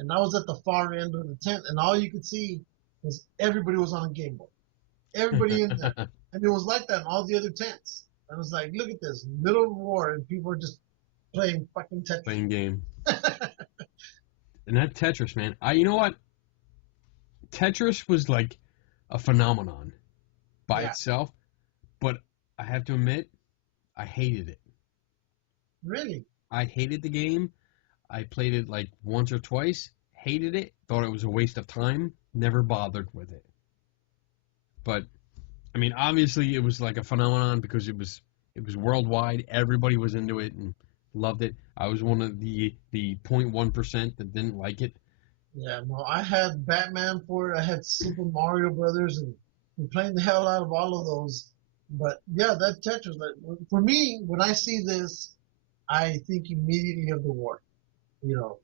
And I was at the far end of the tent, and all you could see was everybody was on a Game Boy. Everybody in there. And it was like that in all the other tents. I was like, look at this, middle of war, and people are just playing fucking Tetris. Playing game. And that Tetris, man. You know what? Tetris was like a phenomenon by itself, but I have to admit, I hated it. Really? I hated the game. I played it like once or twice, hated it, thought it was a waste of time, never bothered with it. But, I mean, obviously it was like a phenomenon because it was worldwide. Everybody was into it and loved it. I was one of the 0.1% that didn't like it. Yeah, no, I had Batman for it. I had Super Mario Brothers, and we playing the hell out of all of those. But yeah, that Tetris. For me, when I see this, I think immediately of the war. You know,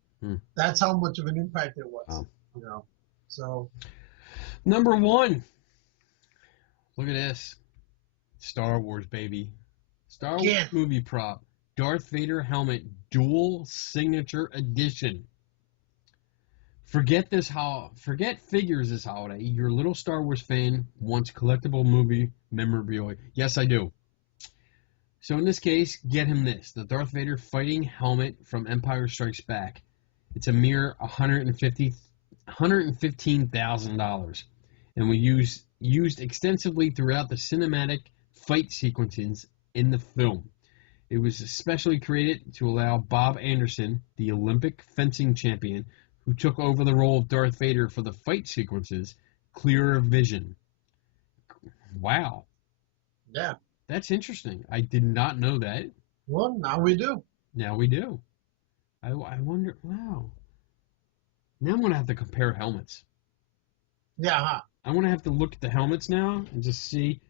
that's how much of an impact it was. Oh. You know, so number 1. Look at this, Star Wars, baby. Star Wars movie prop, Darth Vader helmet, dual signature edition. Forget figures this holiday. Your little Star Wars fan wants collectible movie memorabilia. Yes, I do. So in this case, get him this. The Darth Vader fighting helmet from Empire Strikes Back. It's a mere $115,000. And we used extensively throughout the cinematic fight sequences in the film. It was especially created to allow Bob Anderson, the Olympic fencing champion, who took over the role of Darth Vader for the fight sequences, clearer vision. Wow. Yeah. That's interesting. I did not know that. Well, now we do. Now we do. I wonder, wow. Now I'm going to have to compare helmets. Yeah, huh? I'm going to have to look at the helmets now and just see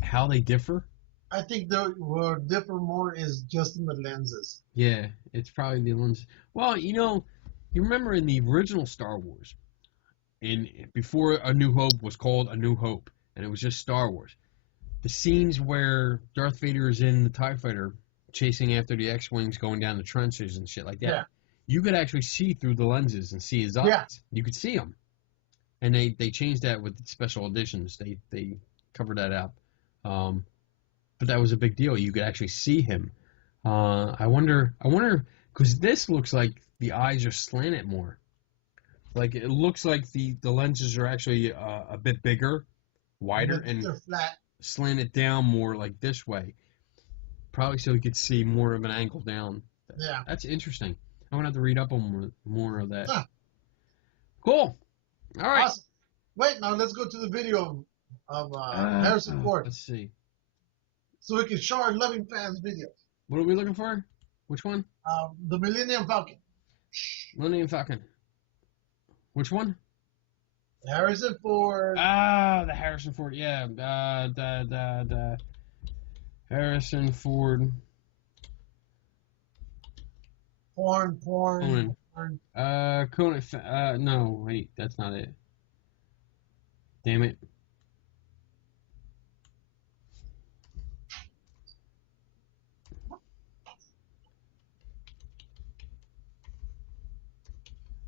how they differ. I think what differ more is just in the lenses. Yeah, it's probably the lenses. Well, you know, you remember in the original Star Wars, before A New Hope was called A New Hope, and it was just Star Wars, the scenes where Darth Vader is in the TIE Fighter chasing after the X-Wings going down the trenches and shit like that, you could actually see through the lenses and see his eyes. Yeah. You could see him. And they changed that with special editions. They covered that up. But that was a big deal. You could actually see him. I wonder, because this looks like the eyes are slanted more. Like, it looks like the lenses are actually a bit bigger, wider, and they're flat. slant it down more like this way. Probably so you could see more of an angle down. Yeah. That's interesting. I'm going to have to read up on more of that. Huh. Cool. All right. Awesome. Wait, now let's go to the video of Harrison Ford. Let's see. So we can show our loving fans videos. What are we looking for? Which one? The Millennium Falcon. Millennium Falcon. Which one? Harrison Ford. Ah, the Harrison Ford. Yeah. The Harrison Ford. Porn. Conan. No, wait, that's not it. Damn it.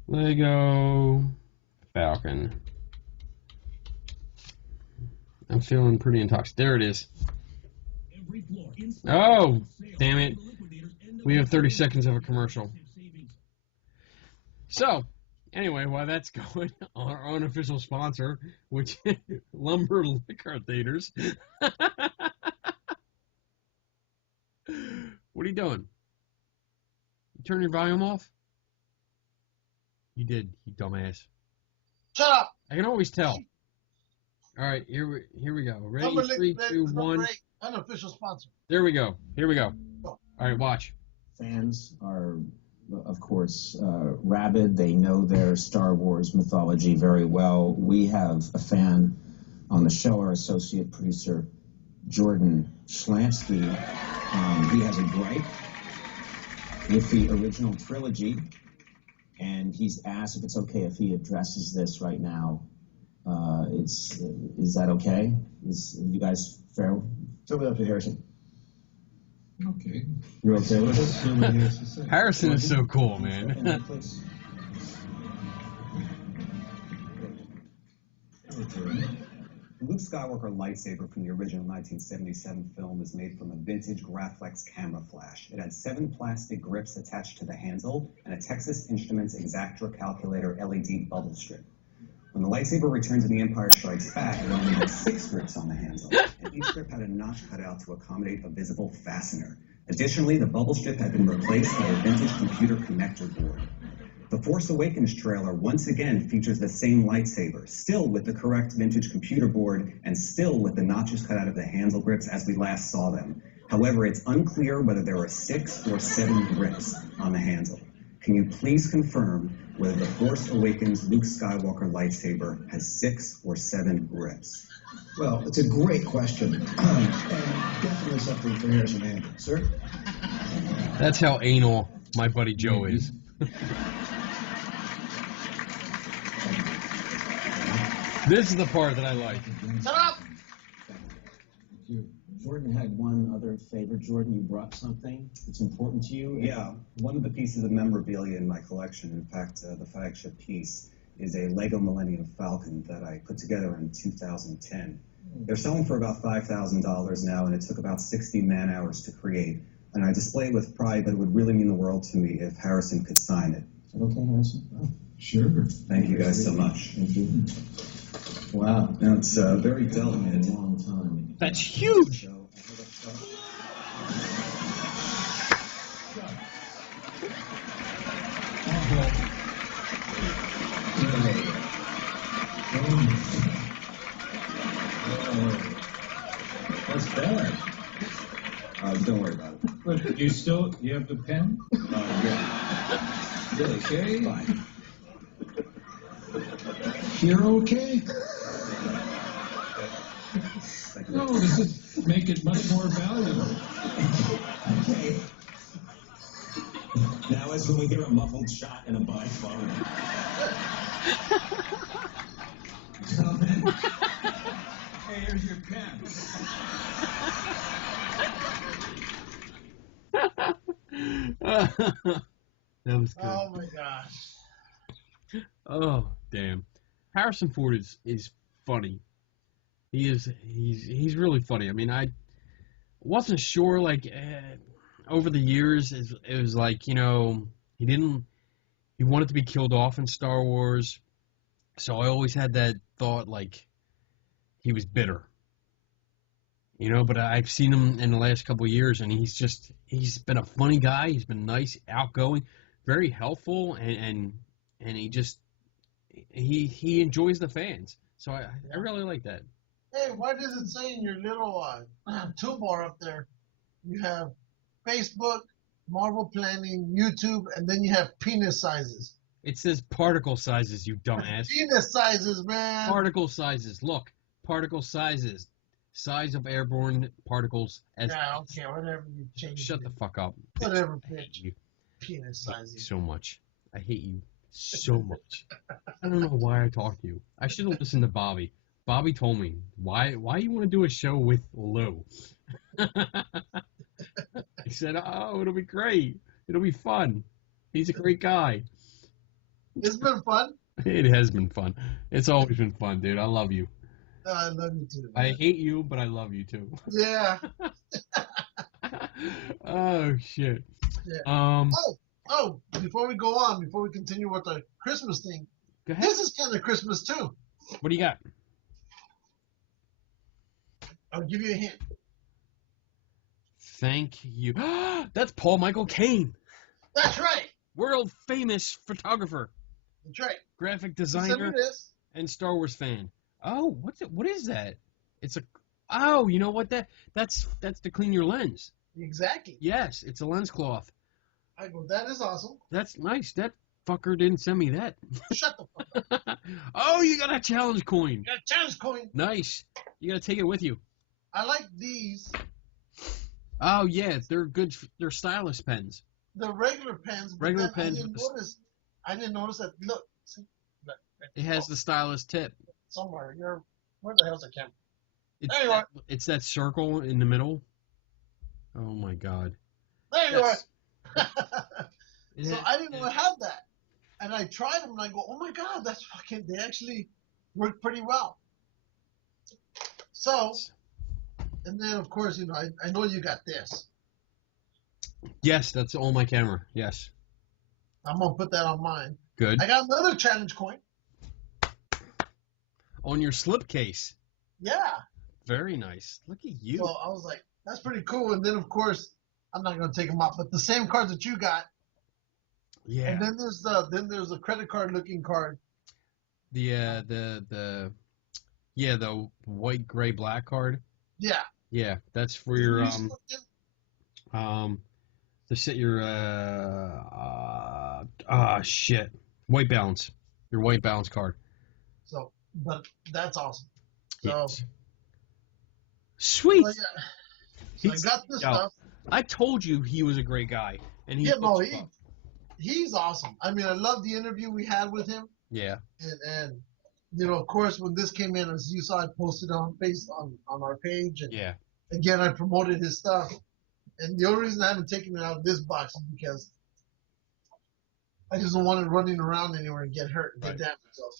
Lego Falcon. I'm feeling pretty intoxicated. There it is. Oh, damn it. We have 30 seconds of a commercial. So, anyway, while that's going, our unofficial sponsor, which is Lumber Liquor Theaters. What are you doing? You turn your volume off? You did, you dumbass. Shut up. I can always tell. All right, here we go. Ready? 3, 2, 1. Unofficial sponsor. There we go. Here we go. All right, watch. Fans are, of course, rabid. They know their Star Wars mythology very well. We have a fan on the show, our associate producer, Jordan Schlansky. He has a gripe with the original trilogy, and he's asked if it's okay if he addresses this right now. Is that okay? Is you guys fair? Tell me up to Harrison. Okay. You're okay with it? Harrison is so cool, man. The Luke Skywalker lightsaber from the original 1977 film is made from a vintage Graflex camera flash. It had 7 plastic grips attached to the handle and a Texas Instruments Exactra calculator LED bubble strip. When the lightsaber returned to The Empire Strikes Back, it only had 6 grips on the handle, and each grip had a notch cut out to accommodate a visible fastener. Additionally, the bubble strip had been replaced by a vintage computer connector board. The Force Awakens trailer once again features the same lightsaber, still with the correct vintage computer board and still with the notches cut out of the handle grips as we last saw them. However, it's unclear whether there are 6 or 7 grips on the handle. Can you please confirm whether the Force Awakens Luke Skywalker lightsaber has 6 or 7 grips? Well, it's a great question. And definitely something for Harrison to handle. Sir? That's how anal my buddy Joe is. This is the part that I like. Shut up. Jordan had one other favor. Jordan, you brought something that's important to you? Yeah, one of the pieces of memorabilia in my collection, in fact, the flagship piece, is a Lego Millennium Falcon that I put together in 2010. They're selling for about $5,000 now, and it took about 60 man-hours to create. And I display it with pride, but it would really mean the world to me if Harrison could sign it. Is that okay, Harrison? Oh. Sure. Thank you guys so much. Thank you. Wow. Now, it's very Been delicate. a long time. That's huge. That's bad. Don't worry about it. But you have the pen? Yeah. Okay. Fine. You're okay? Thank you. No, does it make it much more valuable? Okay. Now is when we hear a muffled shot and a by phone. Gentlemen, hey, here's your pen. That was good. Oh my gosh. Oh, damn. Harrison Ford is funny. He's really funny. I mean, I wasn't sure, like, over the years, it was like, you know, he wanted to be killed off in Star Wars, so I always had that thought, like, he was bitter. You know, but I've seen him in the last couple of years, and he's been a funny guy. He's been nice, outgoing, very helpful, and he enjoys the fans. So I really like that. Hey, why does it say in your little toolbar up there, you have Facebook, Marvel Planning, YouTube, and then you have penis sizes? It says particle sizes, you dumbass. Penis sizes, man. Particle sizes. Look, particle sizes. Size of airborne particles. Yeah, okay, whatever you change. Shut the fuck up. Whatever, I hate bitch. you Penis sizes. so much. I hate you so much. I don't know why I talk to you. I should have listened to Bobby. Bobby told me, why you want to do a show with Lou? He said, oh, it'll be great. It'll be fun. He's a great guy. It's been fun. It has been fun. It's always been fun, dude. I love you. I love you too. I hate you, but I love you too. Yeah. Oh, shit. Yeah. Before we go on, before we continue with the Christmas thing, Go ahead. this is kind of Christmas too. What do you got? I'll give you a hint. Thank you. That's Paul Michael Caine, That's right. world famous photographer, That's right. graphic Send me designer, this. and Star Wars fan. Oh, what's it? What is that? It's a. Oh, you know what that's to clean your lens. Exactly. Yes, it's a lens cloth. I go, that is awesome. That's nice. That fucker didn't send me that. Shut the fuck up. Oh, you got a challenge coin. Got a challenge coin. Nice. You gotta take it with you. I like these. Oh yeah, they're good. They're stylus pens. The regular pens. But Regular then pens I didn't notice that. Look. See, look, It has the stylus tip. somewhere. Where the hell's the camera? It's There you are. It's that circle in the middle. Oh my god. There you Yes. are. It So has- I didn't know it had that. And I tried them and I go, oh my God, they actually work pretty well. So, and then of course, I know you got this. Yes, that's on my camera. Yes. I'm going to put that on mine. Good. I got another challenge coin. On your slipcase. Yeah. Very nice. Look at you. So I was like, that's pretty cool. And then of course, I'm not going to take them off, but the same cards that you got. Yeah. And then there's a credit card looking card. The white, gray, black card. Yeah. Yeah, that's for your You still- to set your shit, white balance. Your white balance card. So, but that's awesome. So, Yes. Sweet. so yeah. So I He's- got this yo, stuff. I told you he was a great guy, and he. Yeah, no, hooks you up. he's awesome. I mean, I love the interview we had with him, Yeah. and of course, when this came in, as you saw, I posted on our page, and Yeah. again, I promoted his stuff. And the only reason I haven't taken it out of this box is because I just don't want it running around anywhere and get hurt and Right. get damaged. So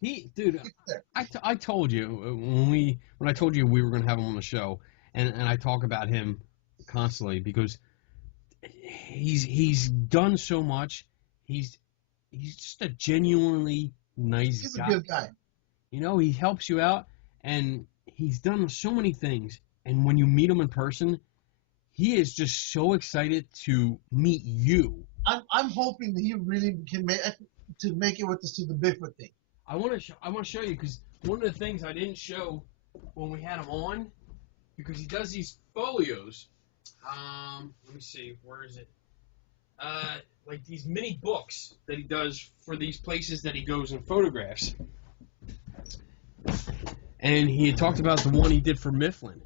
Dude, keep it there. I told you when I told you we were gonna have him on the show, and I talk about him constantly because he's done so much. He's just a genuinely nice He's guy. a good guy. You know, he helps you out, and he's done so many things. And when you meet him in person, he is just so excited to meet you. I'm hoping that he really can make it with us to the Bigfoot thing. I want to show you because one of the things I didn't show when we had him on, because he does these folios. Let me see, where is it? Like these mini books that he does for these places that he goes and photographs. And he had talked about the one he did for Mifflin.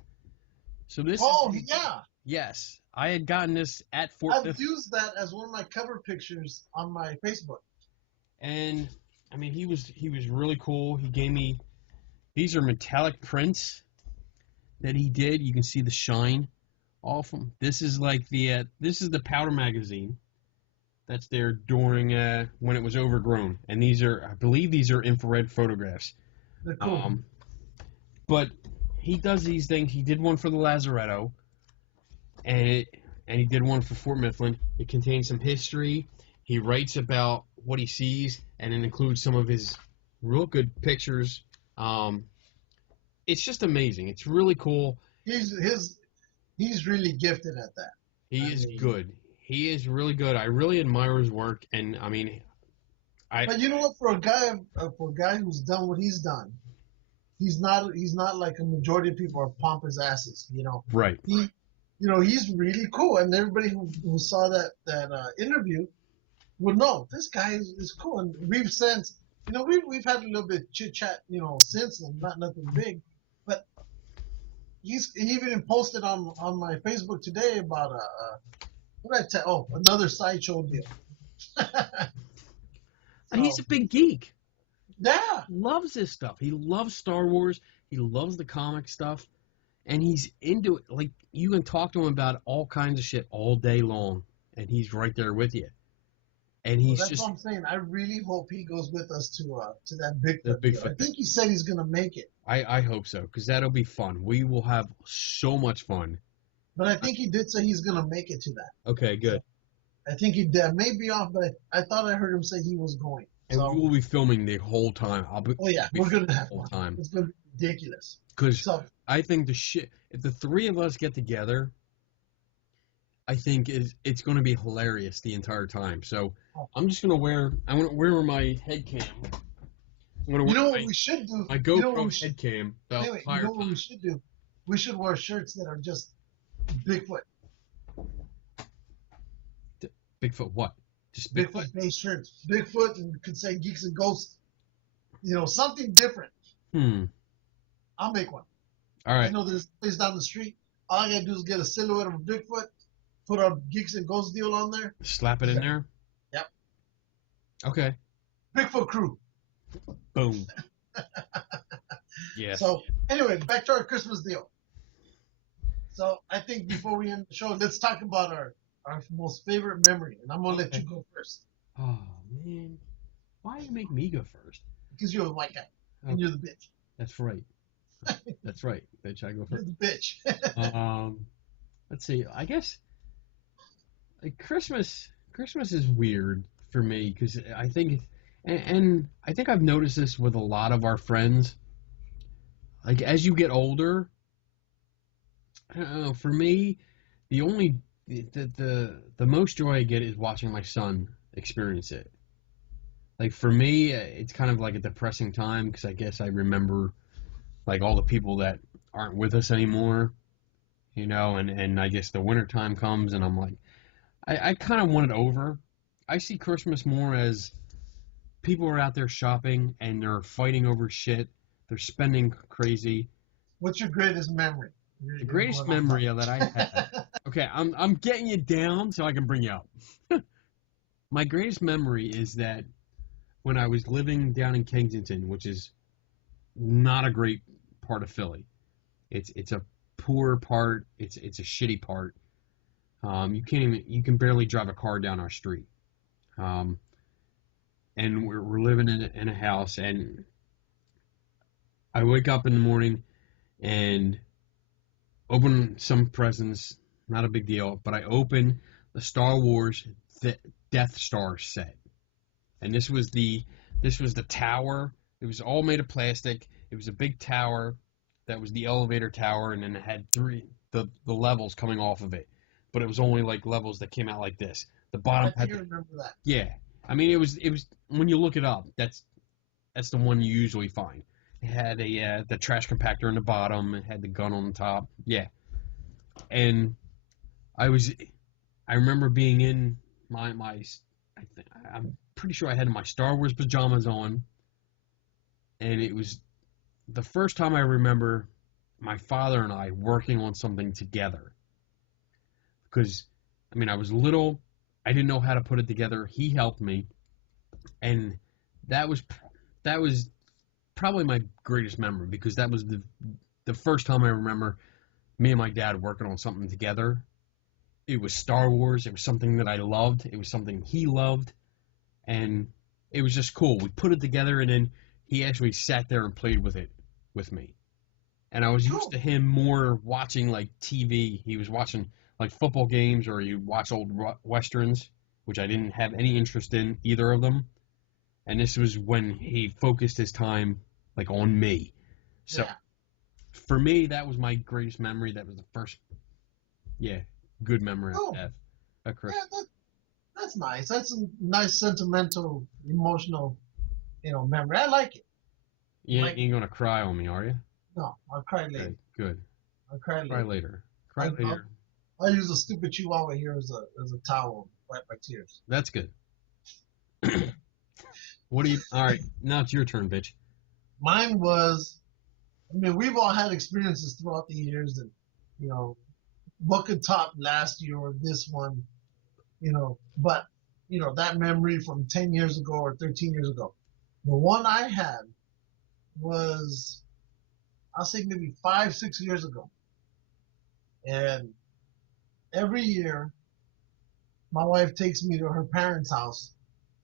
So this. Oh is, yeah, Yes, I had gotten this at Fort I've Mifflin. used that as one of my cover pictures on my Facebook. And I mean, he was really cool. He gave me, these are metallic prints that he did. You can see the shine off them. This is like this is the powder magazine that's there during when it was overgrown. And I believe these are infrared photographs. They're cool. But he does these things. He did one for the Lazaretto, and he did one for Fort Mifflin. It contains some history. He writes about what he sees, and it includes some of his real good pictures. It's just amazing. It's really cool. He's really gifted at that. He is good. He is really good. I really admire his work, and I mean, But you know what? For a guy who's done what he's done, he's not like a majority of people are pompous asses. You know. right. He's really cool, and everybody who saw that interview would know this guy is cool. And we've since, we've had a little bit chit chat, since, and not nothing big, but he even posted on my Facebook today about what did I tell? Oh, another sideshow deal. And he's a big geek. Yeah. Loves this stuff. He loves Star Wars. He loves the comic stuff. And he's into it. Like, you can talk to him about all kinds of shit all day long, and he's right there with you. And he's that's what I'm saying. I really hope he goes with us to that Bigfoot. Bigfoot. I think he said he's going to make it. I hope so, because that'll be fun. We will have so much fun. But I think he did say he's going to make it to that. Okay, good. I think he did. May be off, but I thought I heard him say he was going. And we will be filming the whole time. We're going to have the whole fun. time. It's going to be ridiculous. Because I think if the three of us get together, I think it's going to be hilarious the entire time. So I'm just going to wear my head cam. I'm going to wear what we should do? My GoPro head cam. Anyway, you know what we should do? We should wear shirts that are just Bigfoot. Bigfoot what? Just Bigfoot-based shirts. Bigfoot, and could say Geeks and Ghosts. Something different. I'll make one. All right. I know there's a place down the street. All I gotta do is get a silhouette of a Bigfoot, put a Geeks and Ghosts deal on there. Slap it in there? Yep. Okay. Bigfoot crew. Boom. Yes. So, anyway, back to our Christmas deal. So, I think before we end the show, let's talk about our most favorite memory. And I'm going to let you go first. Oh, man. Why do you make me go first? Because you're the white guy. And you're the bitch. That's right. That's right. Bitch, I go first. You're the bitch. Let's see. I guess Christmas is weird for me because I think, and I think I've noticed this with a lot of our friends. Like, as you get older, I don't know, for me, the most joy I get is watching my son experience it. Like, for me, it's kind of like a depressing time because I guess I remember, like, all the people that aren't with us anymore, and I guess the winter time comes and I'm like, I kind of want it over. I see Christmas more as people are out there shopping and they're fighting over shit. They're spending crazy. What's your greatest memory? The greatest memory that I had. Okay, I'm getting you down so I can bring you up. My greatest memory is that when I was living down in Kensington, which is not a great part of Philly. It's a poor part. It's a shitty part. You can barely drive a car down our street. And we're living in a house, and I wake up in the morning and open some presents, not a big deal, but I open the Star Wars Death Star set. And this was the tower. It was all made of plastic. It was a big tower that was the elevator tower, and then it had the levels coming off of it. But it was only like levels that came out like this. The bottom I remember that. Yeah. I mean, it was when you look it up, that's the one you usually find. It had the trash compactor in the bottom. It had the gun on the top. Yeah. And I remember being in I'm pretty sure I had my Star Wars pajamas on, and it was the first time I remember my father and I working on something together. Because, I mean, I was little, I didn't know how to put it together. He helped me, and that was probably my greatest memory, because that was the first time I remember me and my dad working on something together. It was Star Wars. It was something that I loved. It was something he loved, and it was just cool. We put it together, and then he actually sat there and played with it with me. And I was used to him more watching like TV. He was watching like football games, or you watch old westerns, which I didn't have any interest in either of them. And this was when he focused his time like on me. So For me, that was my greatest memory. That was the first, good memory Oh. I have of Christmas. Yeah, that's nice. That's a nice, sentimental, emotional, memory. I like it. You ain't gonna cry on me, are you? No, I'll cry later. Okay, good. I'll cry Cry later. later. Cry later. I'll use a stupid chihuahua here as a towel, wipe my tears. That's good. All right, now it's your turn, bitch. Mine was, we've all had experiences throughout the years, and what could top last year or this one, but that memory from 10 years ago or 13 years ago. The one I had was, I'll say maybe 5-6 years ago, and every year my wife takes me to her parents' house,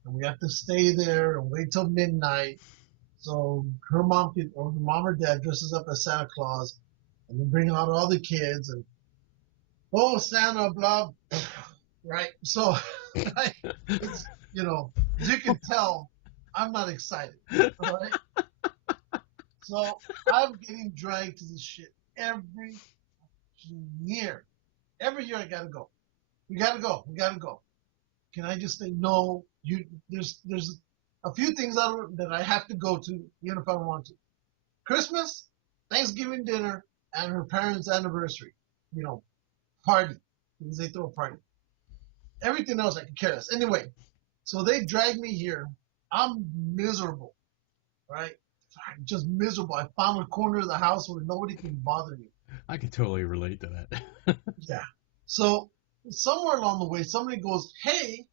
and we have to stay there and wait till midnight. So her mom or dad dresses up as Santa Claus, and they bring out all the kids, and Santa, blah, right? So, it's, as you can tell, I'm not excited, all right? So I'm getting dragged to this shit every year. Every year I gotta go. We gotta go. Can I just say no? There's a few things that I have to go to, even if I want to. Christmas, Thanksgiving dinner, and her parents' anniversary, party, because they throw a party. Everything else I can care less. Anyway, so they drag me here. I'm miserable, right? I'm just miserable. I found a corner of the house where nobody can bother me. I can totally relate to that. Yeah. So somewhere along the way, somebody goes, "Hey,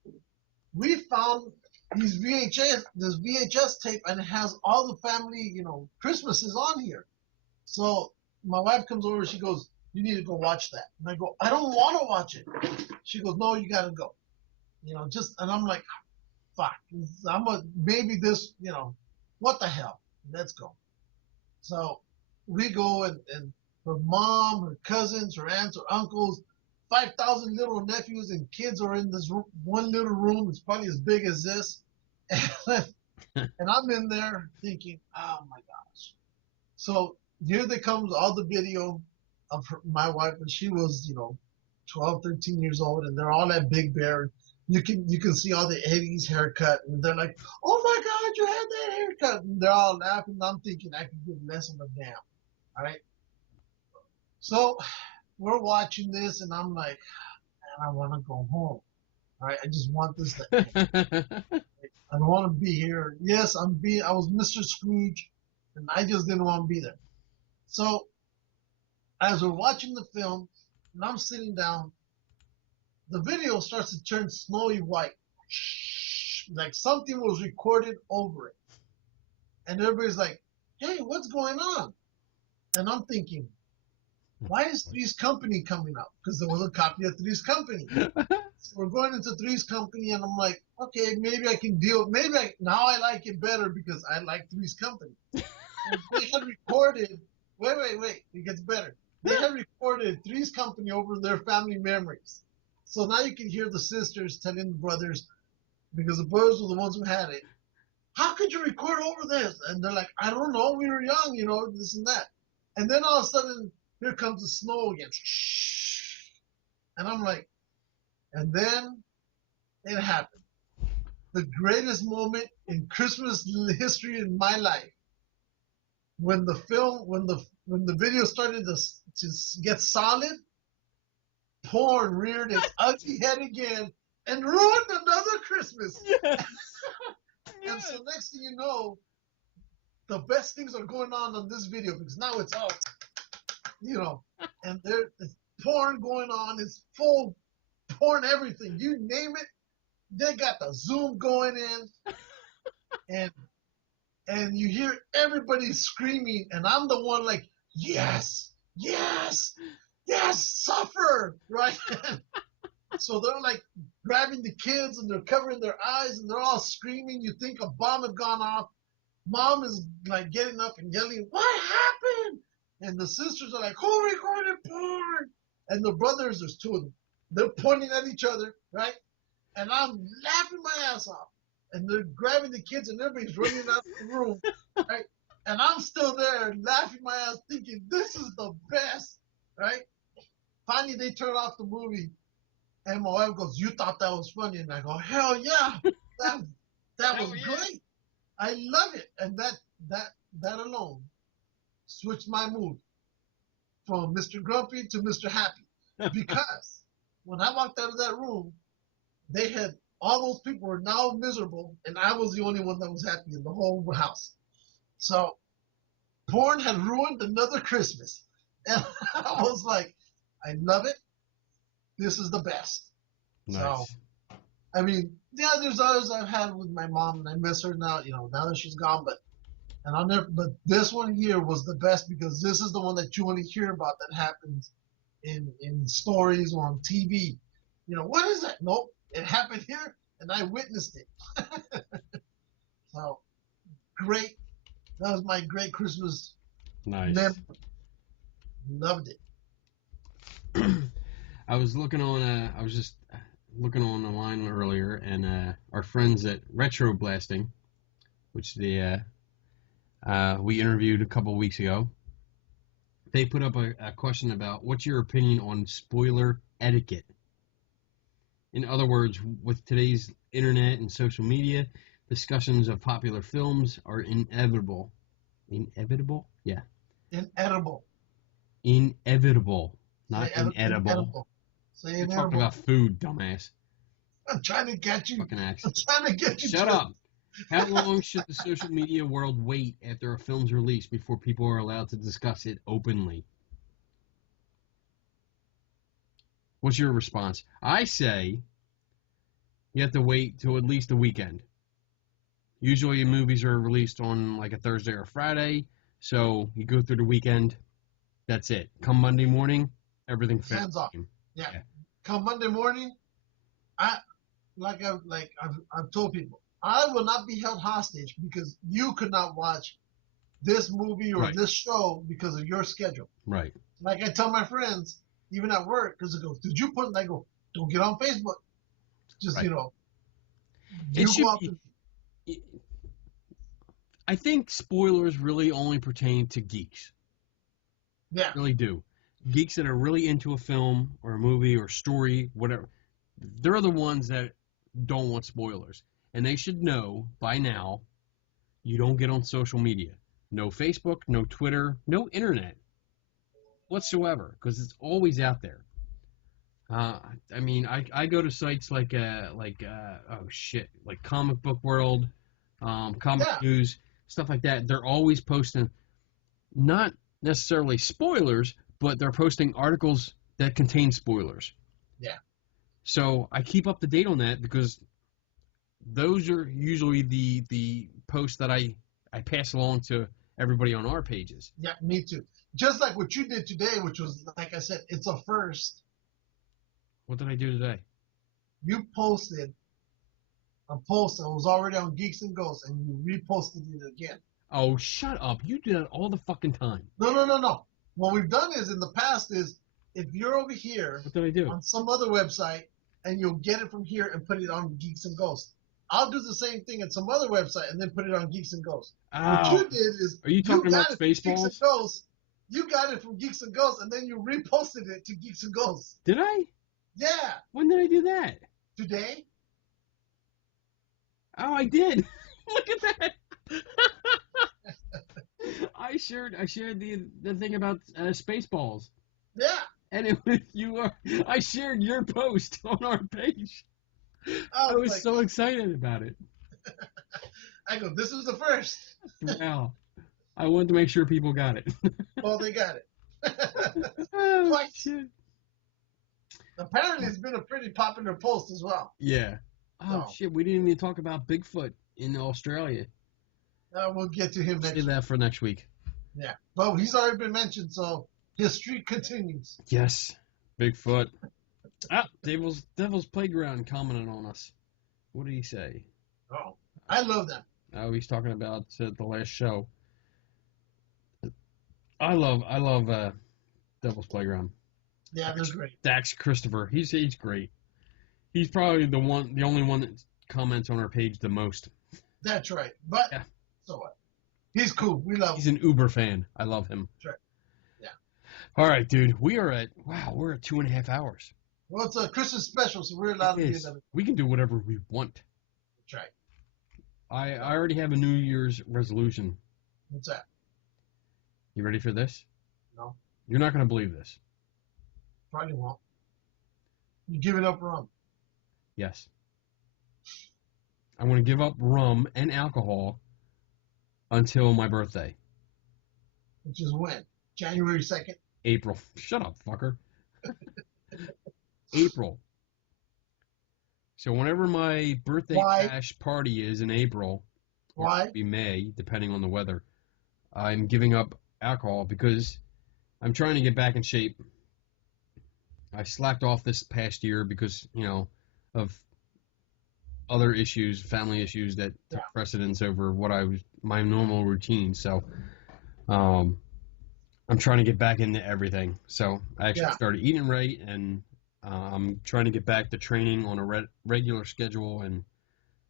we found this VHS tape, and it has all the family, Christmases on here." So my wife comes over. She goes, "You need to go watch that." And I go, "I don't want to watch it." She goes, "No, you got to go." And I'm like, "Fuck, maybe this, what the hell? Let's go." So we go, and her mom, her cousins, her aunts, her uncles, 5,000 little nephews and kids are in this one little room. It's probably as big as this. And I'm in there thinking, oh my gosh. So here they comes all the video of my wife when she was, 12, 13 years old, and they're all at Big Bear. You can see all the Eddie's haircut, and they're like, "Oh my God, you had that haircut!" And they're all laughing. And I'm thinking I could give less of a damn. All right. So we're watching this, and I'm like, man, I want to go home. All right, I just want this to end. I don't want to be here. Yes, I was Mr. Scrooge, and I just didn't want to be there. So as we're watching the film, and I'm sitting down, the video starts to turn snowy white, like something was recorded over it. And everybody's like, "Hey, what's going on?" And I'm thinking, why is Three's Company coming out? Because there was a copy of Three's Company. So we're going into Three's Company, and I'm like, okay, maybe I can deal. Now I like it better because I like Three's Company. And they had recorded. Wait, it gets better. They had recorded Three's Company over their family memories. So now you can hear the sisters telling the brothers, because the brothers were the ones who had it, "How could you record over this?" And they're like, "I don't know. We were young, this and that." And then all of a sudden, here comes the snow again. And I'm like, and then it happened. The greatest moment in Christmas history in my life. When the video started to get solid, porn reared its ugly head again and ruined another Christmas. Yes. And so next thing you know, the best things are going on this video, because now it's all, and there's porn going on. It's full porn, everything. You name it. They got the zoom going in, and you hear everybody screaming, and I'm the one like, yes, suffer, right? So they're like grabbing the kids, and they're covering their eyes, and they're all screaming. You think a bomb had gone off. Mom is like getting up and yelling, "What happened?" And the sisters are like, "Who recorded porn?" And the brothers, there's two of them. They're pointing at each other, right? And I'm laughing my ass off. And they're grabbing the kids, and everybody's running out of the room, right? And I'm still there laughing my ass thinking, this is the best, right? Finally, they turn off the movie, and my wife goes, you thought that was funny? And I go, hell yeah, that was Hell yeah. great. I love it. And that alone switched my mood from Mr. Grumpy to Mr. Happy. Because when I walked out of that room, all those people were now miserable, and I was the only one that was happy in the whole house. So porn had ruined another Christmas. And I was like, I love it. This is the best. Nice. So, I mean, yeah, there's others I've had with my mom, and I miss her now, now that she's gone, but this one here was the best because this is the one that you only hear about that happens in stories or on TV. What is that? Nope, it happened here, and I witnessed it. So, great. That was my great Christmas Nice. memory. Loved it. I was just looking on the line earlier, and our friends at Retro Blasting, which we interviewed a couple weeks ago, they put up a question about what's your opinion on spoiler etiquette. In other words, with today's internet and social media, discussions of popular films are inevitable. Inevitable? Yeah. Inedible. Inevitable. Not Say inedible. inedible. Say We're inedible. talking about food, dumbass. I'm trying to get you. Fucking accent. I'm trying to get you. Shut up. How long should the social media world wait after a film's release before people are allowed to discuss it openly? What's your response? I say you have to wait till at least a weekend. Usually movies are released on like a Thursday or Friday, so you go through the weekend, that's it. Come Monday morning, everything's Hands off. Yeah. Come Monday morning, I've told people, I will not be held hostage because you could not watch this movie or Right. this show because of your schedule. Right. Like I tell my friends, even at work, because it goes, did you put? And I go, don't get on Facebook. Just Right. you It should go out be- to. I think spoilers really only pertain to geeks. Yeah. Really do. Geeks that are really into a film or a movie or story, whatever, they're the ones that don't want spoilers. And they should know by now you don't get on social media. No Facebook, no Twitter, no internet whatsoever, because it's always out there. I mean, I go to sites like Comic Book World, Comic Yeah. News, stuff like that. They're always posting not necessarily spoilers, but they're posting articles that contain spoilers. Yeah. So I keep up to date on that because those are usually the posts that I pass along to everybody on our pages. Yeah, me too. Just like what you did today, which was, like I said, it's a first. What did I do today? You posted a post that was already on Geeks and Ghosts, and you reposted it again. Oh, shut up. You do that all the fucking time. No. What we've done is, in the past, is if you're over here What did I do? on some other website, and you'll get it from here and put it on Geeks and Ghosts. I'll do the same thing at some other website and then put it on Geeks and Ghosts. What Oh, you did is, are you talking about got it from Geeks and Spaceballs? Ghosts. You got it from Geeks and Ghosts, and then you reposted it to Geeks and Ghosts. Did I? Yeah, When did I do that? today. Oh, I did. Look at that. I shared the thing about Spaceballs, Yeah. and it was I shared your post on our page. I was like, so excited about it. I go, this is the first. Wow. I wanted to make sure people got it. Well, they got it. Oh, Twice. shit. Apparently, it's been a pretty popular post as well. Yeah. Oh, No. shit. We didn't even talk about Bigfoot in Australia. We'll get to him next Save week. that for next week. Yeah. But he's already been mentioned, so his streak continues. Yes. Bigfoot. Devil's Playground commented on us. What did he say? Oh, I love that. Oh, he's talking about the last show. I love Devil's Playground. Yeah, they're great. Dax Christopher. He's great. He's probably the only one that comments on our page the most. That's right. But, Yeah. so what? He's cool. We love He's him. an Uber fan. I love him. Sure. Yeah. All right, dude. We're at 2.5 hours. Well, it's a Christmas special, so we're allowed to do that. We can do whatever we want. That's right. I already have a New Year's resolution. What's that? You ready for this? No. You're not going to believe this. Probably won't. You giving up rum? Yes. I want to give up rum and alcohol until my birthday. Which is when? January 2nd? April. Shut up, fucker. April. So whenever my birthday bash party is in April, or it could be May, depending on the weather, I'm giving up alcohol because I'm trying to get back in shape. I slacked off this past year because, of other issues, family issues that took precedence over my normal routine. So, I'm trying to get back into everything. So I actually started eating right, and I'm trying to get back to training on a regular schedule. And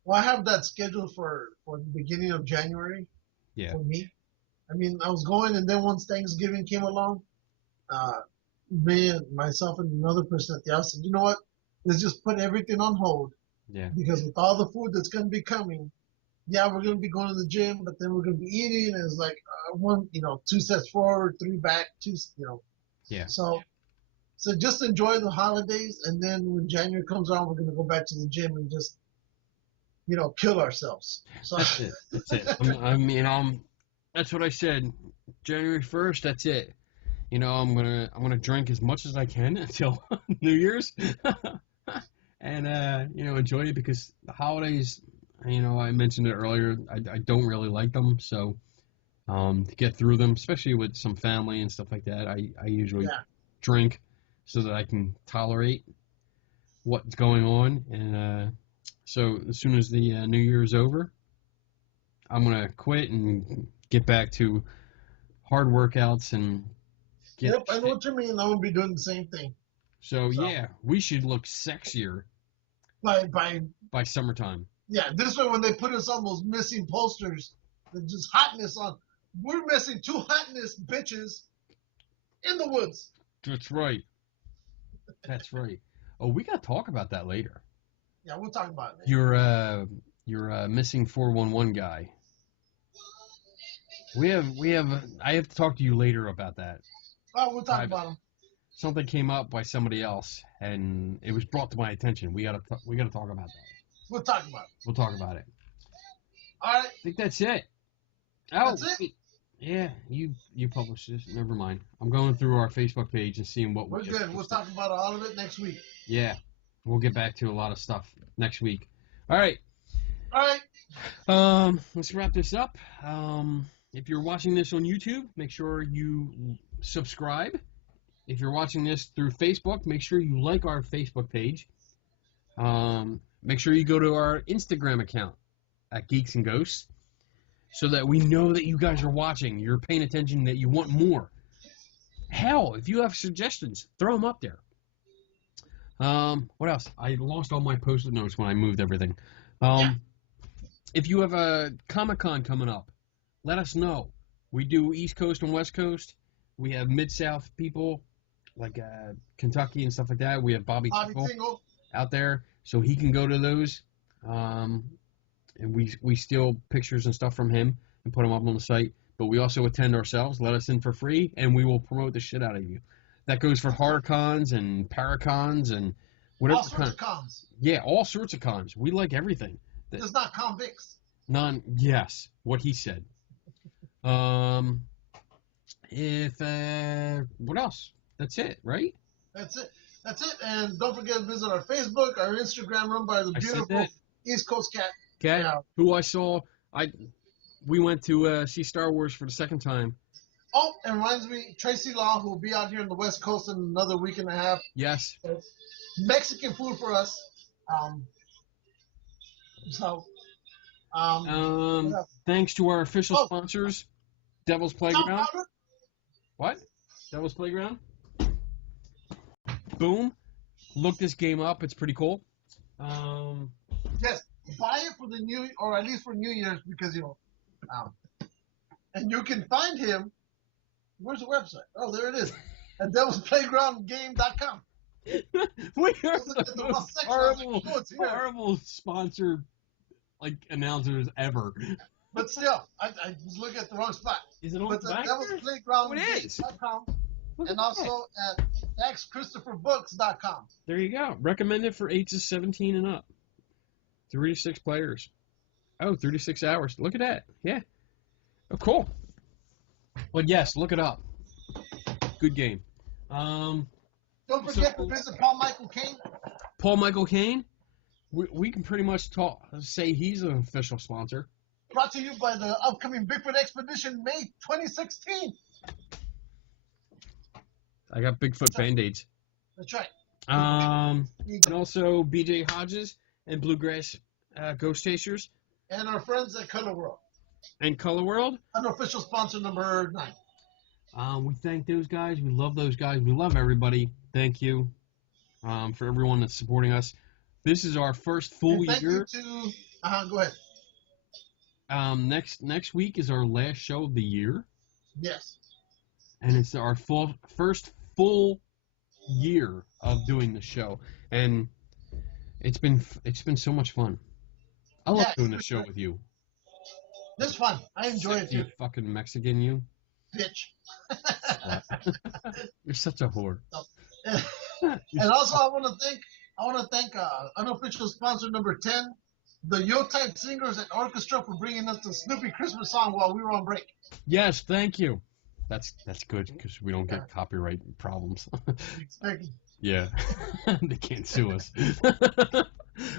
well, I have that scheduled for the beginning of January. Yeah. For me, I mean, I was going, and then once Thanksgiving came along, me and myself and another person at the house said, you know what? Let's just put everything on hold. Yeah. Because with all the food that's going to be coming, we're going to be going to the gym, but then we're going to be eating, and it's like 2 sets forward, 3 back, 2, Yeah. So just enjoy the holidays, and then when January comes around, we're going to go back to the gym and just, kill ourselves. So That's it. That's it. That's what I said. January 1st, that's it. I'm gonna drink as much as I can until New Year's, and enjoy it, because the holidays, I mentioned it earlier, I don't really like them. So to get through them, especially with some family and stuff like that, I usually drink so that I can tolerate what's going on. And so as soon as the New Year's over, I'm gonna quit and get back to hard workouts and Yep, I know what you mean. I'm going to be doing the same thing. So yeah, we should look sexier by summertime. Yeah, this way when they put us on those missing posters, there's just hotness on. We're missing 2 hotness bitches in the woods. That's right. That's right. Oh, we got to talk about that later. Yeah, we'll talk about it later. Your missing 411 guy. I have to talk to you later about that. Oh, we'll talk about him. Something came up by somebody else, and it was brought to my attention. We gotta talk about that. We'll talk about it. We'll talk about it. All right. I think that's it. Oh, that's it? Yeah, you published this. Never mind. I'm going through our Facebook page and seeing what we're good. We'll talk about all of it next week. Yeah, we'll get back to a lot of stuff next week. All right. All right. Let's wrap this up. If you're watching this on YouTube, make sure you subscribe. If you're watching this through Facebook, make sure you like our Facebook page. Make sure you go to our Instagram account at Geeks and Ghosts, so that we know that you guys are watching, you're paying attention, that you want more. Hell, if you have suggestions, throw them up there. What else? I lost all my Post-it notes when I moved everything. If you have a Comic-Con coming up, let us know. We do East Coast and West Coast. We have Mid-South people, like Kentucky and stuff like that. We have Bobby Tingle out there, so he can go to those. And we steal pictures and stuff from him and put them up on the site. But we also attend ourselves. Let us in for free, and we will promote the shit out of you. That goes for horror cons and paracons and whatever. All sorts of cons. Yeah, all sorts of cons. We like everything. It's not convicts. Yes, what he said. What else? That's it, right? That's it. And don't forget to visit our Facebook, our Instagram, run by the beautiful East Coast Cat. Who I saw. We went to see Star Wars for the second time. Oh, and reminds me, Tracy Law, who will be out here in the West Coast in another week and a half. Yes. Mexican food for us. Thanks to our official sponsors, Devil's Playground. What? Devil's Playground? Boom. Look this game up. It's pretty cool. Yes. Buy it for the new, or at least for New Year's, because, And you can find him. Where's the website? Oh, there it is. At devilsplaygroundgame.com. We are Look at the the most section. I was like, horrible, oh, it's here. horrible sponsored announcers ever. But still, I was looking at the wrong spot. Is it on But the the back Devil's there? Playground Oh, it is. Games.com Look and at also at xchristopherbooks.com. There you go. Recommended for ages 17 and up. 3 to 6 players. Oh, 36 hours. Look at that. Yeah. Oh, cool. But yes, look it up. Good game. Don't forget to visit Paul Michael Caine. Paul Michael Caine. We can pretty much say he's an official sponsor. Brought to you by the upcoming Bigfoot Expedition, May 2016. I got Bigfoot Band-Aids. That's right. And also BJ Hodges and Bluegrass Ghost Chasers. And our friends at Color World. And Color World. Unofficial sponsor number 9. We thank those guys. We love those guys. We love everybody. Thank you for everyone that's supporting us. This is our first full thank year. Thank you to... go ahead. Next week is our last show of the year. Yes. And it's our first full year of doing the show. And it's been so much fun. I love doing the show with you. This fun. I enjoy it too. You fucking Mexican, you. Bitch. You're such a whore. And also, I want to thank unofficial sponsor number 10, the Yo-Type Singers and Orchestra, for bringing us the Snoopy Christmas song while we were on break. Yes, thank you. That's good because we don't get copyright problems. Yeah, they can't sue us.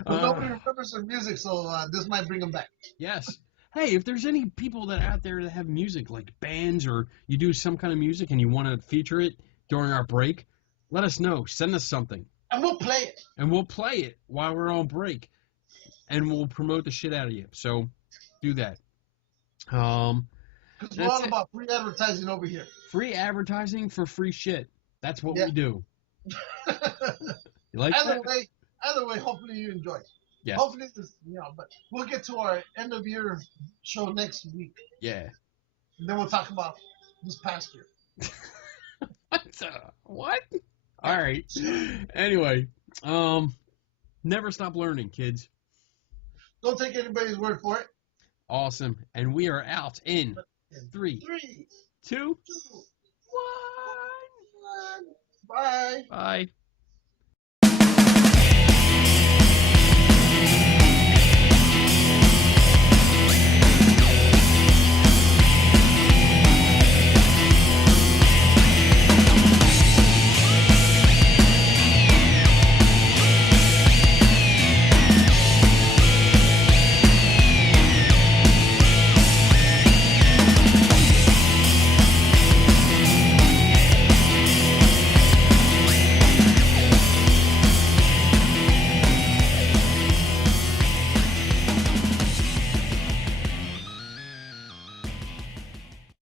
Nobody remembers their music, so this might bring them back. Yes. Hey, if there's any people that are out there that have music, like bands, or you do some kind of music and you want to feature it during our break, let us know. Send us something. And we'll play it. And we'll play it while we're on break. And we'll promote the shit out of you. So, do that. Because we're all about free advertising over here. Free advertising for free shit. That's what we do. You like either that? Either way, hopefully you enjoy it. Yes. Hopefully this, but we'll get to our end of year show next week. Yeah. And then we'll talk about this past year. What? All right. Anyway, never stop learning, kids. Don't take anybody's word for it. Awesome. And we are out in 3, 2, 1. Bye. Bye.